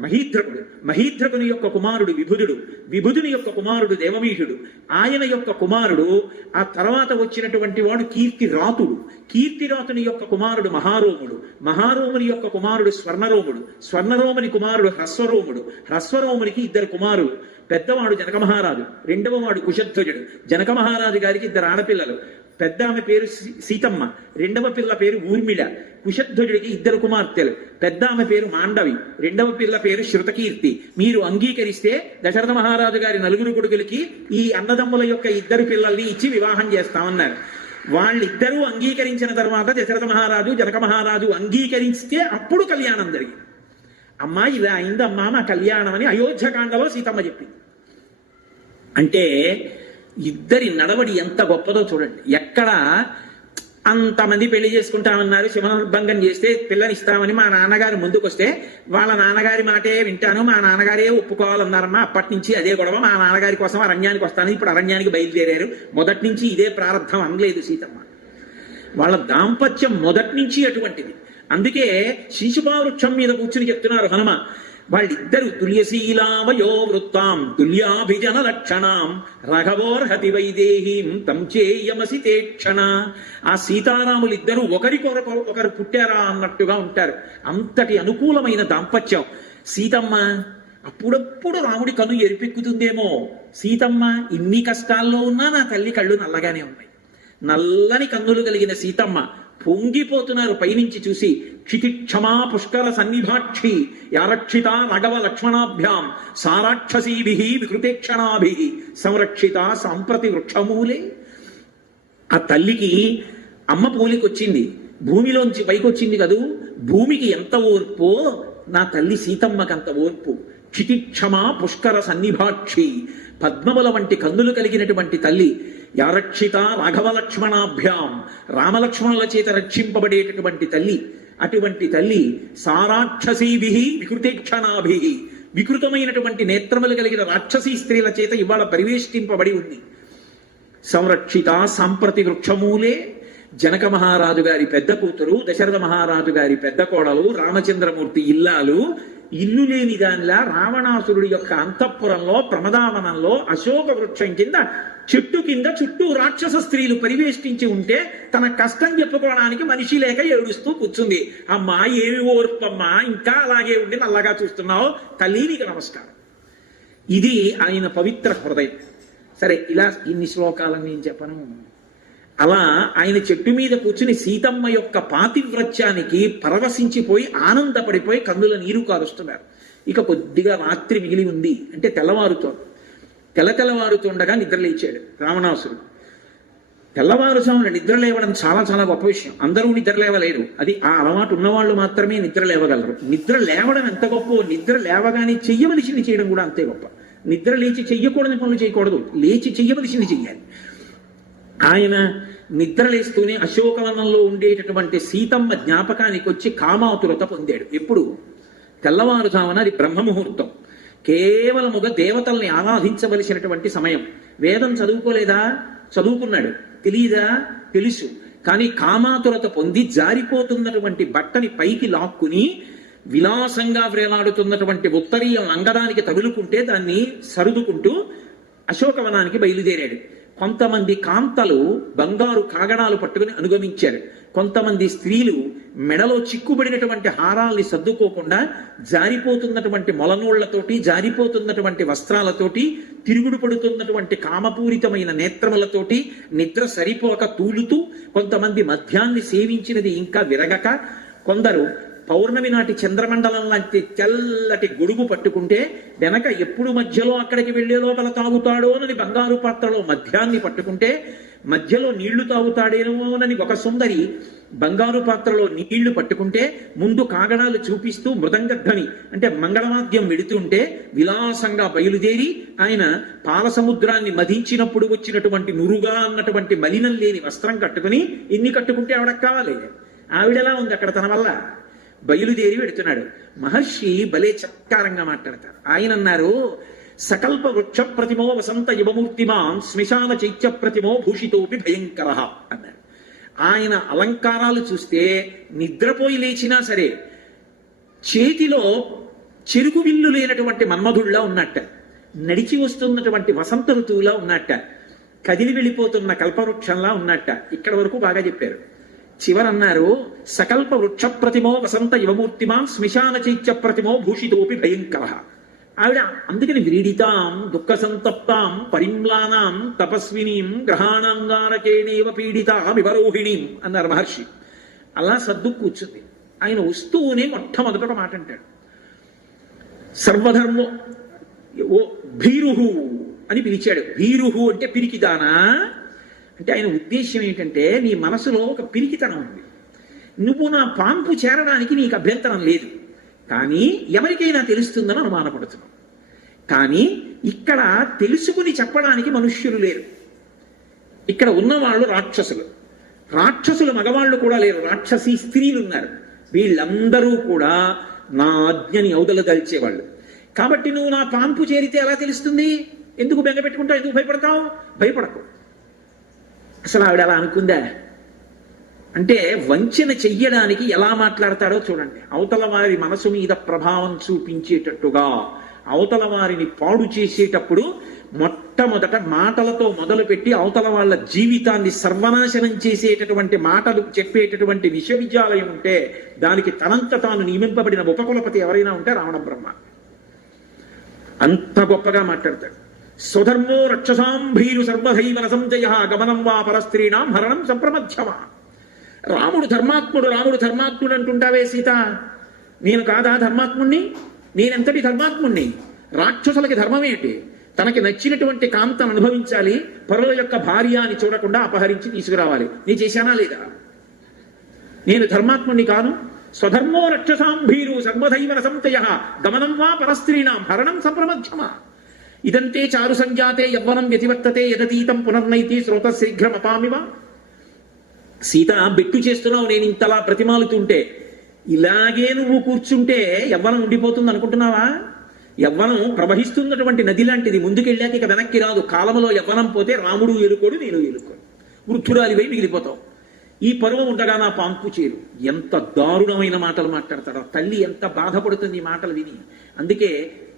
మహీధ్రకుడు, మహీధ్రకుని యొక్క కుమారుడు విభుదుడు, విభుదుని యొక్క కుమారుడు దేవమీషుడు, ఆయన యొక్క కుమారుడు ఆ తర్వాత వచ్చినటువంటి వాడు కీర్తిరాతుడు, కీర్తిరాతుని యొక్క కుమారుడు మహారోముడు, మహారోముని యొక్క కుమారుడు స్వర్ణరోముడు, స్వర్ణరోముని కుమారుడు హ్రస్వరోముడు, హ్రస్వరోమునికి ఇద్దరు కుమారులు, పెద్దవాడు జనక మహారాజు, రెండవ వాడు కుశధ్వజుడు. జనక మహారాజు గారికి ఇద్దరు ఆడపిల్లలు, పెద్ద ఆమె పేరు సీతమ్మ, రెండవ పిల్ల పేరు ఊర్మిళ. కుశధ్వజుడికి ఇద్దరు కుమార్తెలు, పెద్ద ఆమె పేరు మాండవి, రెండవ పిల్ల పేరు శృతకీర్తి. మీరు అంగీకరిస్తే దశరథ మహారాజు గారి నలుగురు కొడుకులకి ఈ అన్నదమ్ముల యొక్క ఇద్దరు పిల్లల్ని ఇచ్చి వివాహం చేస్తామన్నారు. వాళ్ళిద్దరూ అంగీకరించిన తర్వాత దశరథ మహారాజు జనక మహారాజు అంగీకరిస్తే అప్పుడు కళ్యాణం జరిగింది. అమ్మా ఇలా అయిందమ్మా మా కళ్యాణం అని అయోధ్యకాండలో సీతమ్మ చెప్పింది. అంటే ఇద్దరి నడవడి ఎంత గొప్పదో చూడండి. ఎక్కడ అంతమంది పెళ్లి చేసుకుంటామన్నారు, శివనర్భంగం చేస్తే పిల్లనిస్తామని మా నాన్నగారు ముందుకొస్తే వాళ్ళ నాన్నగారి మాటే వింటాను, మా నాన్నగారే ఒప్పుకోవాలన్నారమ్మా. అప్పటి నుంచి అదే గొడవ, మా నాన్నగారి కోసం అరణ్యానికి వస్తాను, ఇప్పుడు అరణ్యానికి బయలుదేరారు. మొదటి నుంచి ఇదే ప్రారంభం అనలేదు సీతమ్మ. వాళ్ళ దాంపత్యం మొదటి నుంచి అటువంటిది. అందుకే శిశుపావృక్షం మీద కూర్చుని చెప్తున్నారు హనుమ, వాళ్ళిద్దరు తుల్యశీలావయో వృత్తాం తుల్యాభిజన లక్షణాం రఘవోర్హతి వైదేహీం తం చేయమసి తేక్షణ. ఆ సీతారాములిద్దరూ ఒకరు పుట్టారా అన్నట్టుగా ఉంటారు. అంతటి అనుకూలమైన దాంపత్యం. సీతమ్మ అప్పుడప్పుడు రాముడి కన్ను ఎరిపెక్కుతుందేమో. సీతమ్మ ఇన్ని కష్టాల్లో ఉన్నా నా తల్లి కళ్ళు నల్లగానే ఉన్నాయి. నల్లని కన్నులు కలిగిన సీతమ్మ పొంగిపోతున్నారు పైనుంచి చూసి. క్షితిక్షమా పుష్కర సన్నిభాక్షి యారక్షిత రఘవ లక్ష్మణాభ్యాం సారాక్షసీభి వికృతేక్షణాభి సంరక్షిత సాంప్రతి వృక్షమూలే. ఆ తల్లికి అమ్మ పోలికొచ్చింది, భూమిలోంచి పైకొచ్చింది కదూ. భూమికి ఎంత ఓర్పో నా తల్లి సీతమ్మకంత ఓర్పు. క్షితిక్షమా పుష్కర సన్నిభాక్షి, పద్మముల వంటి కన్నులు కలిగినటువంటి తల్లి. యారక్షిత రాఘవ లక్ష్మణాభ్యాం, రామలక్ష్మణుల చేత రక్షింపబడేటటువంటి తల్లి. అటువంటి తల్లి సారాక్షసీభి వికృతేక్షణాభి, వికృతమైనటువంటి నేత్రములు కలిగిన రాక్షసీ స్త్రీల చేత ఇవాళ పరివేష్టింపబడి ఉంది. సంరక్షిత సాంప్రతి వృక్షమూలే. జనక మహారాజు గారి పెద్ద కూతురు, దశరథ మహారాజు గారి పెద్ద కోడలు, రామచంద్రమూర్తి ఇల్లాలు. ఇల్లు లేని దానిలా రావణాసురుడి యొక్క అంతఃపురంలో ప్రమదావనంలో అశోక వృక్షం కింద చెట్టు కింద చుట్టూ రాక్షస స్త్రీలు పరివేష్టించి ఉంటే తన కష్టం చెప్పుకోవడానికి మనిషి లేక ఏడుస్తూ కూర్చుంది. అమ్మా ఏమి ఓర్పమ్మా, ఇంకా అలాగే ఉండి నల్లగా చూస్తున్నావు, తల్లి నీకు నమస్కారం. ఇది ఆయన పవిత్ర హృదయం. సరే, ఇలా ఇన్ని శ్లోకాలను నేను చెప్పను. అలా ఆయన చెట్టు మీద కూర్చుని సీతమ్మ యొక్క పాతివ్రత్యానికి పరవశించిపోయి ఆనందపడిపోయి కన్నుల నీరు కారుస్తున్నారు. ఇక కొద్దిగా రాత్రి మిగిలి ఉంది అంటే తెల్లవారుతోంది. తెల్లవారుతుండగా నిద్రలేచాడు రావణాసురుడు. తెల్లవారుజామున నిద్ర లేవడం చాలా చాలా గొప్ప విషయం. అందరూ నిద్ర లేవలేరు. అది ఆ అలవాటు ఉన్నవాళ్ళు మాత్రమే నిద్ర లేవగలరు. నిద్ర లేవడం ఎంత గొప్ప, నిద్ర లేవగానే చెయ్యవలసింది చేయడం కూడా అంతే గొప్ప. నిద్ర లేచి చెయ్యకూడని పనులు చేయకూడదు, లేచి చెయ్యవలసింది చెయ్యాలి. ఆయన నిద్రలేస్తూనే అశోకవనంలో ఉండేటటువంటి సీతమ్మ జ్ఞాపకానికి వచ్చి కామాతురత పొందాడు. ఎప్పుడు? తెల్లవారుజామున. అది బ్రహ్మముహూర్తం. కేవలముగా దేవతల్ని ఆరాధించవలసినటువంటి సమయం. వేదం చదువుకోలేదా? చదువుకున్నాడు. తెలియదా? తెలుసు. కానీ కామాతురత పొంది జారిపోతున్నటువంటి బట్టని పైకి లాక్కుని విలాసంగా వేలాడుతున్నటువంటి ఉత్తరీయం లంగడానికి తగులుకుంటే దాన్ని సరుదుకుంటూ అశోకవనానికి బయలుదేరాడు. కొంతమంది కాంతలు బంగారు కాగడాలు పట్టుకుని అనుగమించారు. కొంతమంది స్త్రీలు మెడలో చిక్కుబడినటువంటి హారాల్ని సర్దుకోకుండా జారిపోతున్నటువంటి మొలనోళ్లతోటి, జారిపోతున్నటువంటి వస్త్రాలతోటి, తిరుగుడు పడుతున్నటువంటి కామపూరితమైన నేత్రములతోటి నిద్ర సరిపోక తూలుతూ, కొంతమంది మధ్యాన్ని సేవించినది ఇంకా విరగక, కొందరు పౌర్ణమి నాటి చంద్రమండలం లాంటి తెల్లటి గొడుగు పట్టుకుంటే వెనక ఎప్పుడు మధ్యలో అక్కడికి వెళ్లే లోపల తాగుతాడో అని బంగారు పాత్రలో మధ్యాన్ని పట్టుకుంటే, మధ్యలో నీళ్లు తాగుతాడేమోనని ఒక సుందరి బంగారు పాత్రలో నీళ్లు పట్టుకుంటే ముందు కాగడాలు చూపిస్తూ మృదంగధ్వని అంటే మంగళవాద్యం వెడుతుంటే విలాసంగా బయలుదేరి ఆయన పాల సముద్రాన్ని మధించినప్పుడు వచ్చినటువంటి నురుగా అన్నటువంటి మలినం లేని వస్త్రం కట్టుకుని ఎన్ని కట్టుకుంటే ఆవిడకు కావాలి, ఆవిడెలా ఉంది అక్కడ తన వల్ల బయలుదేరి వెడుతున్నాడు. మహర్షి భలే చత్కారంగా మాట్లాడతారు. ఆయన అన్నారు, సకల్ప వృక్ష ప్రతిమో వసంత యువమూర్తిమాం శ్మశాన చైత్య ప్రతిమో భూషితోపి భయంకర అన్నారు. ఆయన అలంకారాలు చూస్తే నిద్రపోయి లేచినా సరే చేతిలో చెరుకు విల్లు లేనటువంటి మన్మధుళ్లా ఉన్నట్ట, నడిచి వస్తున్నటువంటి వసంత ఋతువులా ఉన్నట్ట, కదిలి వెళ్ళిపోతున్న కల్పవృక్షంలా ఉన్నట్ట. ఇక్కడ వరకు బాగా చెప్పారు. చివరన్నారు, సకల్ప వృక్ష ప్రతిమో వసంత యువమూర్తిమాం శ్మశాన చైత్య ప్రతిమో భూషితోపి భయంకర. ఆవిడ అందుకని వ్రీడితాం దుఃఖ సంతప్తాం పరిమ్లానాం తపస్వినీం గ్రహాణాంగారకేణేవ పీడితా వివరోహిణీం అన్నారు మహర్షి. అలా సర్దు కూర్చుంది. ఆయన వస్తూనే మొట్టమొదట ఒక మాట అంటాడు, సర్వధర్మో ఓ భీరుహు అని పిలిచాడు. భీరుహు అంటే పిరికిదానా అంటే ఆయన ఉద్దేశ్యం ఏంటంటే, నీ మనసులో ఒక పిరికితనం ఉంది, నువ్వు నా పాంపు చేరడానికి నీకు అభ్యంతరం లేదు, కానీ ఎవరికైనా తెలుస్తుందని అనుమానపడుతున్నావు. కానీ ఇక్కడ తెలుసుకుని చెప్పడానికి మనుష్యులు లేరు. ఇక్కడ ఉన్నవాళ్ళు రాక్షసులు, రాక్షసులు మగవాళ్ళు కూడా లేరు, రాక్షసీ స్త్రీలు ఉన్నారు. వీళ్ళందరూ కూడా నా ఆజ్ఞని ఔదలదల్చేవాళ్ళు. కాబట్టి నువ్వు నా పాంపు చేరితే ఎలా తెలుస్తుంది? ఎందుకు బెంగ పెట్టుకుంటావు? ఎందుకు భయపడతావు? భయపడకు. అసలు ఆవిడ అలా అనుకుందా అంటే వంచన చెయ్యడానికి ఎలా మాట్లాడతాడో చూడండి. అవతల వారి మనసు మీద ప్రభావం చూపించేటట్టుగా, అవతల వారిని పాడు చేసేటప్పుడు మొట్టమొదట మాటలతో మొదలుపెట్టి అవతల వాళ్ళ జీవితాన్ని సర్వనాశనం చేసేటటువంటి మాటలు చెప్పేటటువంటి విశ్వవిద్యాలయం ఉంటే దానికి తనంత తాను నియమింపబడిన ఉపకులపతి ఎవరైనా ఉంటే రావణ బ్రహ్మ. అంత గొప్పగా మాట్లాడతాడు. స్వధర్మో రక్షసాం భీరు సర్వధైవ సంజయ గమనం వా పరస్త్రీణాం హరణం సంప్రమధ్యమా. రాముడు ధర్మాత్ముడు, రాముడు ధర్మాత్ముడు అంటుంటావే సీత, నేను కాదా ధర్మాత్ముణ్ణి? నేనెంతటి ధర్మాత్ముణ్ణి? రాక్షసులకి ధర్మం ఏంటి? తనకి నచ్చినటువంటి కాంతను అనుభవించాలి, పరుల యొక్క భార్య అని చూడకుండా అపహరించి తీసుకురావాలి. నీ చేశానా లేదా? నేను ధర్మాత్ముణ్ణి కాను. స్వధర్మో రక్షసాం భీరు సర్వధైవ సంతయ గమనం వా పరస్త్రీణాం హరణం సంప్రమధ్యమా. ఇదంతే చారు సంజాతే యవ్వనం వ్యతివర్తతే యదతీతం పునర్నైతి శ్రోత శీఘ్రం అపామివ. సీత, బెట్టు చేస్తున్నావు నేను ఇంతలా ప్రతిమాలుతుంటే, ఇలాగే నువ్వు కూర్చుంటే యవ్వనం ఉండిపోతుంది అనుకుంటున్నావా? యవ్వనం ప్రవహిస్తున్నటువంటి నది లాంటిది, ముందుకెళ్ళాక ఇక వెనక్కి రాదు. కాలంలో యవ్వనం పోతే రాముడు ఎలుకోడు, నేను ఎలుకోడు, వృద్ధురాలివై మిగిలిపోతావు. ఈ పరువం ఉండగా నా పాంపు చేరు. ఎంత దారుణమైన మాటలు మాట్లాడతాడు. తల్లి ఎంత బాధపడుతుంది ఈ మాటలు విని. అందుకే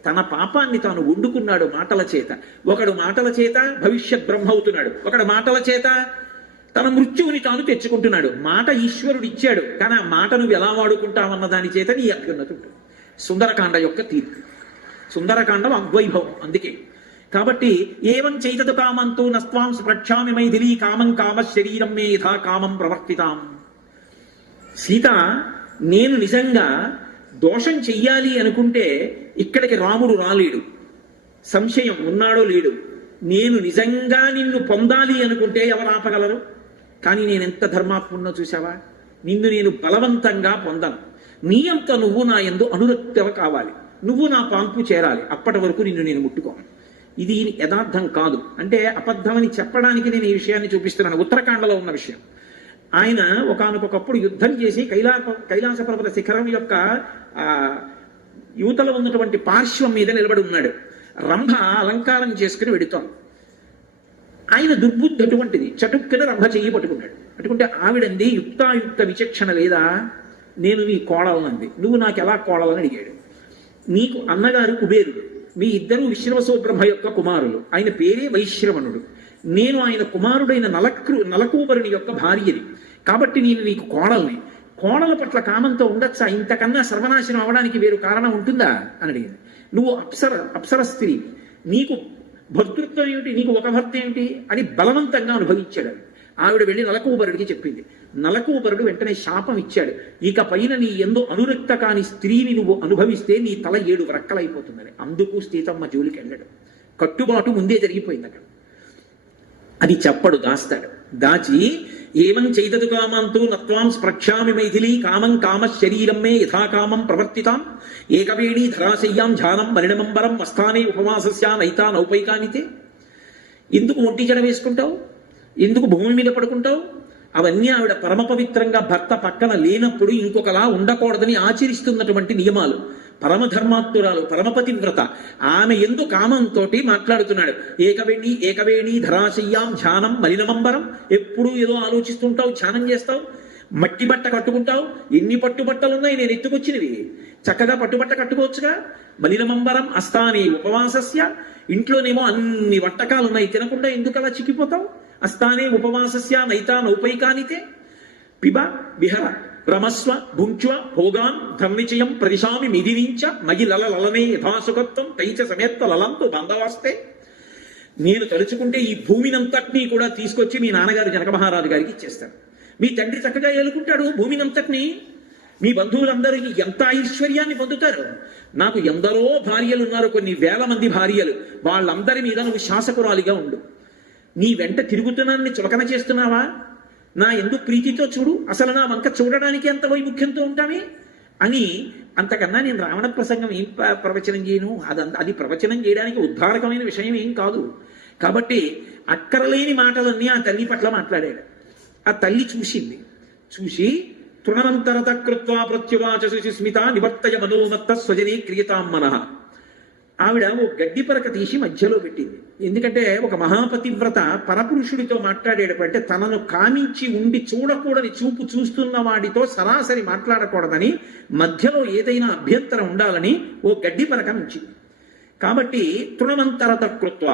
తన పాపాన్ని తాను వండుకున్నాడు మాటల చేత. ఒకడు మాటల చేత భవిష్యత్ బ్రహ్మ అవుతున్నాడు, ఒకడు మాటల చేత తన మృత్యువుని తాను తెచ్చుకుంటున్నాడు. మాట ఈశ్వరుడు ఇచ్చాడు, కానీ ఆ మాట నువ్వు ఎలా వాడుకుంటావన్న దాని చేత నీ అభ్యున్నతి ఉంటుంది. సుందరకాండ యొక్క తీర్పు. సుందరకాండం అద్వైభవం. అందుకే కాబట్టి ఏవం చైతదు కామంతో నస్వాం ప్రక్షామి మైథిలీ కామం కామ శరీరం మే యథా కామం ప్రవర్తితాం. సీత, నేను నిజంగా దోషం చెయ్యాలి అనుకుంటే ఇక్కడికి రాముడు రాలేడు, సంశయం ఉన్నాడో లేడు. నేను నిజంగా నిన్ను పొందాలి అనుకుంటే ఎవరు ఆపగలరు? కానీ నేనెంత ధర్మాత్మున్నో చూసావా? నిన్ను నేను బలవంతంగా పొందను. నీ అంత నువ్వు నా యందు అనురక్తవ కావాలి, నువ్వు నా పాంపు చేరాలి. అప్పటి వరకు నిన్ను నేను ముట్టుకోను. ఇది యథార్థం కాదు అంటే అబద్ధమని చెప్పడానికి నేను ఈ విషయాన్ని చూపిస్తున్నాను. ఉత్తరాఖండలో ఉన్న విషయం. ఆయన ఒకానొకప్పుడు యుద్ధం చేసి కైలాస పర్వత శిఖరం యొక్క యువతలో ఉన్నటువంటి పార్శ్వం మీద నిలబడి ఉన్నాడు. రంభ అలంకారం చేసుకుని వెడుతాం. ఆయన దుర్బుద్ధి అటువంటిది. చటుక్కున రంభ చెయ్యి పట్టుకున్నాడు. పట్టుకుంటే ఆవిడంది, యుక్తాయుక్త విచక్షణ లేదా? నేను నీ కోడలనంది. నువ్వు నాకు ఎలా కోడలని అడిగాడు. నీకు అన్నగారు కుబేరుడు, మీ ఇద్దరు విశ్రవసో బ్రహ్మ యొక్క కుమారులు. ఆయన పేరే వైశ్రవణుడు. నేను ఆయన కుమారుడైన నలకూబరుని యొక్క భార్యని, కాబట్టి నేను నీకు కోడల్ని. కోడల పట్ల కామంతో ఉండొచ్చా? ఇంతకన్నా సర్వనాశనం అవడానికి వేరు కారణం ఉంటుందా అని అడిగింది. నువ్వు అప్సర స్త్రీ, నీకు భర్తృత్వం ఏమిటి? నీకు ఒక భర్త ఏమిటి అని బలవంతంగా అనుభవించాడు. ఆవిడ వెళ్ళి నలకూబరుడికి చెప్పింది. నలకూబరుడు వెంటనే శాపం ఇచ్చాడు. ఇక పైన నీ ఎందు అనురక్త కాని స్త్రీని నువ్వు అనుభవిస్తే నీ తల 7 వ్రక్కలైపోతుందని. అందుకు సీతమ్మ జోలికి వెళ్ళడం. కట్టుబాటు ముందే జరిగిపోయింది అక్కడ. అది చెప్పడు, దాస్తాడు. దాచి ఏమం చైతదు కామాంతు నత్వాం స్పృక్షామి మైథిలి కామం కామ శరీరం మే యథాకామం ప్రవర్తితాం ఏకవేణీ ధరాశయ్యాం ధ్యానం మరిణమంబరం వస్థానే ఉపవాసస్యా నైతా నౌపైకానితే. ఎందుకు ఒంటి జడ వేసుకుంటావు? ఎందుకు భూమి మీద పడుకుంటావు? అవన్నీ ఆవిడ పరమ పవిత్రంగా భర్త పక్కన లేనప్పుడు ఇంకొకలా ఉండకూడదని ఆచరిస్తున్నటువంటి నియమాలు. పరమధర్మాత్తురాలు, పరమపతివ్రత. ఆమె ఎందు కామంతో మాట్లాడుతున్నాడు. ఏకవేణి ధరాశయ్యాం ధ్యానం మలినమంబరం. ఎప్పుడూ ఏదో ఆలోచిస్తుంటావు, ధ్యానం చేస్తావు, మట్టి బట్ట కట్టుకుంటావు. ఎన్ని పట్టుబట్టలున్నాయి నేను ఎత్తుకొచ్చినవి. చక్కగా పట్టుబట్ట కట్టుకోవచ్చుగా. మలినమంబరం అస్తాని ఉపవాసస్య. ఇంట్లోనేమో అన్ని వంటకాలున్నాయి, తినకుండా ఎందుకు అలా చిక్కిపోతావు? అస్తానే ఉపవాసస్య నైతా నౌపైకానితే. పిబ విహర రమస్వ భుంక్వ భోగాన్ ధర్నిచయం ప్రదిశామి మిదినించ మగి లలనే యథాసుఖత్వం తైచ సమేత్త లలంతో బంధవాస్తే. నేను తలుచుకుంటే ఈ భూమినంతటినీ కూడా తీసుకొచ్చి మీ నాన్నగారు జనక మహారాజు గారికి ఇచ్చేస్తాను. మీ తండ్రి చక్కగా ఏలుకుంటాడు భూమినంతటినీ. మీ బంధువులందరికీ ఎంత ఐశ్వర్యాన్ని పొందుతారు. నాకు ఎందరో భార్యలు ఉన్నారు, కొన్ని వేల మంది భార్యలు. వాళ్ళందరి మీద నువ్వు శాసకురాలిగా ఉండు. నీ వెంట తిరుగుతున్నాన్ని చులకన చేస్తున్నావా? నా ఎందుకు ప్రీతితో చూడు, అసలు నా వంక చూడడానికి ఎంత వైముఖ్యంతో ఉంటామే అని. అంతకన్నా నేను రావణ ప్రసంగం ఏం ప్రవచనం చేయను. అది ప్రవచనం చేయడానికి ఉద్ధారకమైన విషయం ఏం కాదు. కాబట్టి అక్కరలేని మాటలన్నీ ఆ తల్లి పట్ల మాట్లాడాడు. ఆ తల్లి చూసింది. చూసి తృణమంతరత కృత్వా ప్రత్యువాచ సుస్మిత నివర్తయ మనోమత్త స్వజనీ క్రియతాం మనః. ఆవిడ ఓ గడ్డి పరక తీసి మధ్యలో పెట్టింది. ఎందుకంటే ఒక మహాపతివ్రత పరపురుషుడితో మాట్లాడేటంటే తనను కామించి ఉండి చూడకూడని చూపు చూస్తున్న వాడితో సరాసరి మాట్లాడకూడదని, మధ్యలో ఏదైనా అభ్యంతరం ఉండాలని ఓ గడ్డి పరక నుంచింది. కాబట్టి తృణమంతరత కృత్వ,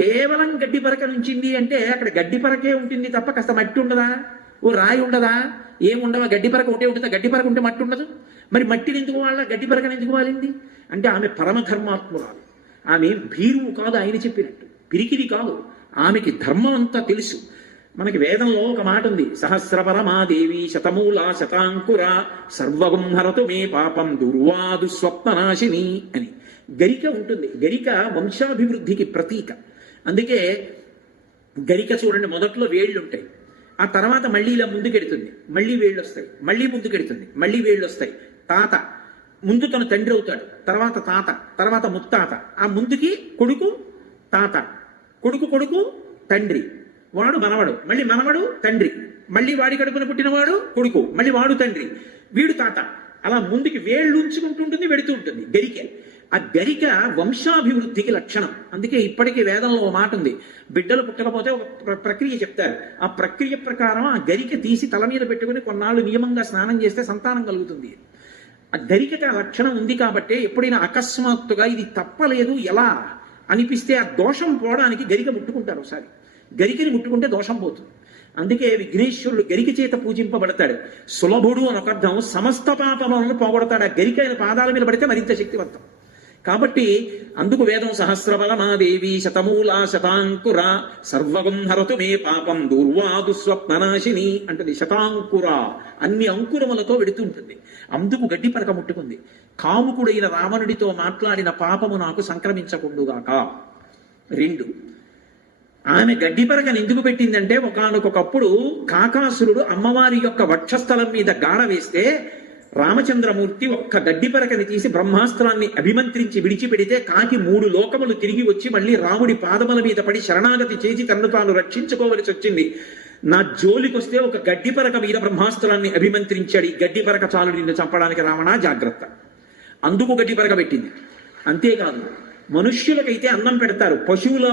కేవలం గడ్డి పరక నుంచింది అంటే అక్కడ గడ్డి పరకే ఉంటుంది తప్ప కాస్త మట్టి ఉండదా, ఓ రాయి ఉండదా, ఏముండవా? గడ్డి పరక ఒకటే ఉంటుందా? గడ్డి పరక ఉంటే మట్టి ఉండదు. మరి మట్టిని ఎందుకు వాళ్ళ, గడ్డి పరకని ఎందుకు వాలింది అంటే ఆమె పరమధర్మాత్మురాలు. ఆమె భీరువు కాదు, ఆయన చెప్పినట్టు పిరికిది కాదు. ఆమెకి ధర్మం అంతా తెలుసు. మనకి వేదంలో ఒక మాట ఉంది, సహస్రపరమాదేవి శతమూలా శతాంకుర సర్వగుం హరతు మే పాపం దుర్వాదు స్వప్ననాశిని అని. గరిక ఉంటుంది. గరిక వంశాభివృద్ధికి ప్రతీక. అందుకే గరిక చూడండి, మొదట్లో వేళ్ళు ఉంటాయి, ఆ తర్వాత మళ్ళీ ఇలా ముందుకెడుతుంది, మళ్ళీ వేళ్ళు వస్తాయి, మళ్ళీ ముందుకెడుతుంది, మళ్ళీ వేళ్ళు వస్తాయి. తాత ముందు తన తండ్రి అవుతాడు, తర్వాత తాత, తర్వాత ముత్తాత, ఆ ముందుకి కొడుకు తాత, కొడుకు కొడుకు తండ్రి, వాడు మనవడు, మళ్ళీ మనవడు తండ్రి, మళ్ళీ వాడి కడుపున పుట్టినవాడు కొడుకు, మళ్ళీ వాడు తండ్రి, వీడు తాత. అలా ముందుకి వేళ్ళు ఉంచుకుంటుంటుంది, వెడుతూ ఉంటుంది గరిక. ఆ గరిక వంశాభివృద్ధికి లక్షణం. అందుకే ఇప్పటికీ వేదంలో ఒక మాట ఉంది, బిడ్డలు పుట్టకపోతే ఒక ప్రక్రియ చెప్తారు. ఆ ప్రక్రియ ప్రకారం ఆ గరిక తీసి తల మీద పెట్టుకుని కొన్నాళ్ళు నియమంగా స్నానం చేస్తే సంతానం కలుగుతుంది. ఆ గరికకి ఆ లక్షణం ఉంది. కాబట్టి ఎప్పుడైనా అకస్మాత్తుగా ఇది తప్పలేదు ఎలా అనిపిస్తే ఆ దోషం పోవడానికి గరిక ముట్టుకుంటారు. ఒకసారి గరికని ముట్టుకుంటే దోషం పోతుంది. అందుకే విఘ్నేశ్వరుడు గరిక చేత పూజింపబడతాడు. సులభుడు అని ఒక అర్థం, సమస్త పాపములను పోగొడతాడు. ఆ గరిక ఆయన పాదాల మీద పడితే మరింత శక్తివంతం. కాబట్టి అందుకు వేదం సహస్రబలమాదేవి శతమూలా శతాంకుర సర్వగుం హరతు మే పాపం దూర్వాదు స్వప్ననాశిని అంటది. శతాంకుర అన్ని అంకురములతో వెడుతుంటుంది. అందుకు గడ్డి పరక ముట్టుకుంది. కాముకుడైన రావణుడితో మాట్లాడిన పాపము నాకు సంక్రమించకుండుగాక. 2, ఆమె గడ్డి పరకను ఎందుకు పెట్టిందంటే ఒకానొకప్పుడు కాకాసురుడు అమ్మవారి యొక్క వక్షస్థలం మీద గాఢ వేస్తే రామచంద్రమూర్తి ఒక్క గడ్డి పరకని తీసి బ్రహ్మాస్త్రాన్ని అభిమంత్రించి విడిచిపెడితే కాకి 3 లోకములు తిరిగి వచ్చి మళ్ళీ రాముడి పాదముల మీద పడి శరణాగతి చేసి తన్ను తాను రక్షించుకోవలసి వచ్చింది. నా జోలికొస్తే ఒక గడ్డి పరక మీద బ్రహ్మాస్త్రాన్ని అభిమంత్రించాడు. ఈ గడ్డి పరక చాలు నిన్ను చంపడానికి రావణ, జాగ్రత్త. అందుకు గడ్డి పరక పెట్టింది. అంతేకాదు, మనుష్యులకైతే అన్నం పెడతారు, పశువుల